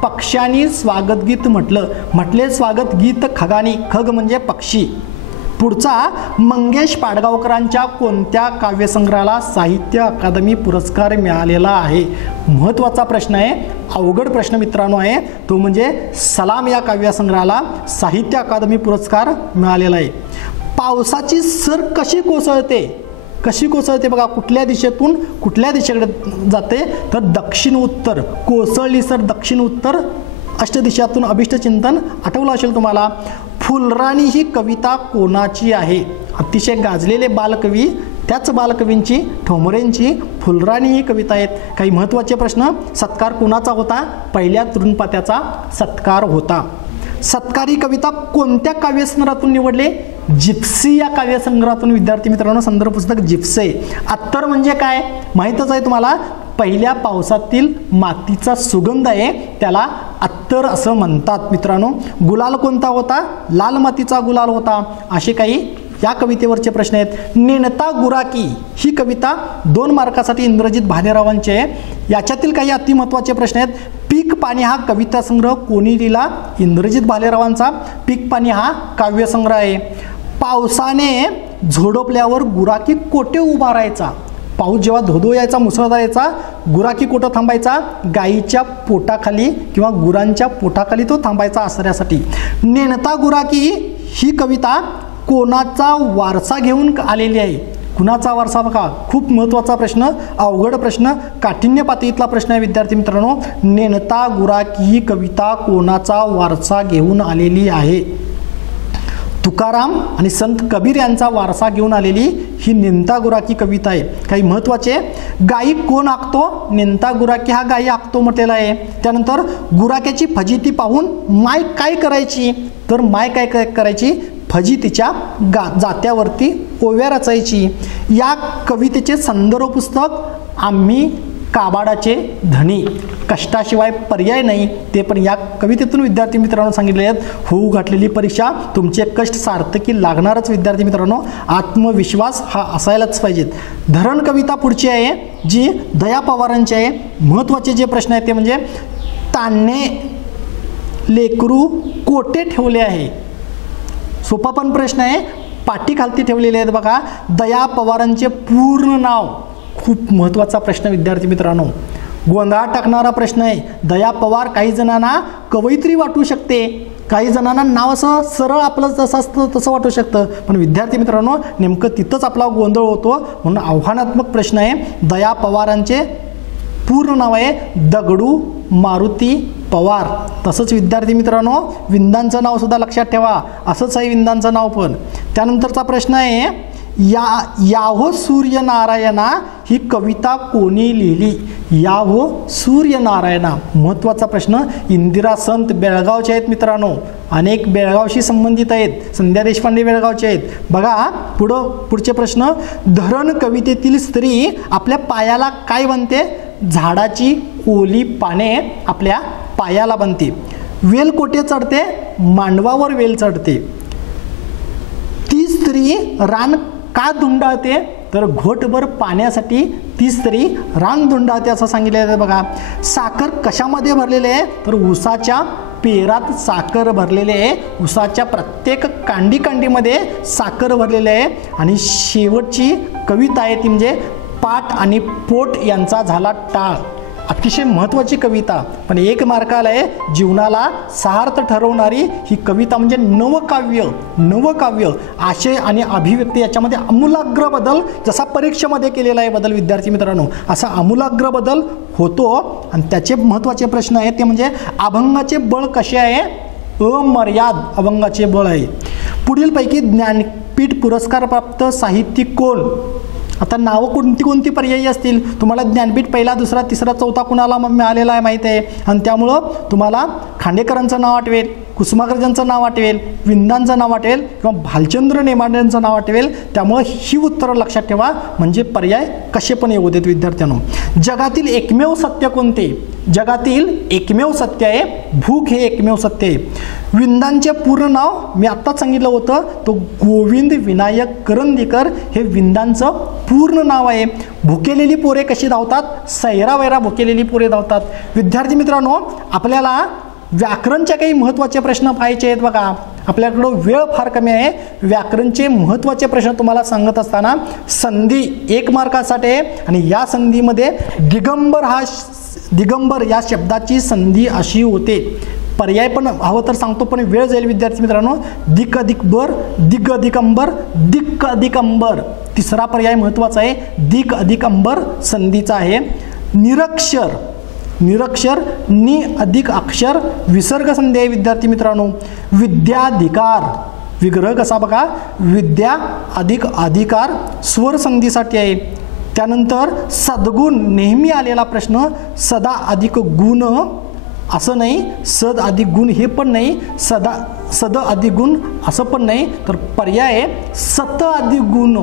पक्ष्यांनी स्वागतगीत म्हटले स्वागत गीत खगानी. खग म्हणजे पक्षी. पुढचा, मंगेश पाडगावकरांच्या कोणत्या काव्यसंग्रहाला साहित्य अकादमी पुरस्कार मिळालेला आहे? महत्त्वाचा प्रश्न आहे, अवघड प्रश्न मित्रांनो आहे तो. म्हणजे सलाम या काव्यसंग्रहाला साहित्य अकादमी पुरस्कार मिळालेला आहे. पावसाची सर कशी कोसळते बघा? कुठल्या दिशेतून कुठल्या दिशेकडे जाते? तर दक्षिण उत्तर. कोसळली सर दक्षिण उत्तर अष्टदिशातून. अभिष्ट चिंतन आठवलं असेल तुम्हाला. फुलराणी ही कविता कोणाची आहे? अतिशय गाजलेले बालकवी, त्याच बालकवींची ठोंबरेंची फुलराणी ही कविता आहेत. काही महत्त्वाचे प्रश्न. सत्कार कोणाचा होता? पहिल्या तृणपात्याचा सत्कार होता. सत्कारी कविता कोणत्या काव्यसंग्रहातून निवडले? जिप्सी या काव्यसंग्रहातून. विद्यार्थी मित्रांनो, संदर्भ पुस्तक जिप्से. अत्तर म्हणजे काय माहीतच आहे तुम्हाला? पहिल्या पावसातील मातीचा सुगंध आहे, त्याला अत्तर असं म्हणतात मित्रांनो. गुलाल कोणता होता? लाल मातीचा गुलाल होता. असे काही या कवितेवरचे प्रश्न आहेत. नेणता गुराकी ही कविता 2 मार्कासाठी इंद्रजित भालेरावांची आहे. याच्यातील काही अतिमहत्त्वाचे प्रश्न आहेत. पीक पाणी हा कविता संग्रह कोणी लिहिला? इंद्रजित भालेरावांचा पीक पाणी हा काव्यसंग्रह आहे. पावसाने झोडपल्यावर गुराकी कोठे उभा राहायचा? पाऊस जेव्हा धोधो यायचा, मुसळधार यायचा, गुराकी कुठं थांबायचा? गाईच्या पोटाखाली किंवा गुरांच्या पोटाखाली तो थांबायचा आसऱ्यासाठी. नेणता गुराकी ही कविता कोणाचा वारसा घेऊन आलेली आहे? कुणाचा वारसा बघा? खूप महत्त्वाचा प्रश्न, अवघड प्रश्न, काठिण्य पातळीतला प्रश्न आहे विद्यार्थी मित्रांनो. नेणता गुराकी ही कविता कोणाचा वारसा घेऊन आलेली आहे? तुकाराम आणि संत कबीर यांचा वारसा घेऊन आलेली ही नेणता गुराकी कविता आहे. काही महत्त्वाचे. गाई कोण हाकतो? नेणता गुराकी हा गाई हाकतो म्हटलेला आहे. त्यानंतर गुराक्याची फजिती पाहून माय काय करायची? तर माय काय करायची? फजितीच्या जात्यावरती ओव्या रचायची. या कवितेचे संदर्भ पुस्तक आम्ही काबाडाचे धनी. कष्टाशिवाय पर्याय नाही, ते पण या कवितेतून विद्यार्थी मित्रांनो सांगितले आहेत. होऊ घातलेली परीक्षा, तुमचे कष्ट सार्थकी लागणारच विद्यार्थी मित्रांनो. आत्मविश्वास हा असायलाच पाहिजेत. धरण कविता पुढची आहे, जी दया पवारांची आहे. महत्त्वाचे जे प्रश्न आहेत ते म्हणजे तान्हे लेकरू कोठे ठेवले आहे? सोपा पण प्रश्न आहे. पाठीखालती ठेवलेले आहेत बघा. दया पवारांचे पूर्ण नाव. खूप महत्त्वाचा प्रश्न विद्यार्थी मित्रांनो, गोंधळात टाकणारा प्रश्न आहे. दया पवार काही जणांना कवयित्री वाटू शकते, काही जणांना नाव असं सरळ आपलं जसं असतं तसं वाटू शकतं, पण विद्यार्थी मित्रांनो नेमकं तिथंच आपला गोंधळ होतो. म्हणून आव्हानात्मक प्रश्न आहे. दया पवारांचे पूर्ण नाव आहे दगडू मारुती पवार. तसंच विद्यार्थी मित्रांनो विंदांचं नाव सुद्धा लक्षात ठेवा, असंच आहे विंदांचं नाव पण. त्यानंतरचा प्रश्न आहे याहो सूर्यनारायणा ही कविता कोणी लिहिली? याहो सूर्यनारायणा महत्त्वाचा प्रश्न. इंदिरा संत बेळगावचे आहेत मित्रांनो, अनेक बेळगावशी संबंधित आहेत. संध्या देशपांडे बेळगावचे आहेत. बघा पुढचे प्रश्न. धरण कवितेतील स्त्री आपल्या पायाला काय बनते? झाडाची ओली पाने आपल्या पायाला बनते. वेल कोठे चढते? मांडवावर वेल चढते. ती स्त्री रान का धुंडाळते? तर घोटभर पाण्यासाठी ती स्त्री रान धुंडाळते असं सांगितलेलं आहे बघा. साखर कशामध्ये भरलेले आहे? तर ऊसाच्या पेरात साखर भरलेले आहे. ऊसाच्या प्रत्येक कांडीमध्ये साखर भरलेले आहे. आणि शेवटची कविता आहे ती म्हणजे पाट आणि पोट यांचा झाला टाळ. अतिशय महत्त्वाची कविता, पण 1 मार्काला आहे. जीवनाला सार्थ ठरवणारी ही कविता म्हणजे नवकाव्य आशय आणि अभिव्यक्ती याच्यामध्ये आमूलाग्र बदल, जसा परीक्षेमध्ये केलेला आहे बदल विद्यार्थी मित्रांनो, असा आमूलाग्र बदल होतो. आणि त्याचे महत्त्वाचे प्रश्न आहेत ते म्हणजे अभंगाचे बळ कसे आहे? अमर्याद अभंगाचे बळ आहे. पुढीलपैकी ज्ञानपीठ पुरस्कार प्राप्त साहित्यिक कोण? आता नावं कोणती पर्यायी असतील? तुम्हाला ज्ञानपीठ 1, 2, 3, 4 कुणाला मिळालेला आहे माहीत आहे, आणि त्यामुळं तुम्हाला खांडेकरांचं नाव आठवेल, कुसुमाग्रजांचं नाव आठवेल, विंदांचं नाव आठवेल किंवा भालचंद्र नेमाड्यांचं नाव आठवेल. त्यामुळं ही उत्तरं लक्षात ठेवा, म्हणजे पर्याय कसे पण येऊ देत विद्यार्थ्यांनो. जगातील एकमेव सत्य कोणते? जगातील एकमेव सत्य आहे भूक, हे एकमेव सत्य आहे. विंदांचे पूर्ण नाव मी आत्ताच सांगितलं होतं, तो गोविंद विनायक करंदीकर हे विंदांचं पूर्ण नाव आहे. भुकेलेली पोरे कशी धावतात? सैरावैरा भुकेलेली पोरे धावतात. विद्यार्थी मित्रांनो आपल्याला व्याकरणचे काही महत्त्वाचे प्रश्न पाहायचे आहेत बघा. आपल्याकडं वेळ फार कमी आहे. व्याकरणचे महत्त्वाचे प्रश्न तुम्हाला सांगत असताना संधी 1 मार्कासाठी आहे. आणि या संधीमध्ये दिगंबर या शब्दाची संधी अशी होते. पर्याय पण हवं तर सांगतो, पण वेळ जाईल विद्यार्थी मित्रांनो. दिक अधिक बर, दिग अधिक अंबर, दिक्क अधिक अंबर. तिसरा पर्याय महत्त्वाचा आहे, दिक अधिक अंबर संधीचा आहे. निरक्षर नि अधिक अक्षर विसर्ग संधी आहे विद्यार्थी मित्रांनो. विद्याधिकार विग्रह कसा बघा, विद्या अधिक अधिकार स्वर संधीसाठी आहे. त्यानंतर सद्गुण नेहमी आलेला प्रश्न, सदा अधिक गुण असं नाही, सद अधिक गुण हे पण नाही, सद अधिक गुण असं पण नाही, तर पर्याय आहे सत अधिक गुण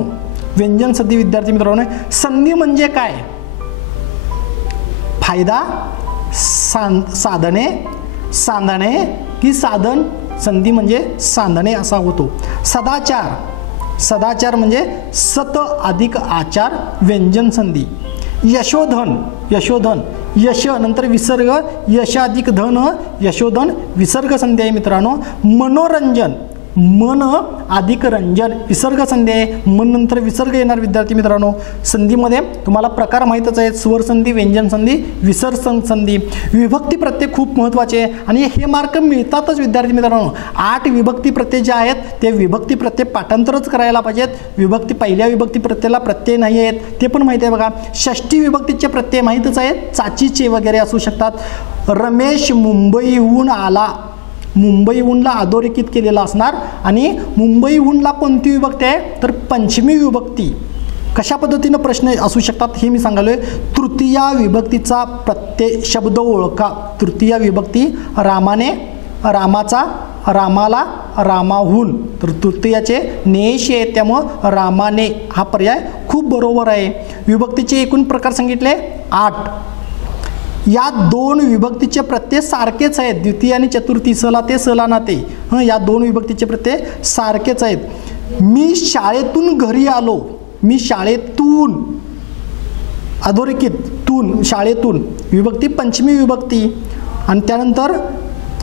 व्यंजन संधी विद्यार्थी मित्रांनो. संधी म्हणजे काय? फायदा, साधने, सांधणे की साधन. संधी म्हणजे सांधणे असा होतो. सदाचार म्हणजे सत अधिक आचार व्यंजन संधी. यशोधन यश नंतर विसर्ग, यश अधिक धन, यशोधन विसर्ग संधी आहे मित्रांनो. मनोरंजन, मन अधिक रंजन विसर्ग संधी आहे. मन नंतर विसर्ग येणार विद्यार्थी मित्रांनो. संधीमध्ये तुम्हाला प्रकार माहीतच आहेत, स्वर संधी, व्यंजन संधी, विसर्ग संधी. विभक्ती प्रत्यय खूप महत्त्वाचे आहे आणि हे मार्क मिळतातच विद्यार्थी मित्रांनो. 8 विभक्ती प्रत्यय जे आहेत ते विभक्ती प्रत्यय पाठांतरच करायला पाहिजेत. पहिल्या विभक्ती प्रत्ययाला प्रत्यय नाही आहेत ते पण माहिती आहे बघा. षष्ठी विभक्तीचे प्रत्यय माहीतच आहेत, चाचीचे वगैरे असू शकतात. रमेश मुंबईहून आला, मुंबईहूनला अधोरेखित केलेला असणार. आणि मुंबईहूनला कोणती विभक्ती आहे? तर पंचमी विभक्ती. कशा पद्धतीनं प्रश्न असू शकतात हे मी सांगालोय. तृतीया विभक्तीचा प्रत्यय शब्द ओळखा. तृतीया विभक्ती रामाने, रामाचा, रामाला, रामाहून, तर तृतीयाचे नेश आहे त्यामुळं रामाने हा पर्याय खूप बरोबर आहे. विभक्तीचे एकूण प्रकार सांगितले 8. या 2 विभक्तीचे प्रत्यय सारखेच आहेत. द्वितीय आणि चतुर्थी, सला ते सला ना ते, या 2 विभक्तीचे प्रत्यय सारखेच आहेत. मी शाळेतून घरी आलो, मी शाळेतून अधोरेखित तून, शाळेतून विभक्ती पंचमी विभक्ती. आणि त्यानंतर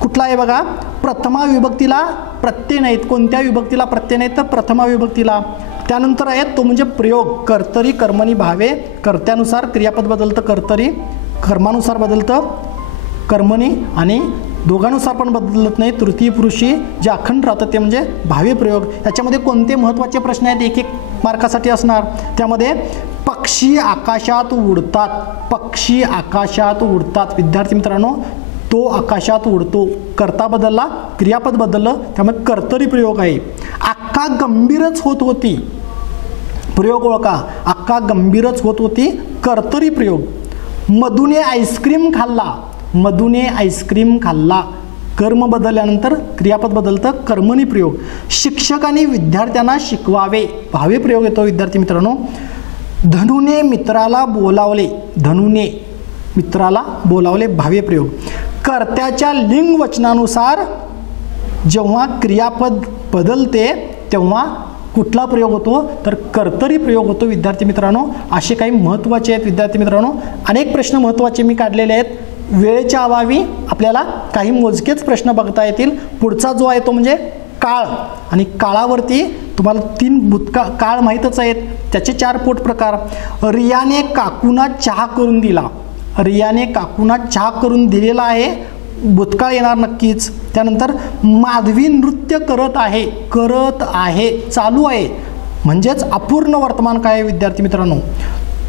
कुठला आहे बघा, प्रथमा विभक्तीला प्रत्यय नाहीत. कोणत्या विभक्तीला प्रत्यय नाहीत तर प्रथमा विभक्तीला. त्यानंतर आहेत तो म्हणजे प्रयोग, कर्तरी कर्मणी भावे, कर्त्यानुसार क्रियापद बदलतं कर्तरी, कर्मानुसार बदलतं कर्मणी, आणि दोघांनुसार पण बदलत नाही. तृतीय पुरुषी जे अखंड राहतं ते म्हणजे भावे प्रयोग. याच्यामध्ये कोणते महत्त्वाचे प्रश्न आहेत, एक मार्कासाठी असणार. त्यामध्ये पक्षी आकाशात उडतात, पक्षी आकाशात उडतात. विद्यार्थी मित्रांनो, तो आकाशात उडतो, कर्ता बदलला, क्रियापद बदललं, त्यामुळे कर्तरी प्रयोग आहे. अक्का गंभीरच होत होती, प्रयोग ओळखा, अक्का गंभीरच होत होती, कर्तरी प्रयोग. मधुने आईस्क्रीम खाल्ला, मधुने आईस्क्रीम खाल्ला, कर्म बदलल्यानंतर क्रियापद बदलतं कर्मणी प्रयोग. शिक्षकांनी विद्यार्थ्यांना शिकवावे, भावे प्रयोग येतो विद्यार्थी मित्रांनो. धनुने मित्राला बोलावले, धनुने मित्राला बोलावले, भावे प्रयोग. कर्त्याच्या लिंग वचनानुसार जेव्हा क्रियापद बदलते तेव्हा कुठला प्रयोग होतो तर कर्तरी प्रयोग होतो विद्यार्थी मित्रांनो. असे काही महत्त्वाचे आहेत विद्यार्थी मित्रांनो. अनेक प्रश्न महत्त्वाचे मी काढलेले आहेत. वेळेच्या अभावी आपल्याला काही मोजकेच प्रश्न बघता येतील. पुढचा जो आहे तो म्हणजे काळ, आणि काळावरती तुम्हाला 3 भूतकाळ काळ माहीतच आहेत, त्याचे 4 पोट प्रकार. रियाने काकूना चहा करून दिला, रियाने काकूना चहा करून दिलेला आहे, भूतकाळ येणार नक्कीच. त्यानंतर माधवी नृत्य करत आहे, करत आहे, चालू आहे, म्हणजेच अपूर्ण वर्तमान काळ आहे विद्यार्थी मित्रांनो.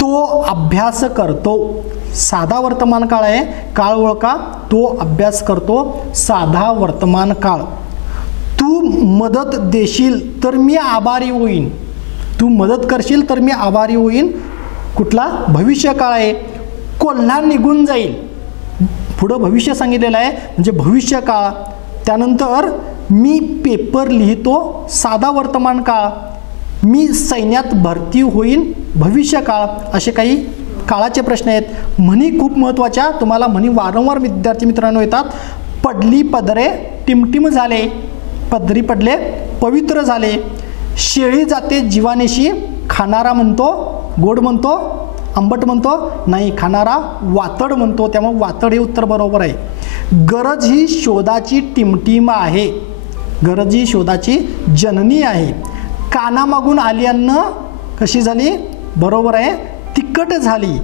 तो अभ्यास करतो, साधा वर्तमान काळ आहे, काळ ओळखा, तो अभ्यास करतो, साधा वर्तमान काळ. तू मदत देशील तर मी आभारी होईन, तू मदत करशील तर मी आभारी होईन, कुठला भविष्य काळ आहे. कोल्हा निघून जाईल, पुढं भविष्य सांगितलेलं आहे म्हणजे भविष्य काळ. त्यानंतर मी पेपर लिहितो, साधा वर्तमान काळ. मी सैन्यात भरती होईन, भविष्य काळ. असे काही काळाचे प्रश्न आहेत. म्हणी खूप महत्त्वाच्या, तुम्हाला म्हणी वारंवार विद्यार्थी मित्रांनो येतात. पडली पदरे टिमटिम झाले, पदरी पडले पवित्र झाले. शेळी जाते जीवानेशी, खाणारा म्हणतो गोड म्हणतो आंबट म्हणतो नाही, खाणारा वातड म्हणतो, त्यामुळे वातड हे उत्तर बरोबर आहे. गरज ही शोधाची टिमटिम आहे, गरज ही शोधाची जननी आहे. कानामागून आली अन्न कशी झाली, बरोबर आहे, तिखट झाली.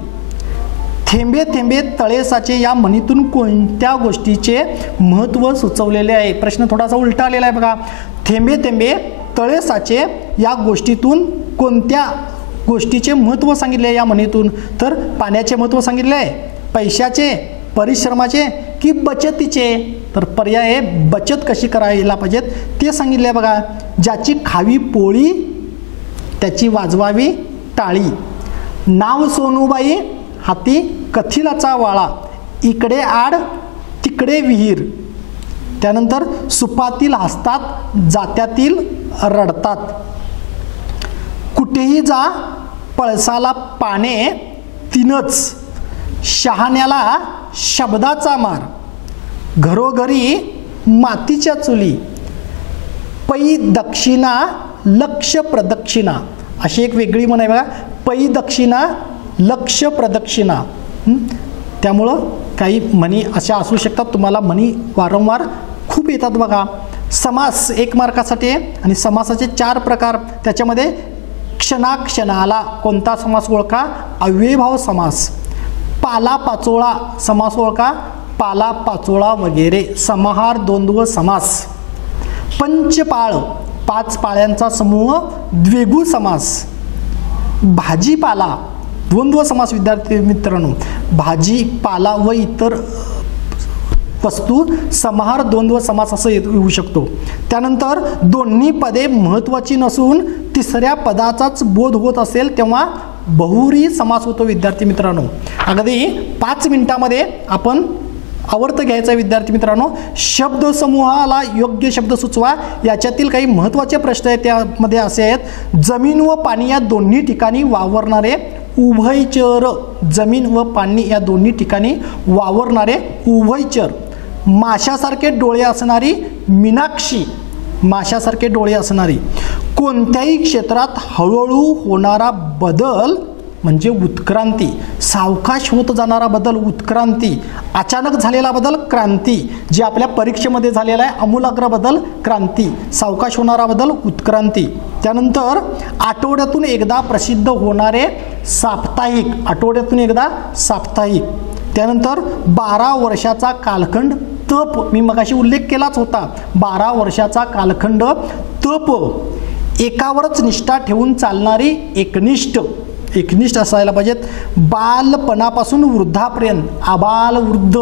थेंबे थेंबे तळे साचे या म्हणीतून कोणत्या गोष्टीचे महत्त्व सुचवलेले आहे. प्रश्न थोडासा उलटा आलेला आहे बघा. थेंबे थेंबे तळे साचे या गोष्टीतून कोणत्या गोष्टीचे महत्त्व सांगितले या म्हणीतून, तर पाण्याचे महत्त्व सांगितले आहे, पैशाचे, परिश्रमाचे की बचतीचे, तर पर्याय आहे बचत कशी करायला पाहिजेत ते सांगितले बघा. ज्याची खावी पोळी त्याची वाजवावी टाळी. नाव सोनूबाई, हाती कथिलाचा वाळा, इकडे आड तिकडे विहीर. त्यानंतर सुपातील हसतात, जात्यातील रडतात. कुठेही जा पळसाला पाने तीनच, शहाण्याला शब्दाचा मार. घरोघरी मातीच्या चुली. पै दक्षिणा लक्ष प्रदक्षिणा, अशी एक वेगळी म्हण आहे बघा. पै दक्षिणा लक्ष प्रदक्षिणा. त्यामुळं काही म्हणी अशा असू शकतात. तुम्हाला म्हणी वारंवार खूप येतात बघा. समास 1 मार्कासाठी आहे, आणि समासाचे 4 प्रकार. त्याच्यामध्ये क्षणाक्षणाला कोणता समास ओळखा, अव्ययभाव समास. पाला पाचोळा समास ओळखा, पाला पाचोळा वगैरे. समाहार द्वंद्व समास. पंचपाळ 5 पाळ्यांचा समूह, द्विगु समास. भाजीपाला द्वंद्व समास विद्यार्थी मित्रांनो. भाजीपाला व इतर वस्तू समाहार द्वंद्व समास असं येऊ शकतो. त्यानंतर दोन्ही पदे महत्त्वाची नसून तिसऱ्या पदाचाच बोध होत असेल तेव्हा बहुव्रीही समास होतो विद्यार्थी मित्रांनो. अगदी 5 मिनिटामध्ये आपण आवर्त घ्यायचा विद्यार्थी मित्रांनो. शब्दसमूहाला योग्य शब्द सुचवा. याच्यातील काही महत्त्वाचे प्रश्न आहेत, त्यामध्ये असे आहेत. जमीन व पाणी या दोन्ही ठिकाणी वावरणारे उभयचर, जमीन व पाणी या दोन्ही ठिकाणी वावरणारे उभयचर. माशासारखे डोळे असणारी मीनाक्षी, माशासारखे डोळे असणारी. कोणत्याही क्षेत्रात हळूहळू होणारा बदल म्हणजे उत्क्रांती. सावकाश होत जाणारा बदल उत्क्रांती, अचानक झालेला बदल क्रांती, जे आपल्या परीक्षेमध्ये झालेला आहे आमूलाग्र बदल क्रांती, सावकाश होणारा बदल उत्क्रांती. त्यानंतर आठवड्यातून एकदा प्रसिद्ध होणारे साप्ताहिक, आठवड्यातून एकदा साप्ताहिक. त्यानंतर 12 वर्षाचा कालखंड तप, मी मगाशी उल्लेख केलाच होता, 12 वर्षाचा कालखंड तप, एकावरच निष्ठा ठेवून चालणारी एकनिष्ठ असायला पाहिजेत. बालपणापासून वृद्धापर्यंत, आबाल वृद्ध,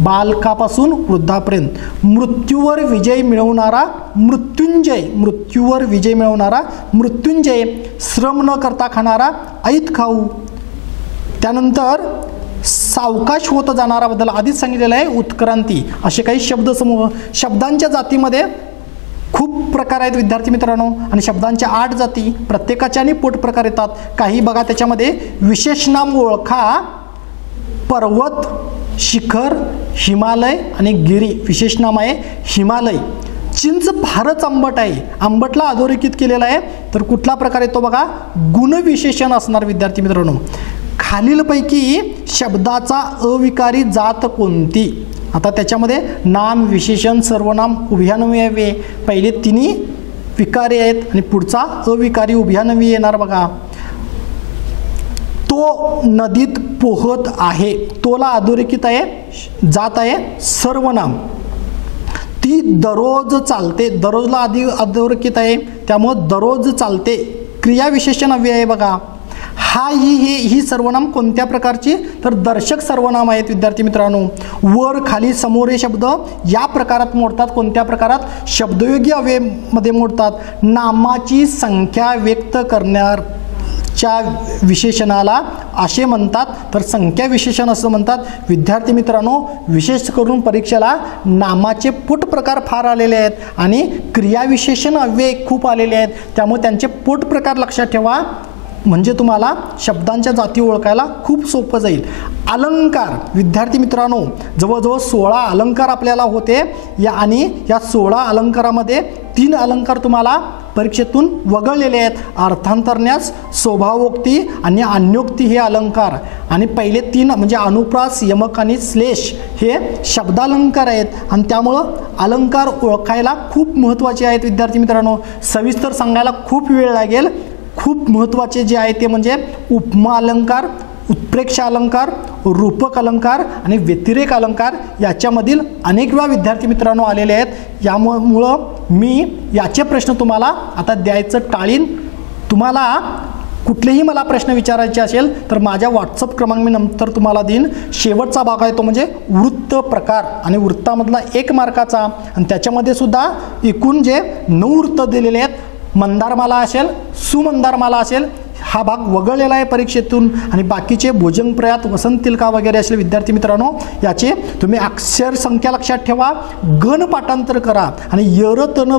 बालकापासून वृद्धापर्यंत मृत्यूवर विजय मिळवणारा मृत्युंजय, मृत्यूवर विजय मिळवणारा मृत्युंजय, श्रम न करता खाणारा ऐत खाऊ. त्यानंतर सावकाश होत जाणारा बदल आधीच सांगितलेला आहे उत्क्रांती. असे काही शब्दसमूह. शब्दांच्या जातीमध्ये खूप प्रकार आहेत विद्यार्थी मित्रांनो, आणि शब्दांच्या 8 जाती, प्रत्येकाच्या आणि पोट प्रकार येतात. काही बघा त्याच्यामध्ये विशेष नाम ओळखा, पर्वत, शिखर, हिमालय आणि गिरी. विशेष नाम आहे हिमालय. चिंच फारच आंबट आहे, आंबटला अधोरेखित केलेला आहे, तर कुठला प्रकार येतो बघा, गुणविशेषण असणार विद्यार्थी मित्रांनो. खालीलपैकी शब्दाचा अविकारी जात कोणती? आता त्याच्यामध्ये नाम, विशेषण, सर्वनाम, उभयान्वये, पहिले तिन्ही विकारी आहेत आणि पुढचा अविकारी उभयान्वयी येणार बघा. तो नदीत पोहत आहे, तोला अधोरेखित आहे, जात आहे सर्वनाम. ती दररोज चालते, दररोजला अधोरेखित आहे, त्यामुळं दररोज चालते, क्रियाविशेषण अव्यय आहे बघा. हा ही सर्वनाम कोणत्या प्रकारची? तर दर्शक सर्वनाम आहेत विद्यार्थी मित्रांनो. वर, खाली, समोर हे शब्द या प्रकारात मोडतात. कोणत्या प्रकारात? शब्दयोगी अव्ययमध्ये मोडतात. नामाची संख्या व्यक्त करण्याच्या विशेषणाला असे म्हणतात, तर संख्या विशेषण असं म्हणतात. विद्यार्थी मित्रांनो, विशेष करून परीक्षेला नामाचे पोट प्रकार फार आलेले आहेत आणि क्रियाविशेषण अव्यय खूप आलेले आहेत, त्यामुळे त्यांचे पोट प्रकार लक्षात ठेवा, म्हणजे तुम्हाला शब्दांच्या जाती ओळखायला खूप सोपं जाईल. अलंकार, विद्यार्थी मित्रांनो, जवळजवळ 16 अलंकार आपल्याला होते आणि या 16 अलंकारामध्ये 3 अलंकार तुम्हाला परीक्षेतून वगळलेले आहेत. अर्थांतरन्यास, स्वभावोक्ती आणि अन्योक्ती हे अलंकार, आणि पहिले 3 म्हणजे अनुप्रास, यमक आणि श्लेष हे शब्दालंकार आहेत, आणि त्यामुळं अलंकार ओळखायला खूप महत्त्वाचे आहेत विद्यार्थी मित्रांनो. सविस्तर सांगायला खूप वेळ लागेल. खूप महत्त्वाचे जे आहे ते म्हणजे उपमा अलंकार, उत्प्रेक्ष अलंकार, रूपक अलंकार आणि व्यतिरेक अलंकार. याच्यामधील अनेक वेळा विद्यार्थी मित्रांनो आलेले आहेत, यामुळं मी याचे प्रश्न तुम्हाला आता द्यायचं टाळीन. तुम्हाला कुठलेही मला प्रश्न विचारायचे असेल तर माझ्या व्हॉट्सअप क्रमांक मी नंतर तुम्हाला देईन. शेवटचा भाग आहे तो म्हणजे वृत्त प्रकार, आणि वृत्तामधला 1 मार्काचा, आणि त्याच्यामध्ये सुद्धा एकूण जे 9 वृत्त दिलेले आहेत. मंदारमाला असेल, सुमंदारमाला असेल, हा भाग वगळलेला आहे परीक्षेतून, आणि बाकीचे भोजन प्रयात, वसंत तिलका वगैरे असेल विद्यार्थी मित्रांनो, याचे तुम्ही अक्षर संख्या लक्षात ठेवा, गण पाठांतर करा, आणि यरतन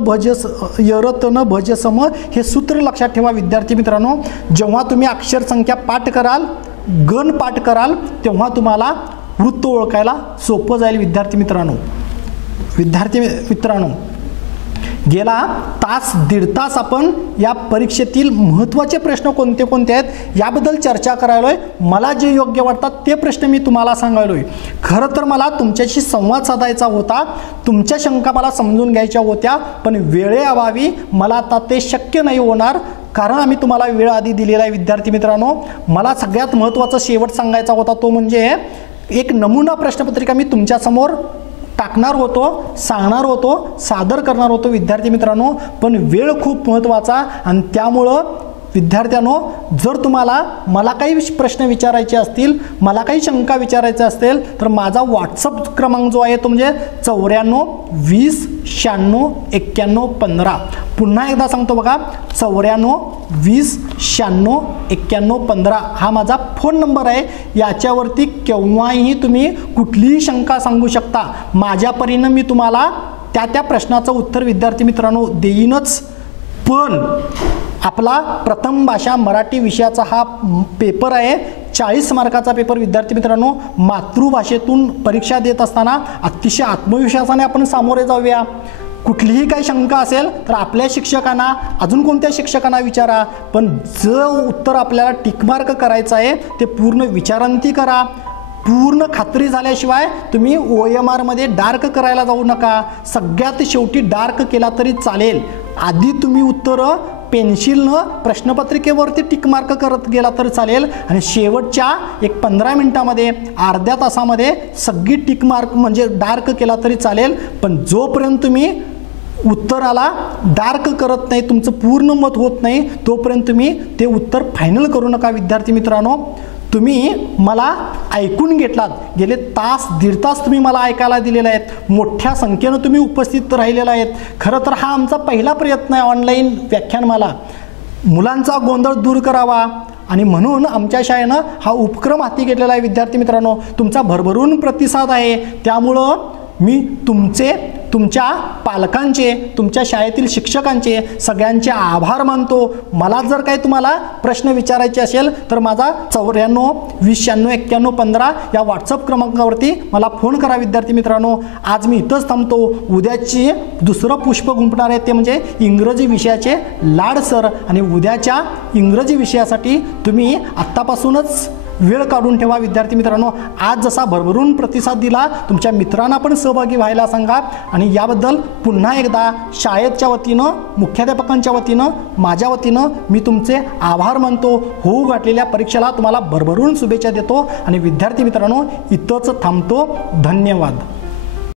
भज सम हे सूत्र लक्षात ठेवा विद्यार्थी मित्रांनो. जेव्हा तुम्ही अक्षर संख्या पाठ कराल, गण पाठ कराल, तेव्हा तुम्हाला वृत्त ओळखायला सोपं जाईल विद्यार्थी मित्रांनो. गेला तास, 1.5 तास आपण या परीक्षेतील महत्त्वाचे प्रश्न कोणते कोणते आहेत याबद्दल चर्चा करायलोय. मला जे योग्य वाटतात ते प्रश्न मी तुम्हाला सांगायलोय. खरं तर मला तुमच्याशी संवाद साधायचा होता, तुमच्या शंका मला समजून घ्यायच्या होत्या, पण वेळेअभावी मला आता ते शक्य नाही होणार, कारण आम्ही तुम्हाला वेळ आधी दिलेला आहे विद्यार्थी मित्रांनो. मला सगळ्यात महत्त्वाचा शेवट सांगायचा होता, तो म्हणजे एक नमुना प्रश्नपत्रिका मी तुमच्यासमोर टाकणार होतो, सांगणार होतो, सादर करणार होतो विद्यार्थी मित्रांनो, पण वेळ खूप महत्त्वाचा, आणि त्यामुळं विद्यार्थ्यांनो, जर तुम्हाला मला काही प्रश्न विचारायचे असतील, मला काही शंका विचारायच्या असतील, तर माझा व्हॉट्सअप क्रमांक जो आहे तो म्हणजे 94 20 96 91 15. पुन्हा एकदा सांगतो बघा, 94 20 96 91 15 हा माझा फोन नंबर आहे. याच्यावरती केव्हाही तुम्ही कुठलीही शंका सांगू शकता. माझ्या परीनं मी तुम्हाला त्या प्रश्नाचं उत्तर विद्यार्थी मित्रांनो देईनच. पण आपला प्रथम भाषा मराठी विषयाचा हा पेपर आहे, 40 मार्काचा पेपर विद्यार्थी मित्रांनो. मातृभाषेतून परीक्षा देत असताना अतिशय आत्मविश्वासाने आपण सामोरे जाऊया. कुठलीही काही शंका असेल तर आपल्या शिक्षकांना, अजून कोणत्या शिक्षकांना विचारा, पण जे उत्तर आपल्याला टिकमार्क करायचं आहे ते पूर्ण विचारांती करा. पूर्ण खात्री झाल्याशिवाय तुम्ही OMR मध्ये डार्क करायला जाऊ नका. सगळ्यात शेवटी डार्क केला तरी चालेल. आधी तुम्ही उत्तरं पेन्सिलनं प्रश्नपत्रिकेवरती टिकमार्क करत गेला तर चालेल आणि शेवटच्या 15 मिनिटामध्ये, अर्ध्या तासामध्ये सगळी टिकमार्क म्हणजे डार्क केला तरी चालेल. पण जोपर्यंत तुम्ही उत्तराला डार्क करत नाही, तुमचं पूर्ण मत होत नाही, तोपर्यंत तुम्ही ते उत्तर फायनल करू नका. विद्यार्थी मित्रांनो, तुम्ही मला ऐकून घेतलात, गेले तास दीड तास तुम्ही मला ऐकायला दिलेले आहेत, मोठ्या संख्येनं तुम्ही उपस्थित राहिलेला आहेत. खरं तर हा आमचा पहिला प्रयत्न आहे ऑनलाईन व्याख्यानमाला, मुलांचा गोंधळ दूर करावा आणि म्हणून आमच्या शाळेनं हा उपक्रम हाती घेतलेला आहे. विद्यार्थी मित्रांनो, तुमचा भरभरून प्रतिसाद आहे, त्यामुळं मी तुमच्या पालकांचे, तुमच्या शाळेतील शिक्षकांचे सगळ्यांचे आभार मानतो. मला जर काही तुम्हाला प्रश्न विचारायचे असेल तर माझा 94 20 96 91 15 या व्हॉट्सअप क्रमांकावरती मला फोन करा. विद्यार्थी मित्रांनो, आज मी इथंच थांबतो. उद्याची दुसरं पुष्प गुंफणार आहे ते म्हणजे इंग्रजी विषयाचे लाड सर, आणि उद्याच्या इंग्रजी विषयासाठी तुम्ही आत्तापासूनच वेळ काढून ठेवा. विद्यार्थी मित्रांनो, आज जसा भरभरून प्रतिसाद दिला, तुमच्या मित्रांना पण सहभागी व्हायला सांगा. आणि याबद्दल पुन्हा एकदा शाळेच्या वतीनं, मुख्याध्यापकांच्या वतीनं, माझ्या वतीनं मी तुमचे आभार मानतो. होऊ घातलेल्या परीक्षेला तुम्हाला भरभरून शुभेच्छा देतो आणि विद्यार्थी मित्रांनो इथंच थांबतो. धन्यवाद.